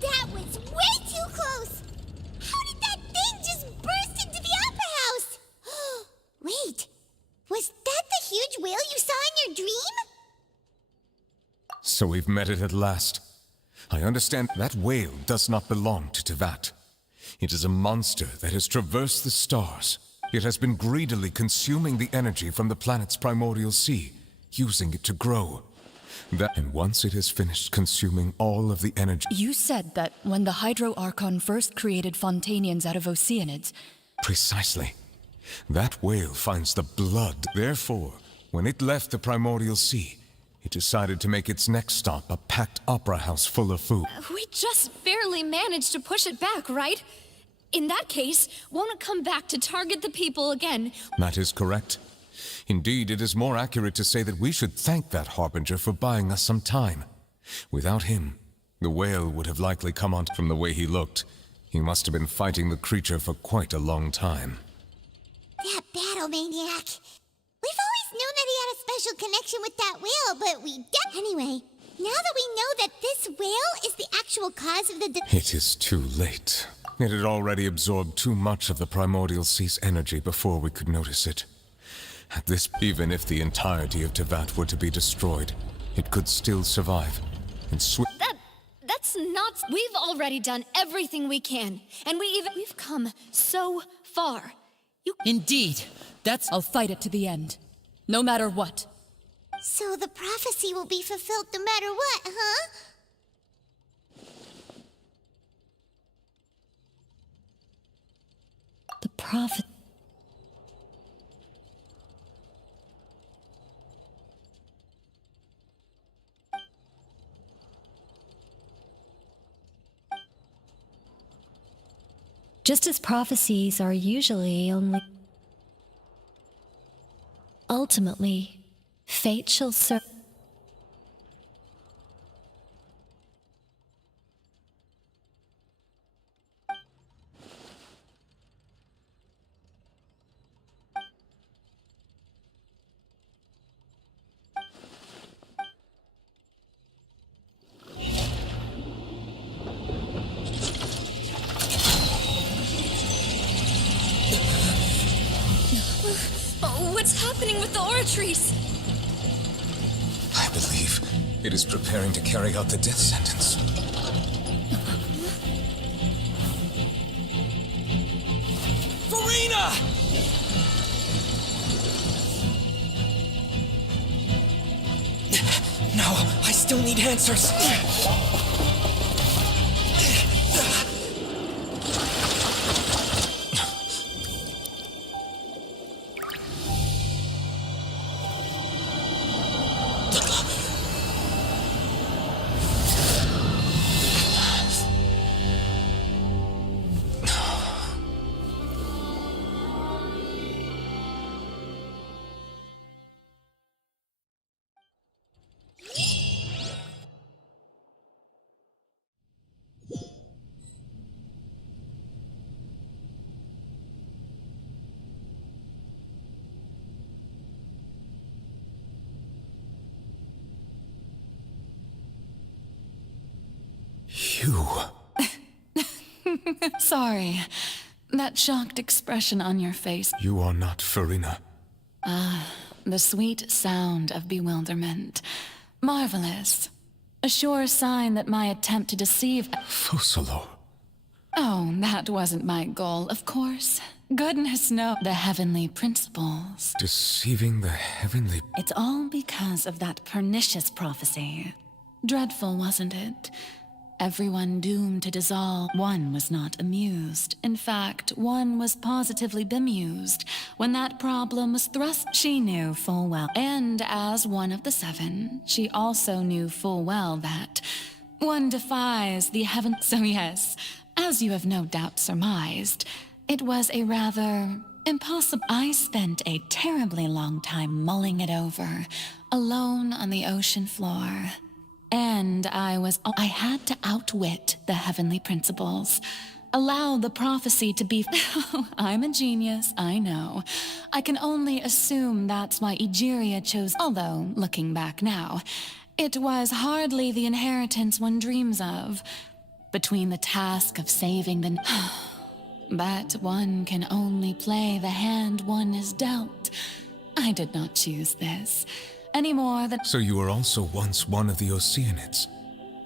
That was way too close! How did that thing just burst into the Opera House? Wait, was that the huge whale you saw in your dream? So we've met it at last. I understand that whale does not belong to Tevat. It is a monster that has traversed the stars. It has been greedily consuming the energy from the planet's primordial sea, using it to grow. And once it has finished consuming all of the energy... You said that when the Hydro Archon first created Fontainians out of Oceanids... Precisely. That whale finds the blood. Therefore, when it left the primordial sea, it decided to make its next stop a packed opera house full of food. We just barely managed to push it back, right? In that case, won't it come back to target the people again? That is correct. Indeed, it is more accurate to say that we should thank that Harbinger for buying us some time. Without him, the whale would have likely come on. From the way he looked, he must have been fighting the creature for quite a long time. That battle maniac. We've always known that he had a special connection with that whale, but Anyway, now that we know that this whale is the actual cause of the It is too late. It had already absorbed too much of the primordial sea's energy before we could notice it. At this, even if the entirety of Tevat were to be destroyed, it could still survive and That's not. We've already done everything we can, and we've come so far. Indeed, I'll fight it to the end, no matter what. So the prophecy will be fulfilled no matter what, huh? The prophet. Just as prophecies are usually only... Ultimately, fate shall serve... What's happening with the oratories? I believe it is preparing to carry out the death sentence. Farina! No, I still need answers. Sorry. That shocked expression on your face. You are not Farina. The sweet sound of bewilderment. Marvelous. A sure sign that my attempt to deceive... Fosolo. Oh, that wasn't my goal, of course. Goodness knows the heavenly principles. Deceiving the heavenly... It's all because of that pernicious prophecy. Dreadful, wasn't it? Everyone doomed to dissolve. One was not amused. In fact, one was positively bemused when that problem was thrust. She knew full well. And as one of the seven, she also knew full well that one defies the heaven. So yes, as you have no doubt surmised, it was a rather impossible. I spent a terribly long time mulling it over, alone on the ocean floor. And I had to outwit the heavenly principles. Allow the prophecy to be... I'm a genius, I know. I can only assume that's why Egeria chose... Although, looking back now, it was hardly the inheritance one dreams of. Between the task of saving the... But one can only play the hand one is dealt. I did not choose this. Any more than... So you were also once one of the Oceanids,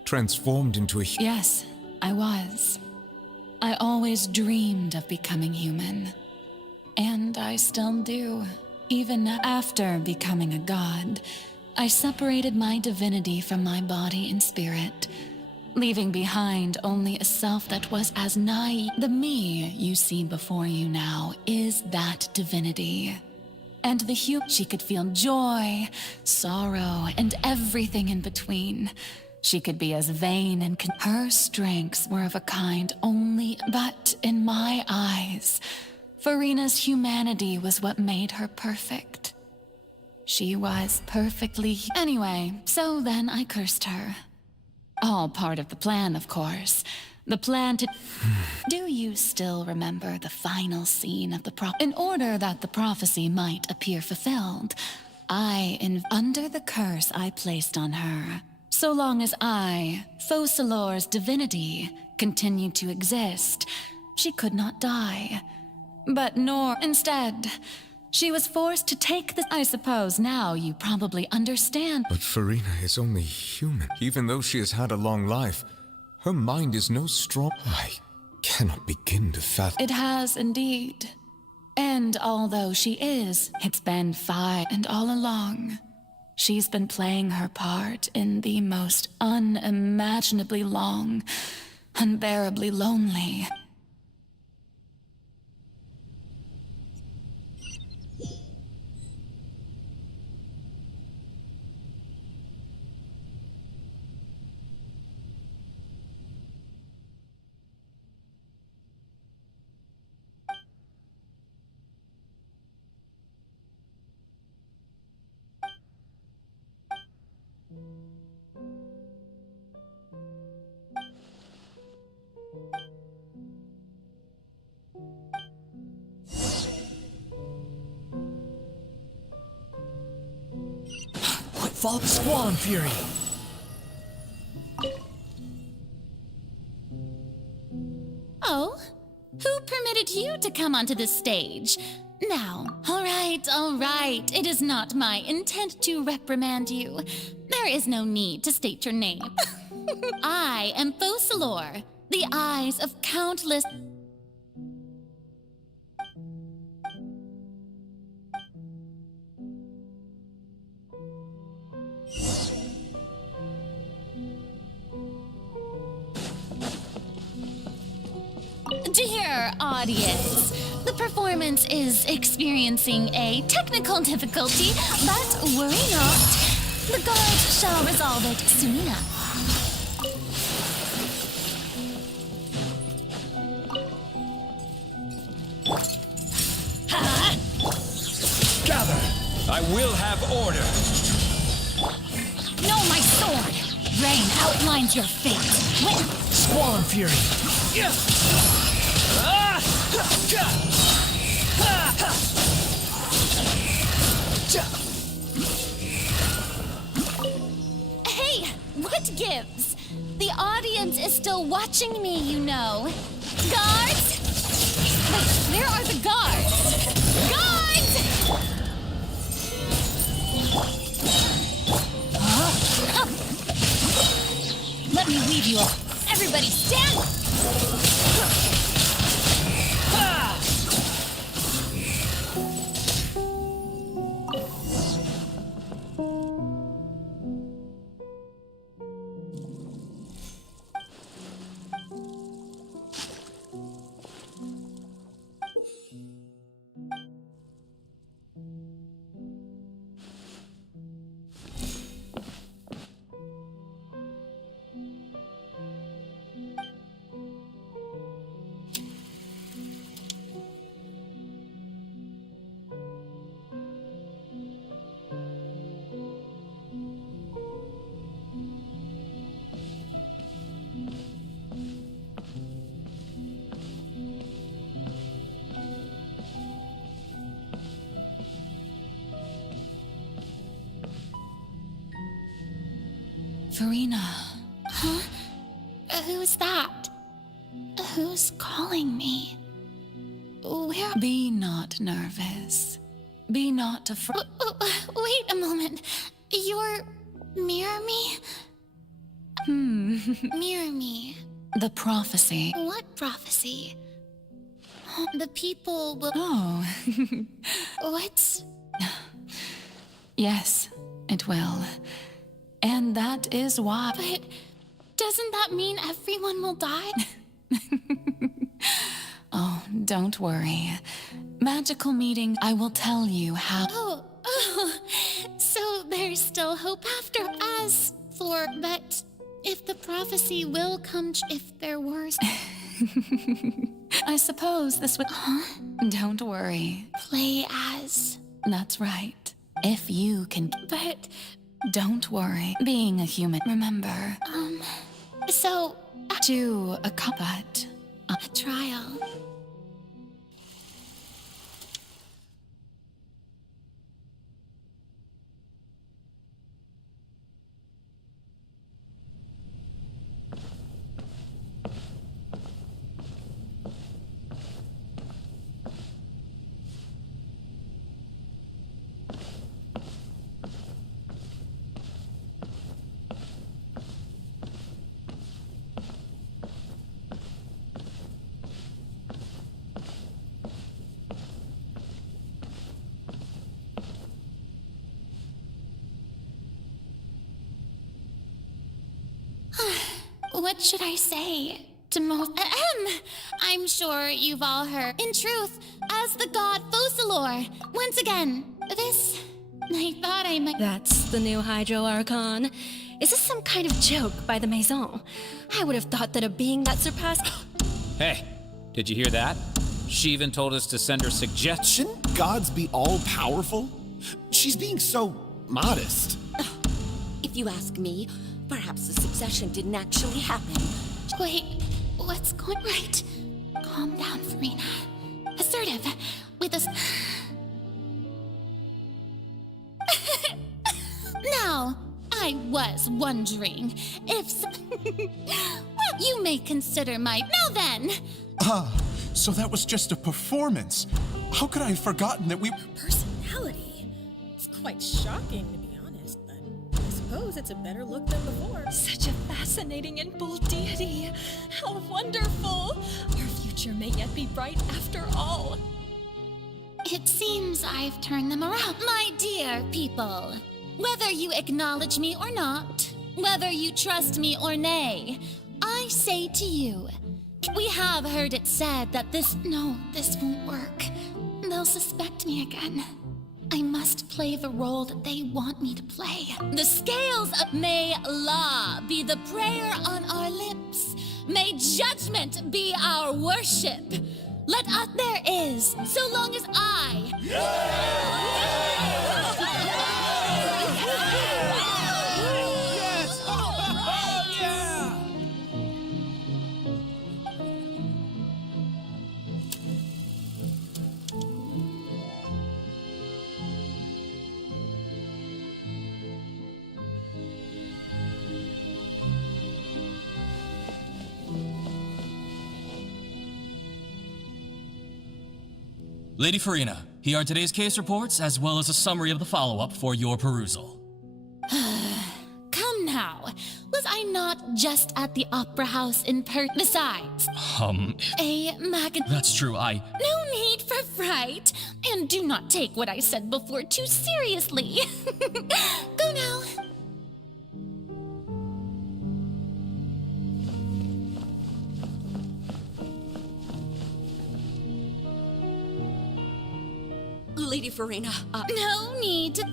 transformed into a... Yes, I was. I always dreamed of becoming human. And I still do. Even after becoming a god, I separated my divinity from my body and spirit, leaving behind only a self that was as naive. The me you see before you now is that divinity. And she could feel joy, sorrow, and everything in between. She could be as vain and her strengths were of a kind only, but in my eyes, Farina's humanity was what made her perfect. She was perfectly... Anyway, so then I cursed her. All part of the plan, of course. The plan to... Do you still remember the final scene of the in order that the prophecy might appear fulfilled, under the curse I placed on her. So long as I, Focalor's divinity, continued to exist, she could not die. But instead, she was forced to take this. I suppose now you probably understand. But Farina is only human. Even though she has had a long life, her mind is no strong. I cannot begin to fathom. It has indeed. And although it's been 5, and all along, she's been playing her part in the most unimaginably long, unbearably lonely. Fall Squall and Fury! Oh? Who permitted you to come onto the stage? Now, all right. It is not my intent to reprimand you. There is no need to state your name. I am Focalor, the eyes of countless... Dear audience, the performance is experiencing a technical difficulty, but worry not. The gods shall resolve it soon enough. Gather! I will have order! No, my sword! Rain outlines your fate. Wait. Squall and Fury! Hey, what gives? The audience is still watching me, you know. Guards? Wait, where are the guards? Guards! Let me weave you up. Everybody stand! Farina. Huh? Who's that? Who's calling me? Where? Be not nervous. Be not afraid. Wait a moment. You're... Mirror me? Mirror me. The prophecy. What prophecy? The people will... Oh. What? Yes, it will. And that is why... But doesn't that mean everyone will die? Oh, don't worry. Magical meeting, I will tell you how... Oh, so there's still hope after us. But if the prophecy will come, if there were... I suppose this would... Huh? Don't worry. Play as... That's right. If you can... But... Don't worry. Being a human, remember... So... To a but... A trial. What should I say to most? I'm sure you've all heard. In truth, as the god Focalor, once again, this. I thought I might. That's the new Hydro Archon. Is this some kind of joke by the Maison? I would have thought that a being that surpassed. Hey, did you hear that? She even told us to send her suggestions. Shouldn't gods be all-powerful? She's being so modest. If you ask me, perhaps the succession didn't actually happen. Wait, what's going right? Calm down, Farina. Assertive, with a. Now, I was wondering if. Well, you may consider my. Now then! So that was just a performance. How could I have forgotten that we. Personality? It's quite shocking, to be honest, but I suppose it's a better look than before. Such a fascinating and bold deity. How wonderful! Our future may yet be bright after all. It seems I've turned them around. My dear people, whether you acknowledge me or not, whether you trust me or nay, I say to you, we have heard it said that this. No, this won't work. They'll suspect me again. I must play the role that they want me to play. The scales of may law be the prayer on our lips. May judgment be our worship. Let us there is, so long as I. Yes! Oh, yeah! Lady Farina, here are today's case reports, as well as a summary of the follow-up for your perusal. Come now, was I not just at the Opera House in Besides, That's true, No need for fright, and do not take what I said before too seriously. Go now. Lady Farina, No need to.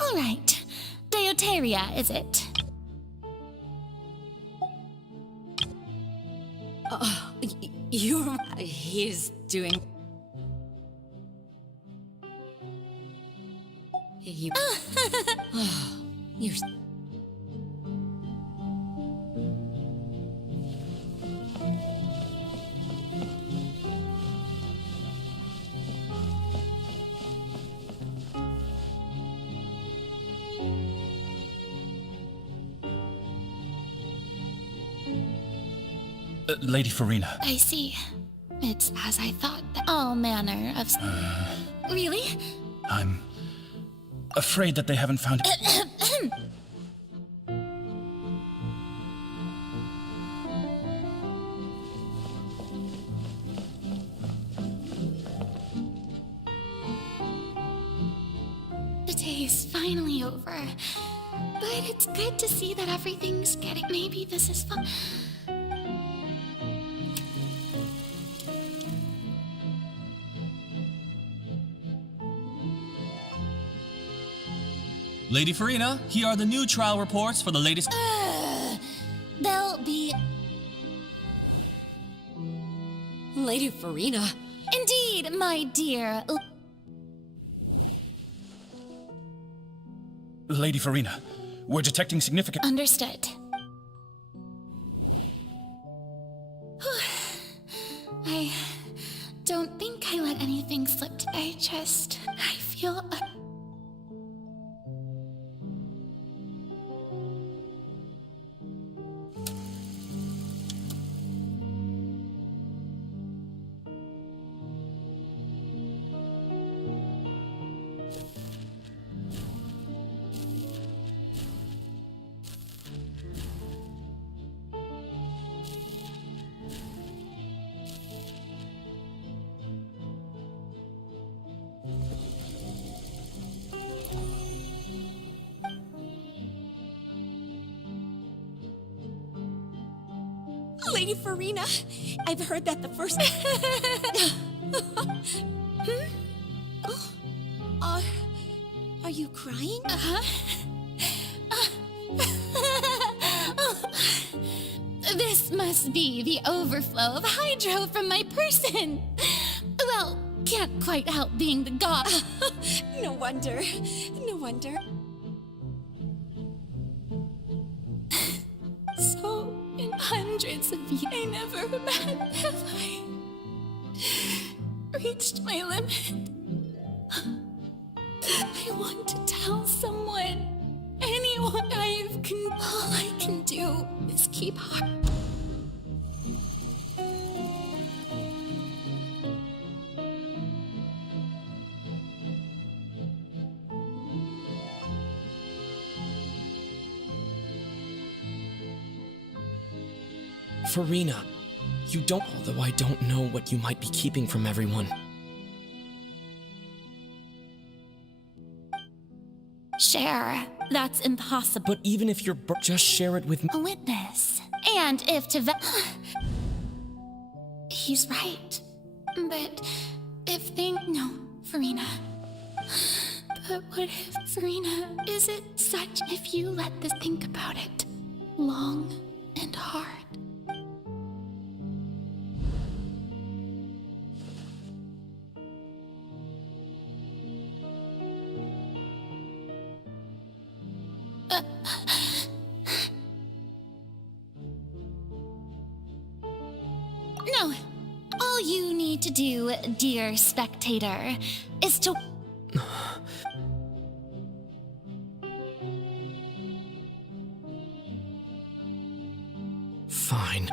All right. Deoteria, is it? He's doing. You're. Lady Farina. I see. It's as I thought. All manner of. Really? I'm afraid that they haven't found. The day is finally over. But it's good to see that everything's getting. Maybe this is fun. Lady Farina, here are the new trial reports for the latest. They'll be. Lady Farina. Indeed, my dear. Lady Farina, we're detecting significant. Understood. I don't think I let anything slip today. I feel. Lady Farina, I've heard that the first... Are you crying? This must be the overflow of hydro from my person. Well, can't quite help being the god. No wonder. No wonder. So, in hundreds of years, I never have I reached my limit. I want to tell someone, anyone all I can do is keep hard. Farina, you don't, although I don't know what you might be keeping from everyone. Share. That's impossible. But even if you're just share it with me. A witness. And if to he's right. But if no, Farina. But what if, Farina, is it such if you let this think about it long and hard? No. All you need to do, dear spectator, is to... Fine.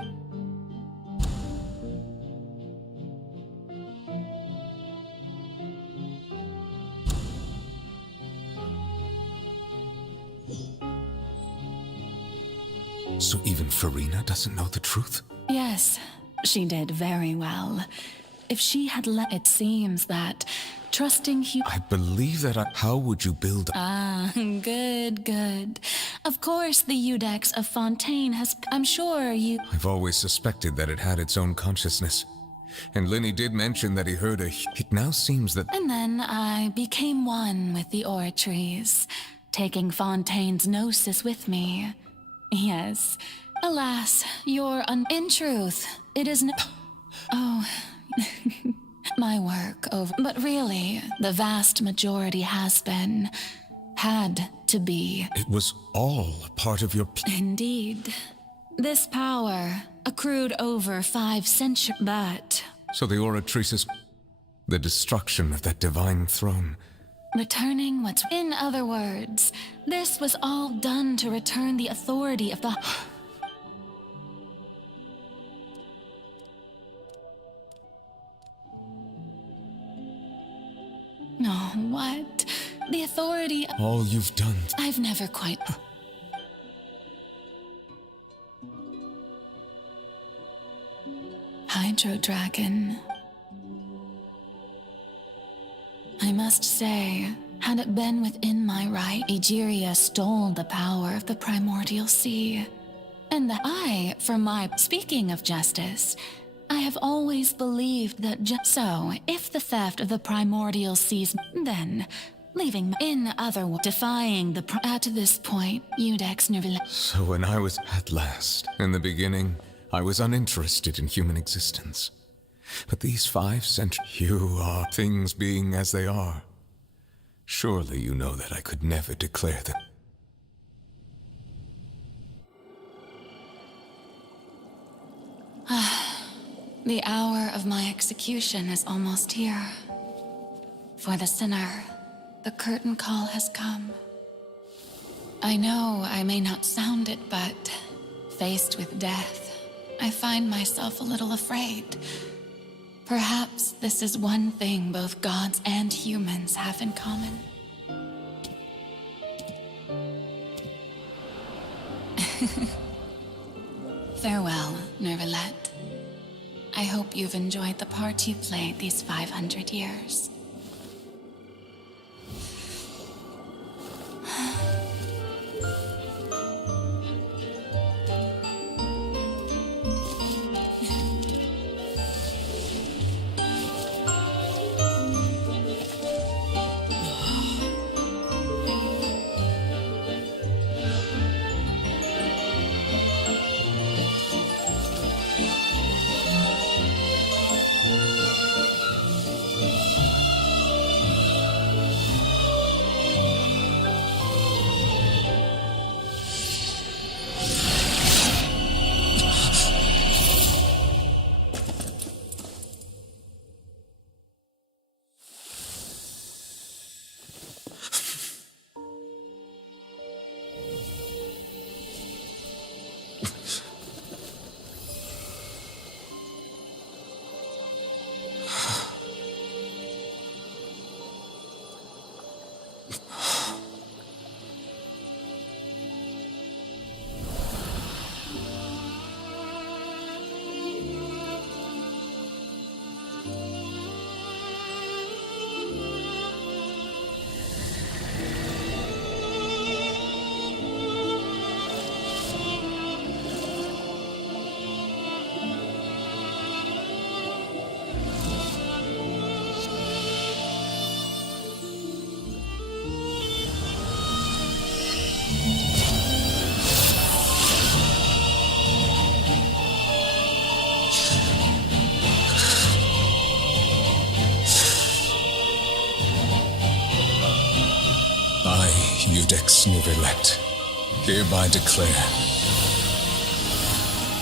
So even Farina doesn't know the truth? Yes, she did very well. If she had it seems that trusting I believe that how would you build... good. Of course the Eudex of Fontaine has... I'm sure you... I've always suspected that it had its own consciousness. And Linny did mention that he heard a... It now seems that... And then I became one with the Ortries, taking Fontaine's gnosis with me. Yes. Alas, in truth, it is no... Oh... my work over... But really, the vast majority had to be... It was all part of your... Indeed. This power accrued over 5 centuries, but... So the Oratrices... The destruction of that divine throne... Returning what's... In other words, this was all done to return the authority of the... No, what? The authority... All you've done... I've never quite... Hydro Dragon. I must say, had it been within my right, Egeria stole the power of the primordial sea. And that I, for my... Speaking of justice... I have always believed that so, if the theft of the primordial seas, then, leaving in other words, defying the at this point, Eudex Nervilla. So when I was at last, in the beginning, I was uninterested in human existence. But these 5 centuries, you are things being as they are. Surely you know that I could never declare them. The hour of my execution is almost here. For the sinner, the curtain call has come. I know I may not sound it, but faced with death, I find myself a little afraid. Perhaps this is one thing both gods and humans have in common. Farewell, Nervalette. I hope you've enjoyed the part you played these 500 years. Ex Nivelet, hereby declare,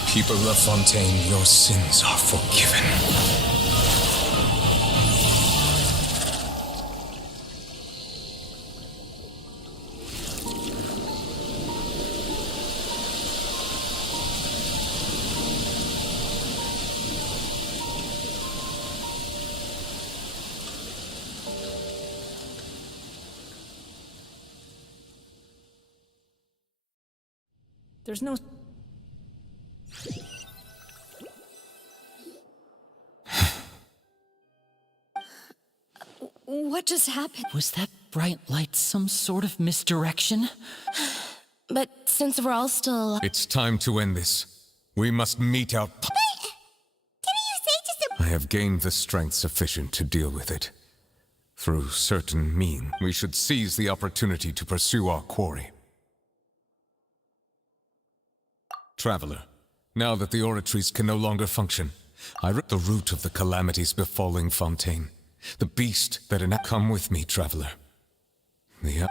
people of Fontaine, your sins are forgiven. There's no... What just happened? Was that bright light some sort of misdirection? But since we're all still... It's time to end this. We must meet our... But didn't you say just a... I have gained the strength sufficient to deal with it. Through certain means, we should seize the opportunity to pursue our quarry. Traveler, now that the oratories can no longer function, I rip the root of the calamities befalling Fontaine. The beast that come with me, traveler. The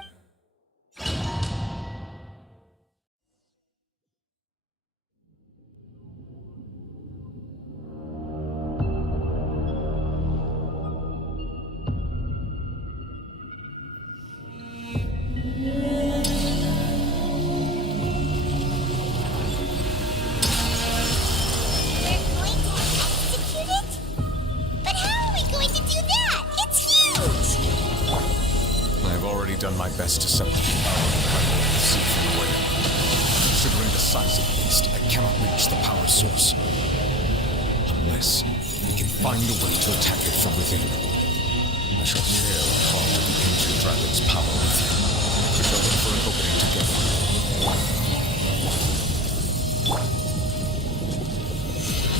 done my best to separate the power of the power of the sea from the wind. Considering the size of the beast, I cannot reach the power source. Unless we can find a way to attack it from within. I shall share a part of the ancient dragon's power with you. We shall look for an opening together.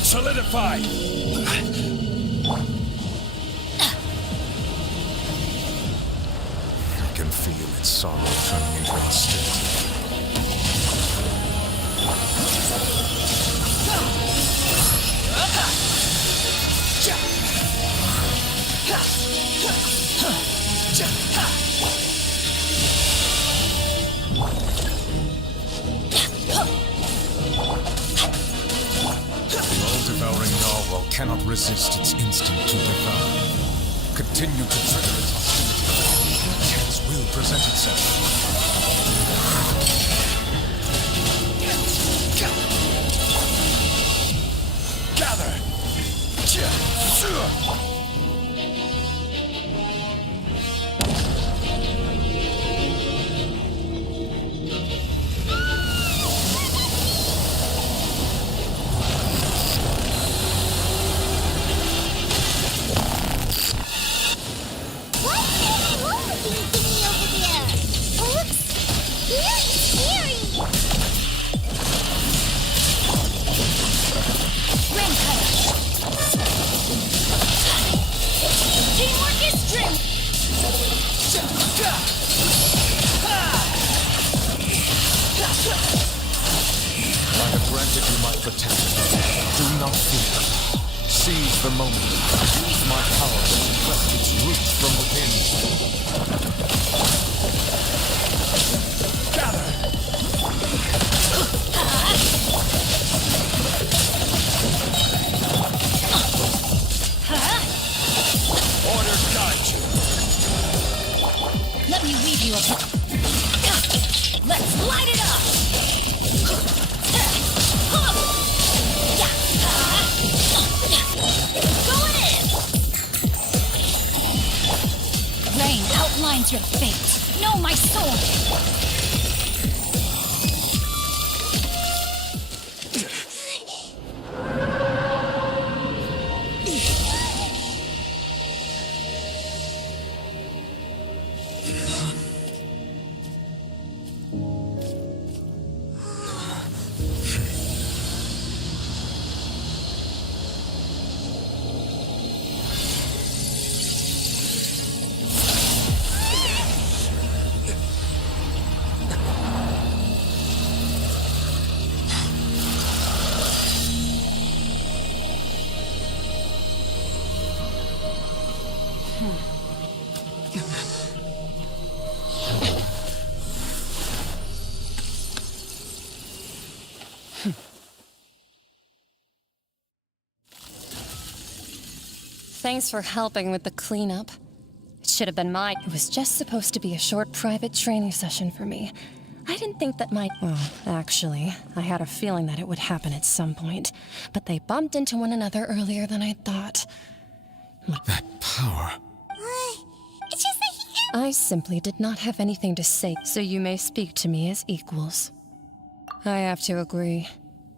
Solidify! I can feel its sorrow turning into hostility. The all-devouring narwhal cannot resist its instinct to devour. Continue to trigger its hostility. A chance will present itself. Gather! Do not fear. Seize the moment. Use my power to wrest its roots from within. Gather! Orders guide you. Let me weave you a... Let's light it! is your fate. Know my sword. Thanks for helping with the cleanup. It should have been mine. It was just supposed to be a short private training session for me. I didn't think that well, actually, I had a feeling that it would happen at some point, but they bumped into one another earlier than I thought. That power. It's just that I simply did not have anything to say, so you may speak to me as equals. I have to agree.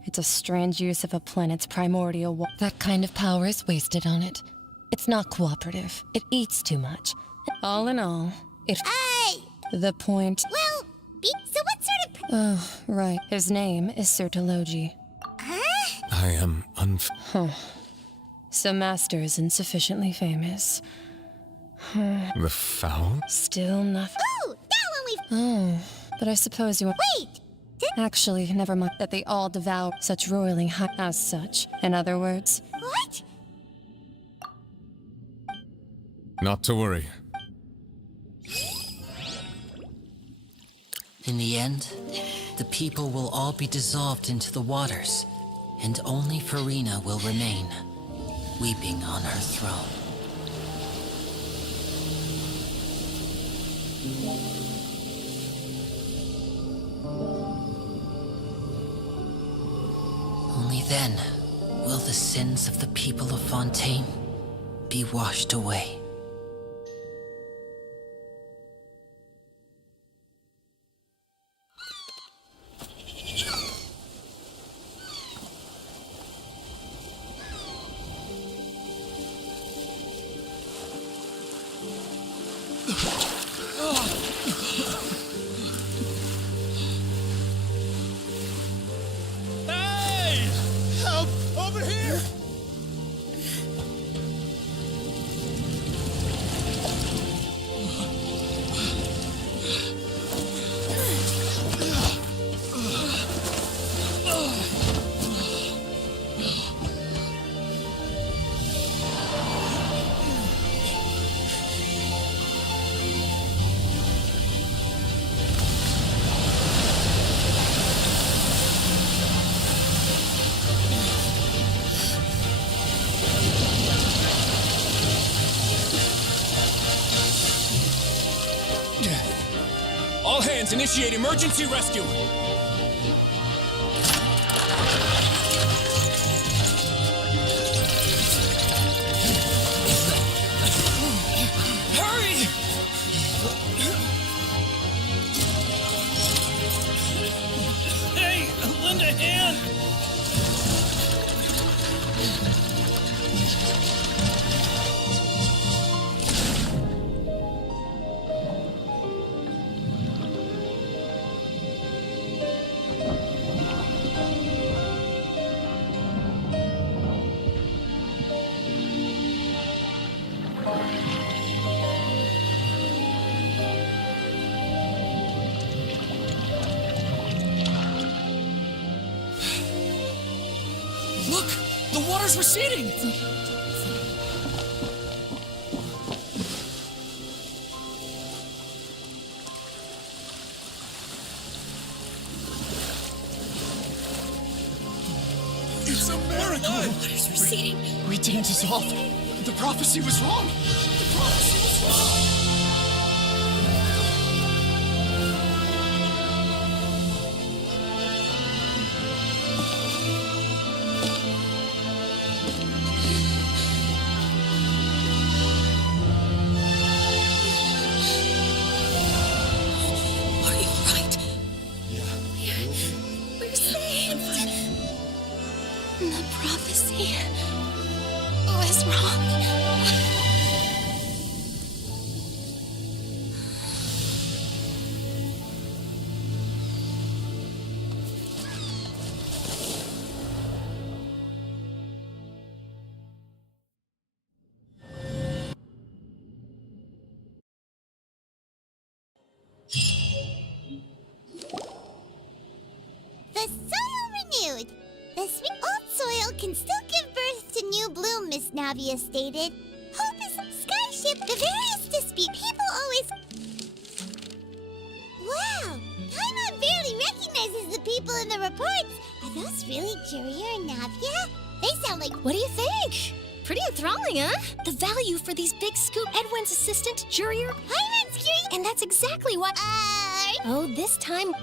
It's a strange use of a planet's primordial That kind of power is wasted on it. It's not cooperative. It eats too much. All in all, it... The point... Well, so what sort of... Oh, right. His name is Sertologi. I am Huh. So Master isn't sufficiently famous. The foul? Still nothing. Oh, that one we've... Oh, but I suppose you... Wait! Actually, never mind. That they all devour such roiling as such. In other words... What? Not to worry. In the end, the people will all be dissolved into the waters, and only Farina will remain, weeping on her throne. Only then will the sins of the people of Fontaine be washed away. Hey! Help! Over here! All hands, initiate emergency rescue! Hurry! Hey, lend a hand! Look! The water's receding! It's a miracle! Water's receding. We didn't dissolve. The prophecy was wrong. The prophecy was wrong. see who is wrong. The soil renewed. The sweet old soil can still give birth to new bloom, Miss Navia stated. Hope is skyship. The various dispute people always. Wow, Paimon barely recognizes the people in the reports. Are those really Jurier and Navia? They sound like. What do you think? Pretty enthralling, huh? The value for these big scoop. Edwin's assistant, Jurier. Paimon's curious. And that's exactly what. Oh, this time.